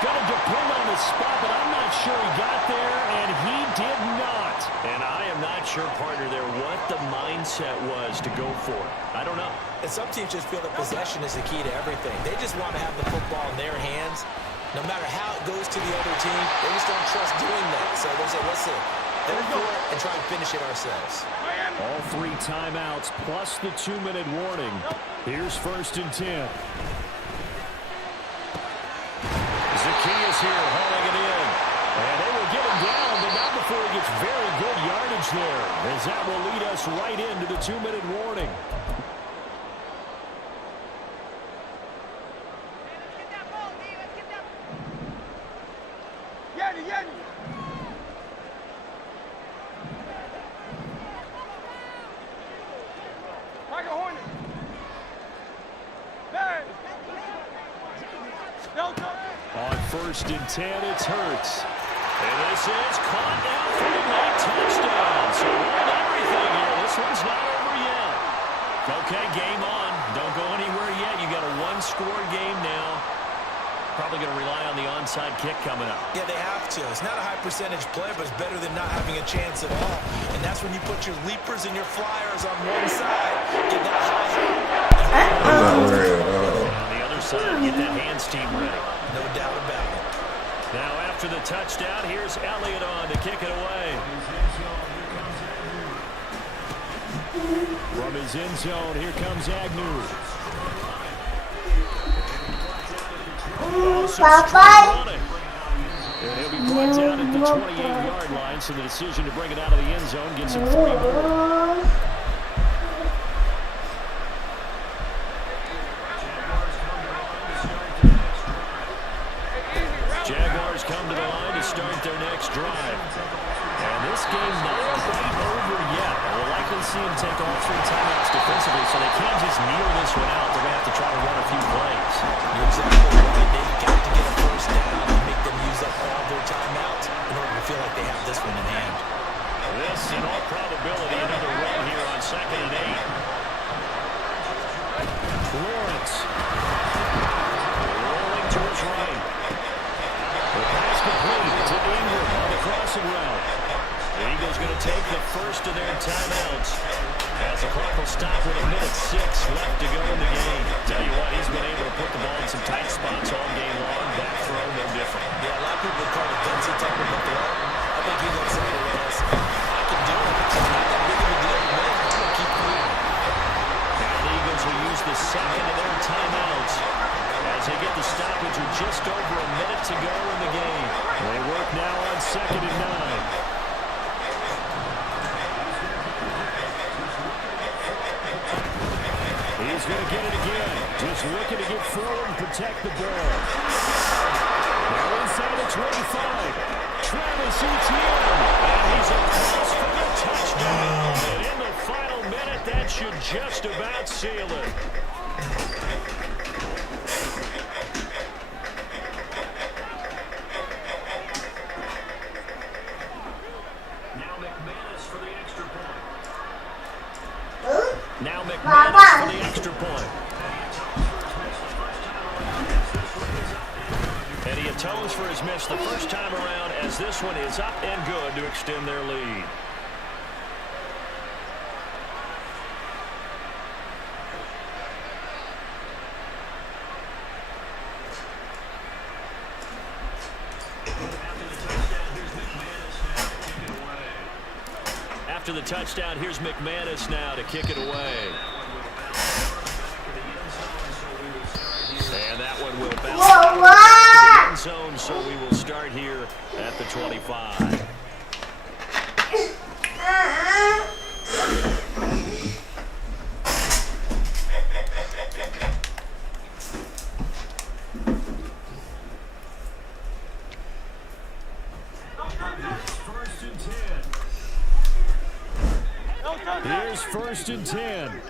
Going to depend on the spot, but I'm not sure he got there, and he did not. And I am not sure, partner, there what the mindset was to go for it. I don't know. And some teams just feel that possession is the key to everything. They just want to have the football in their hands. No matter how it goes to the other team, they just don't trust doing that. So they say, listen, let's go and try and finish it ourselves. All 3 timeouts plus the 2-minute warning. Here's 1st and 10. Zacchaeus here hauling it in. And they will get him down, but not before he gets very good yardage there, as that will lead us right into the 2-minute warning. Yeti. Tiger Hornet. There. On 1st and 10, it's Hurts. And this is caught down for a late touchdown. So hold everything here. This one's not over yet. Okay, game on. Don't go anywhere yet. You got a 1-score game now. Probably going to rely on the onside kick coming up. Yeah, they have to. It's not a high percentage play, but it's better than not having a chance at all. And that's when you put your leapers and your flyers on one side. Get that high. I'm not worried at all. On the other side, get that hands team ready. No doubt about it. Now after the touchdown, here's Elliott on to kick it away. From his end zone, here comes Agnew. Papa. And he'll be brought down at the 28-yard line, so the decision to bring it out of the end zone gets him 3 more. Jaguars come to the line to start their next drive. And this game not quite over yet. We'll likely see him take all 3 timeouts defensively, so they can't just kneel this one out. They're going to have to try to run a few plays. You're exactly right. They've got to get a first down and make them use up all their timeouts in order to feel like they have this one in hand. This, in all probability, another run here on 2nd and 8. Lawrence. Rolling to his right. The pass complete to Ingram on the crossing route. He Eagles going to take the first of their timeouts as the clock will stop with 1:06 left to go in the game. Tell you what, he's been able to put the ball in some tight spots all game long. That throw, no different. Yeah, a lot of people call it Dempsey type of a throw. I think he looks at it as, I can do it. It's not that big of a deal to me. I'm going to keep moving. Now the Eagles will use the second of their timeouts as they get the stoppage with just over a minute to go in the game. They work now on 2nd and 9. He's going to get it again. Just looking to get forward and protect the ball. Now inside the 25. Travis Etienne. And he's across for the touchdown. And in the final minute, that should just about seal it. Now McManus for the extra point. And he atones for his miss the first time around as this one is up and good to extend their lead. After the touchdown, here's McManus now to kick it away. And that one will bounce to the end zone, so we will start here at the 25. Here's 1st and 10.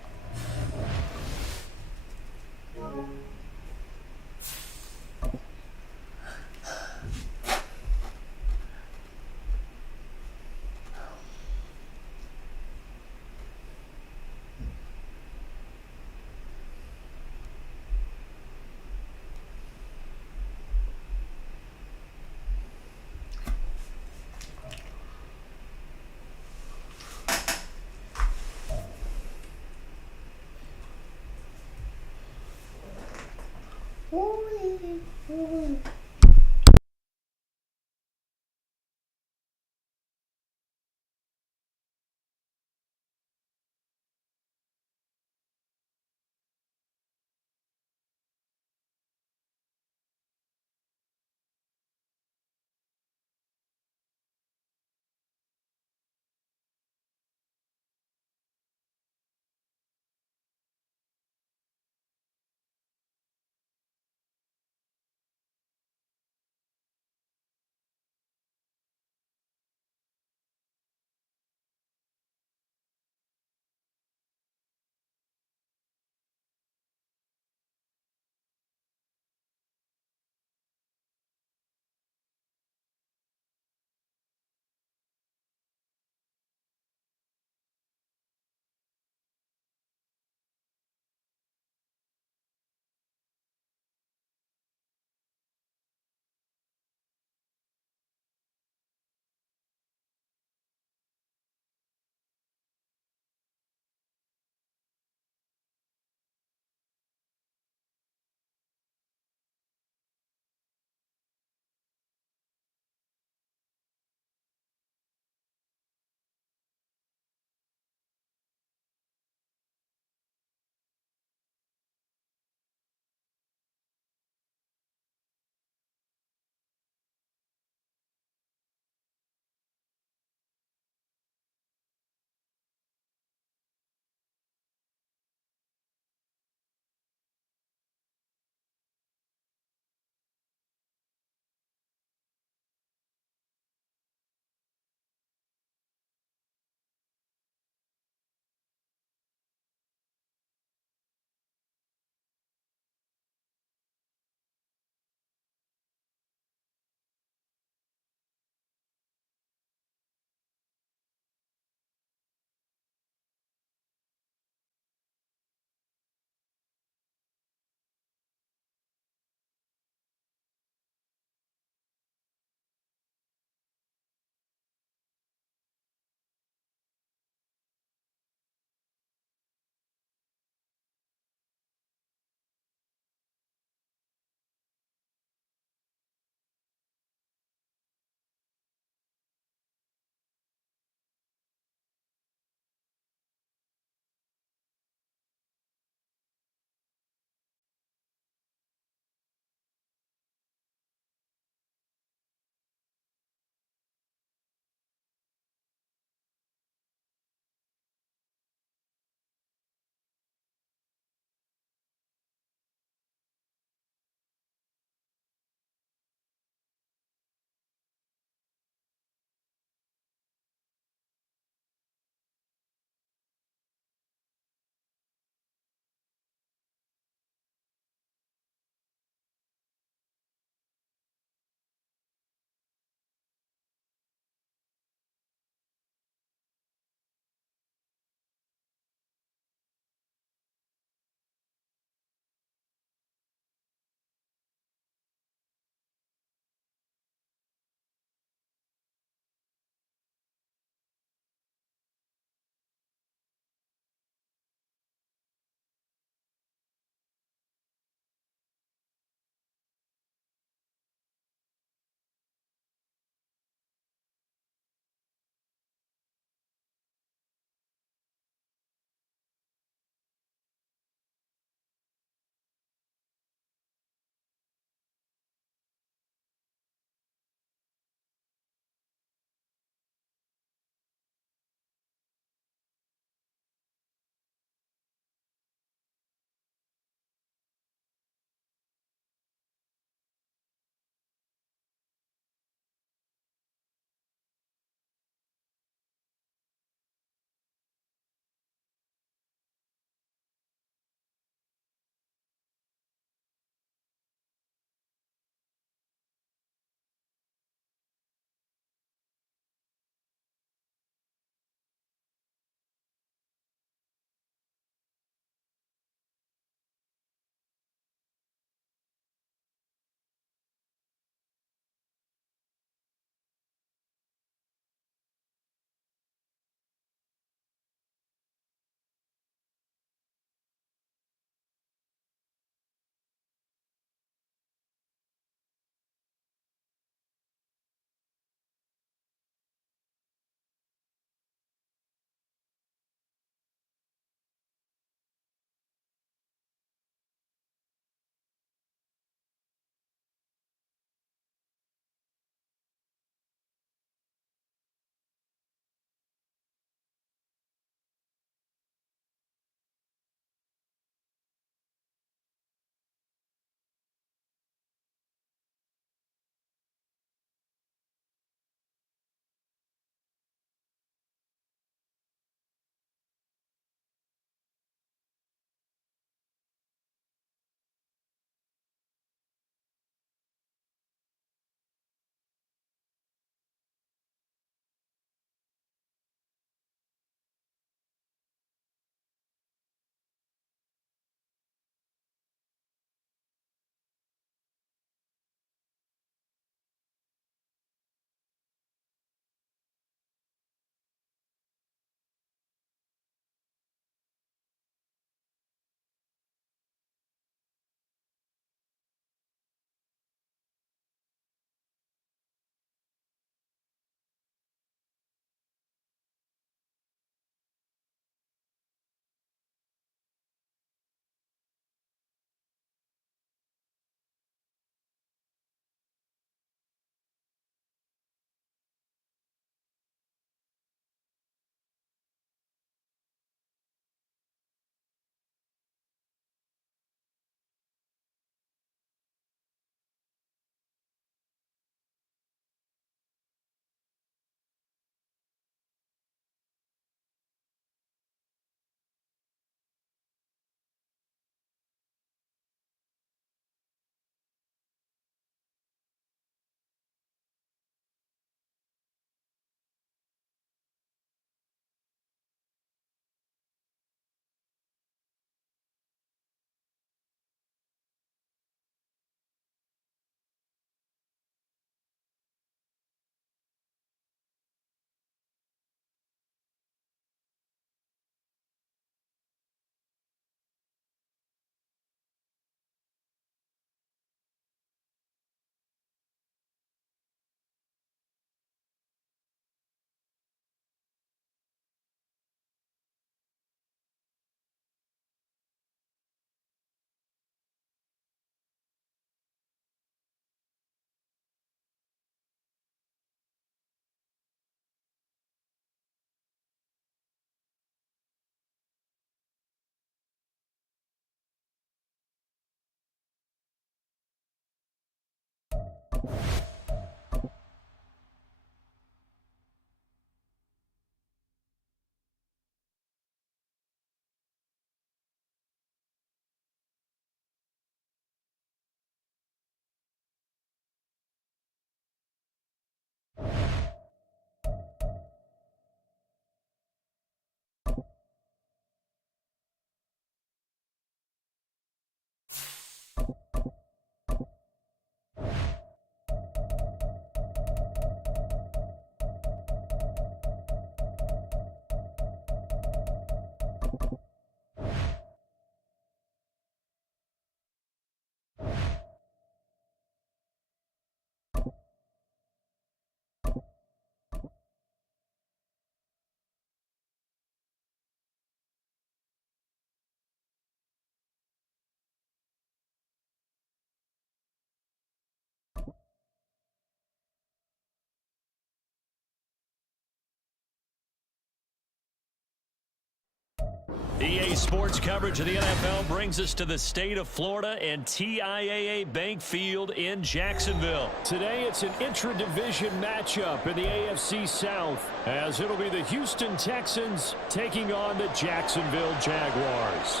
EA Sports coverage of the NFL brings us to the state of Florida and TIAA Bank Field in Jacksonville. Today it's an intra-division matchup in the AFC South, as it'll be the Houston Texans taking on the Jacksonville Jaguars.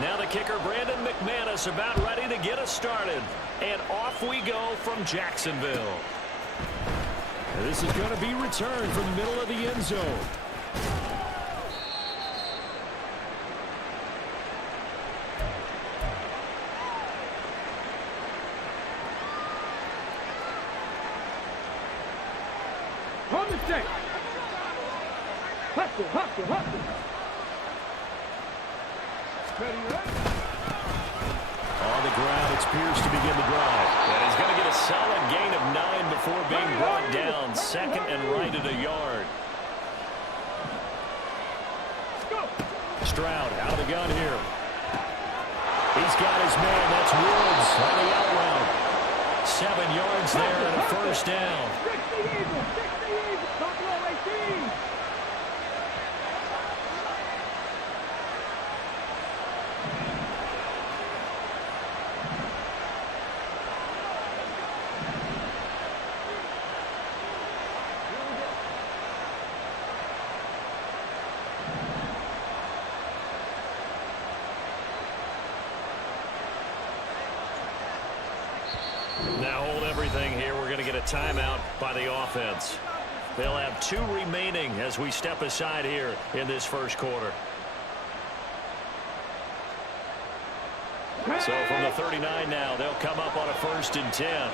Now the kicker, Brandon McManus, about ready to get us started. And off we go from Jacksonville. This is going to be returned from the middle of the end zone. On the ground, it's Pierce to begin the drive. And he's going to get a solid gain of 9 before being brought down. Second and right at a yard. Stroud out of the gun here. He's got his man. That's Woods on the out route. 7 yards there and a first down. Now hold everything here. We're going to get a timeout by the offense. They'll have 2 remaining as we step aside here in this first quarter. So from the 39 now, they'll come up on a 1st and 10.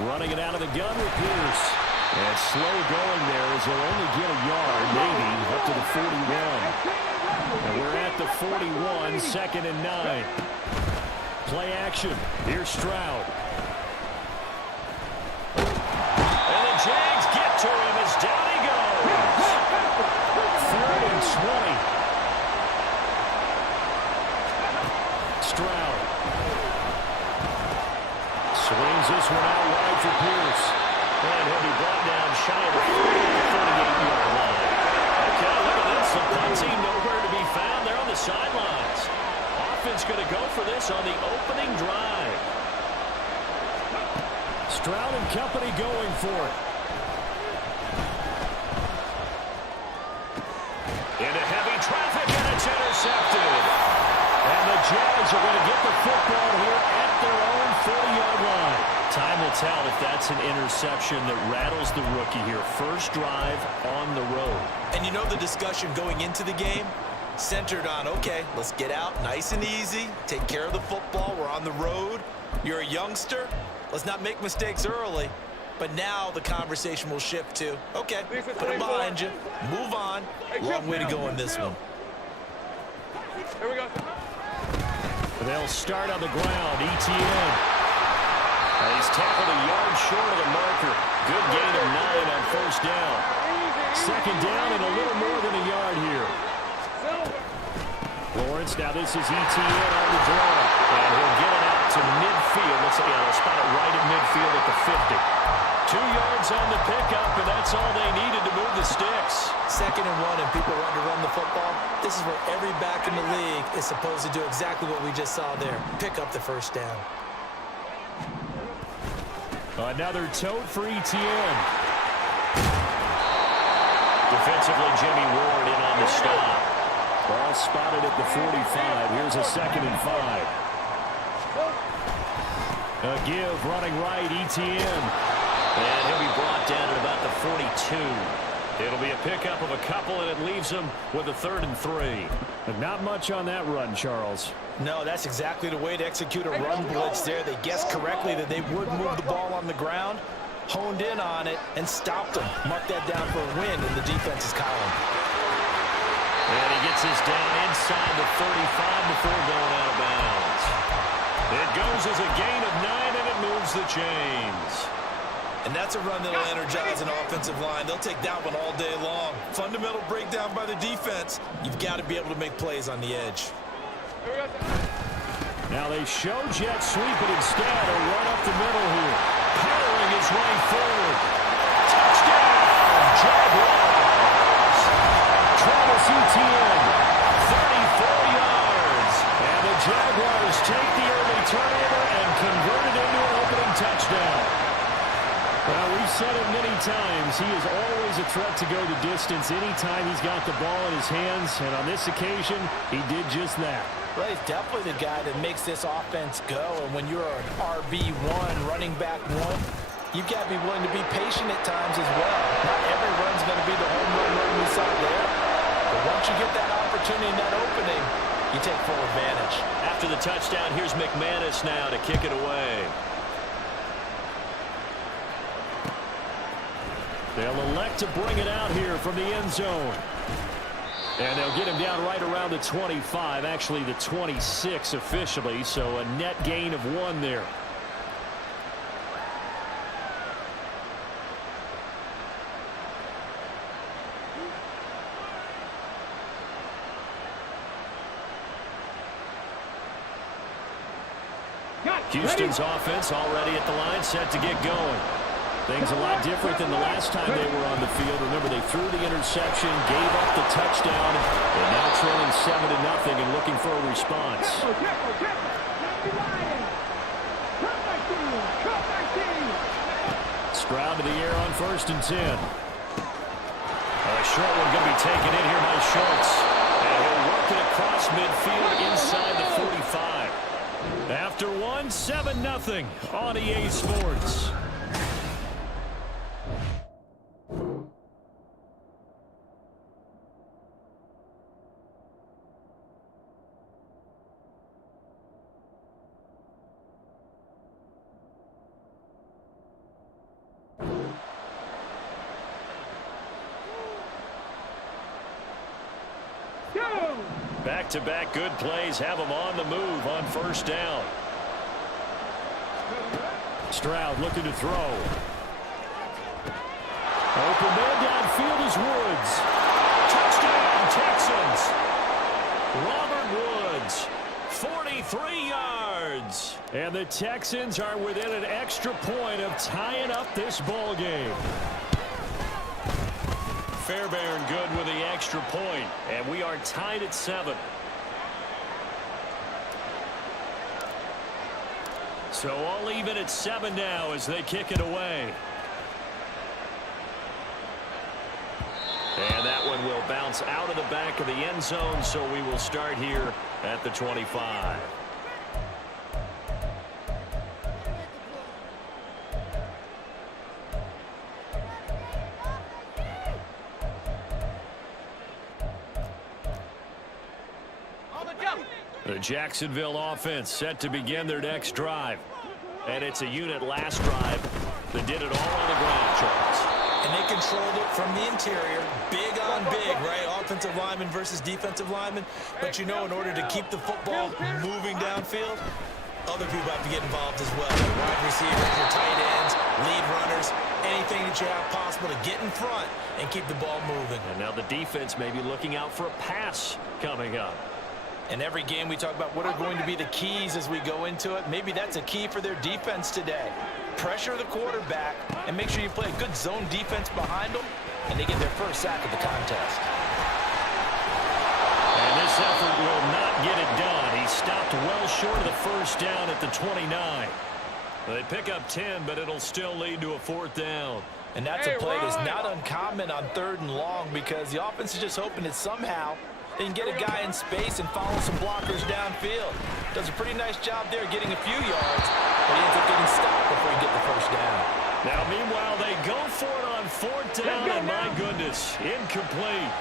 Running it out of the gun with Pierce. And slow going there as they'll only get a yard, maybe, up to the 41. And we're at the 41, 2nd and 9. Play action. Here's Stroud. And the Jags get to him as down he goes. 3rd and 20. Stroud. Swings this one out wide for Pierce. And he'll be brought down shy of the 38-yard line. Okay, look at this. The punt team nowhere to be found. They're on the sidelines. Offense going to go for this on the opening drive. Stroud and company going for it. Into heavy traffic, and it's intercepted. And the Jags are going to get the football here at their own 40-yard line. Time will tell if that's an interception that rattles the rookie here. First drive on the road. And you know the discussion going into the game? Centered on, okay, let's get out nice and easy, take care of the football, we're on the road. You're a youngster, let's not make mistakes early. But now the conversation will shift to, okay, put it behind you, move on. Long way to go in this one. Here we go. They'll start on the ground. ETN. And he's tackled a yard short of the marker. Good gain of 9 on first down. 2nd down and a little more than a yard here. Lawrence, now this is ETN on the draw. And he'll get it out to midfield. Looks like they'll spot it right at midfield at the 50. 2 yards on the pickup, and that's all they needed to move the sticks. 2nd and 1, and people want to run the football. This is where every back in the league is supposed to do exactly what we just saw there. Pick up the first down. Another tote for ETN. Defensively, Jimmy Ward in on the stop. Ball spotted at the 45. Here's a 2nd and 5. A give running right, ETN. And he'll be brought down at about the 42. It'll be a pickup of a couple, and it leaves him with a 3rd and 3. But not much on that run, Charles. No, that's exactly the way to execute a run blitz there. They guessed correctly that they would move the ball on the ground, honed in on it, and stopped them. Mark that down for a win in the defense's column. And he gets this down inside the 35 before going out of bounds. It goes as a gain of 9, and it moves the chains. And that's a run that'll energize an offensive line. They'll take that one all day long. Fundamental breakdown by the defense. You've got to be able to make plays on the edge. Now they show jet sweep, but instead a run up the middle here. Powering his way forward. Touchdown, Jaguars. Travis Etienne, 34 yards. And the Jaguars take the early turnover and convert it into an opening touchdown. Well, we've said it many times. He is always a threat to go the distance anytime he's got the ball in his hands. And on this occasion, he did just that. Well, he's definitely the guy that makes this offense go. And when you're an RB1, running back 1, you've got to be willing to be patient at times as well. Not every run's going to be the home run we saw there. But once you get that opportunity, that opening, you take full advantage. After the touchdown, here's McManus now to kick it away. They'll elect to bring it out here from the end zone. And they'll get him down right around the 25, actually the 26 officially, so a net gain of 1 there. Houston's offense already at the line, set to get going. Things a lot different than the last time they were on the field. Remember, they threw the interception, gave up the touchdown, and now trailing 7-0 and looking for a response. Stroud to the air on 1st and 10. A short one going to be taken in here by Schultz. And he'll work it across midfield inside the 45. After 1, 7-0 on EA Sports. Back-to-back good plays have them on the move on 1st down. Stroud looking to throw. Open man downfield is Woods. Touchdown, Texans. Robert Woods, 43 yards. And the Texans are within an extra point of tying up this ball game. Fairbairn good with the extra point, and we are tied at 7. So all even at 7 now as they kick it away. And that one will bounce out of the back of the end zone, so we will start here at the 25. The Jacksonville offense set to begin their next drive. And it's a unit last drive that did it all on the ground, Charles. And they controlled it from the interior. Big on big, right? Offensive lineman versus defensive lineman. But you know, in order to keep the football moving downfield, other people have to get involved as well. Your wide receivers, your tight ends, lead runners, anything that you have possible to get in front and keep the ball moving. And now the defense may be looking out for a pass coming up. In every game we talk about what are going to be the keys as we go into it. Maybe that's a key for their defense today. Pressure the quarterback and make sure you play a good zone defense behind them, and they get their first sack of the contest. And this effort will not get it done. He stopped well short of the 1st down at the 29. They pick up 10, but it'll still lead to a 4th down. And that's a play that's not uncommon on 3rd and long, because the offense is just hoping that somehow and get a guy in space and follow some blockers downfield. Does a pretty nice job there getting a few yards, but he ends up getting stopped before he get the first down. Now, meanwhile, they go for it on 4th down, and my goodness, incomplete.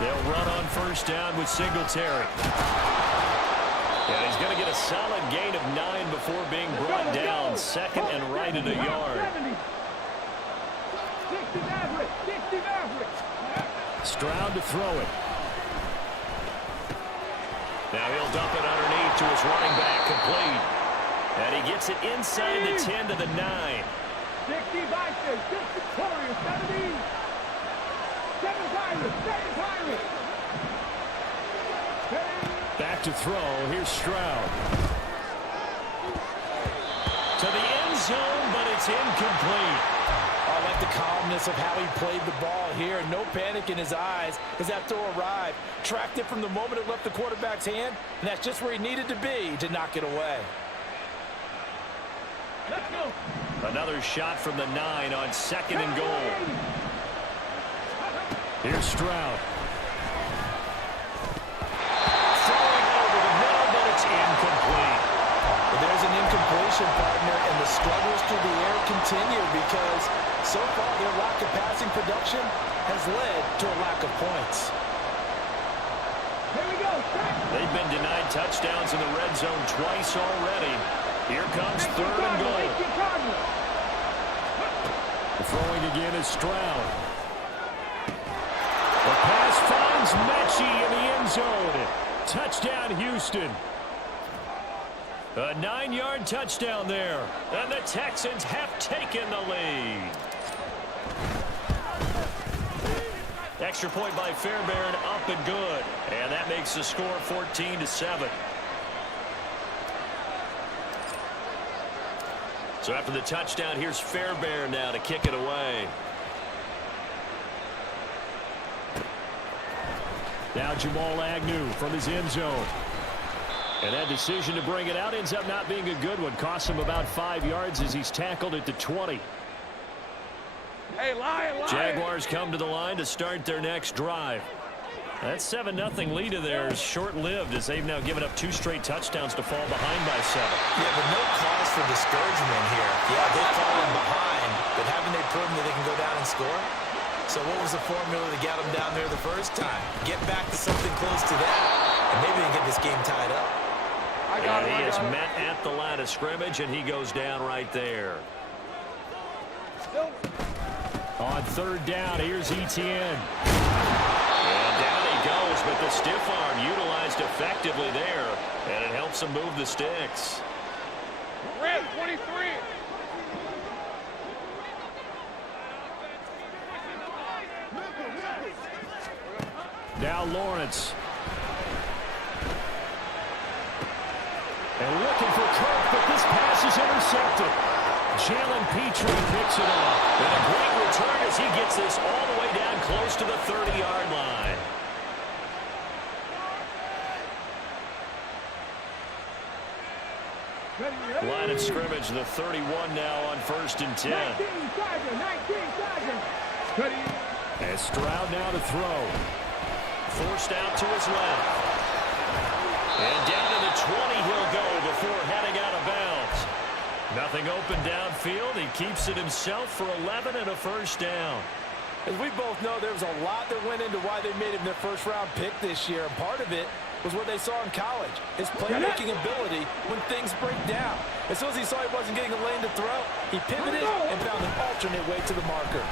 They'll run on 1st down with Singletary. And he's going to get a solid gain of 9 before being brought down. 2nd and right at a yard. Stroud to throw it. Now he'll dump it underneath to his running back, complete. And he gets it inside the 10 to the 9. Back to throw. Here's Stroud. To the end zone, but it's incomplete. I like the calmness of how he played the ball here. No panic in his eyes as that throw arrived. Tracked it from the moment it left the quarterback's hand, and that's just where he needed to be to knock it away. Let's go. Another shot from the 9 on 2nd and goal. Here's Stroud. Throwing over the middle, but it's incomplete. Well, there's an incompletion, partner, and the struggles through the air continue because so far their lack of passing production has led to a lack of points. Here we go. They've been denied touchdowns in the red zone twice already. Here comes 3rd and goal. Throwing again is Stroud. The pass finds Mechie in the end zone. Touchdown, Houston. A 9-yard touchdown there. And the Texans have taken the lead. Extra point by Fairbairn, up and good. And that makes the score 14-7. So after the touchdown, here's Fairbairn now to kick it away. Now Jamal Agnew from his end zone. And that decision to bring it out ends up not being a good one. Costs him about 5 yards as he's tackled at the 20. Hey, lion. Jaguars come to the line to start their next drive. That 7-0 lead of theirs short-lived as they've now given up 2 straight touchdowns to fall behind by 7. Yeah, but no cause for discouragement here. Yeah, they've fallen behind, but haven't they proven that they can go down and score? So what was the formula to get them down there the first time? Get back to something close to that, and maybe they get this game tied up. And he is met at the line of scrimmage, and he goes down right there. On 3rd down, here's Etienne. And down he goes, but the stiff arm utilized effectively there, and it helps him move the sticks. Red 23. Now Lawrence. And looking for Kirk, but this pass is intercepted. Jalen Petrie picks it off. And a great return as he gets this all the way down close to the 30-yard line. Line of scrimmage, the 31 now on 1st and 10. And Stroud now to throw. Forced out to his left. And down to the 20 he'll go before heading out of bounds. Nothing open downfield. He keeps it himself for 11 and a 1st down. As we both know, there was a lot that went into why they made him their first-round pick this year. And part of it was what they saw in college, his playmaking ability when things break down. As soon as he saw he wasn't getting a lane to throw, he pivoted and found an alternate way to the marker.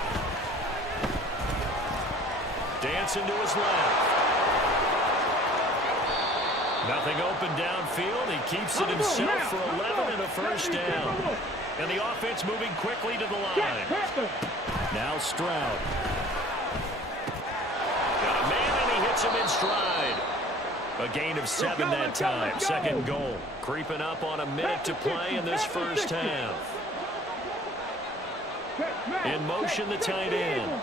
Dancing to his left. Nothing open downfield. He keeps it himself for 11 and a 1st down. And the offense moving quickly to the line. Now Stroud. Got a man and he hits him in stride. A gain of 7 that time. 2nd goal. Creeping up on a minute to play in this first half. In motion, the tight end.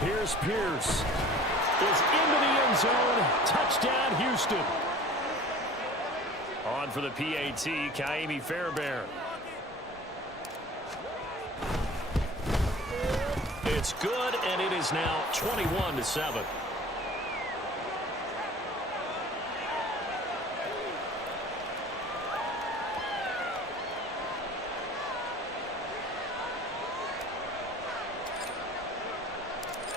Here's Pierce. Is into the end zone. Touchdown, Houston. On for the PAT, Kaimi Fairbairn. It's good, and it is now 21-7.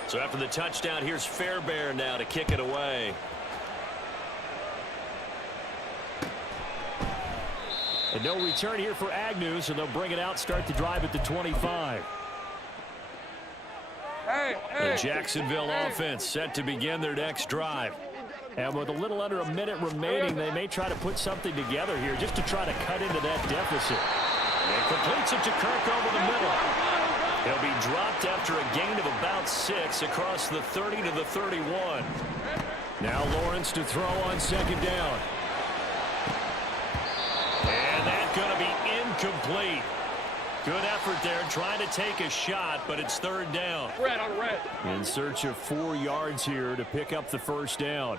So after the touchdown, here's Fairbairn now to kick it away. And no return here for Agnew, so they'll bring it out, start the drive at the 25. The Jacksonville offense set to begin their next drive. And with a little under a minute remaining, they may try to put something together here just to try to cut into that deficit. And completes it to Kirk over the middle. He'll be dropped after a gain of about 6 across the 30 to the 31. Now Lawrence to throw on second down. And that's going to be incomplete. Good effort there trying to take a shot, but it's third down. Red on red. In search of 4 yards here to pick up the first down.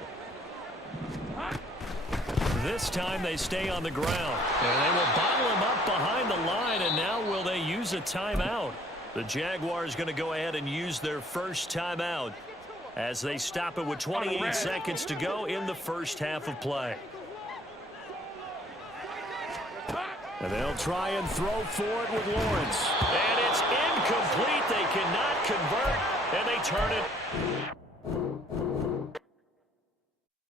This time they stay on the ground. And they will bottle him up behind the line, and now will they use a timeout? The Jaguars going to go ahead and use their first timeout as they stop it with 28 seconds to go in the first half of play. And they'll try and throw for it with Lawrence. And it's incomplete. They cannot convert, and they turn it.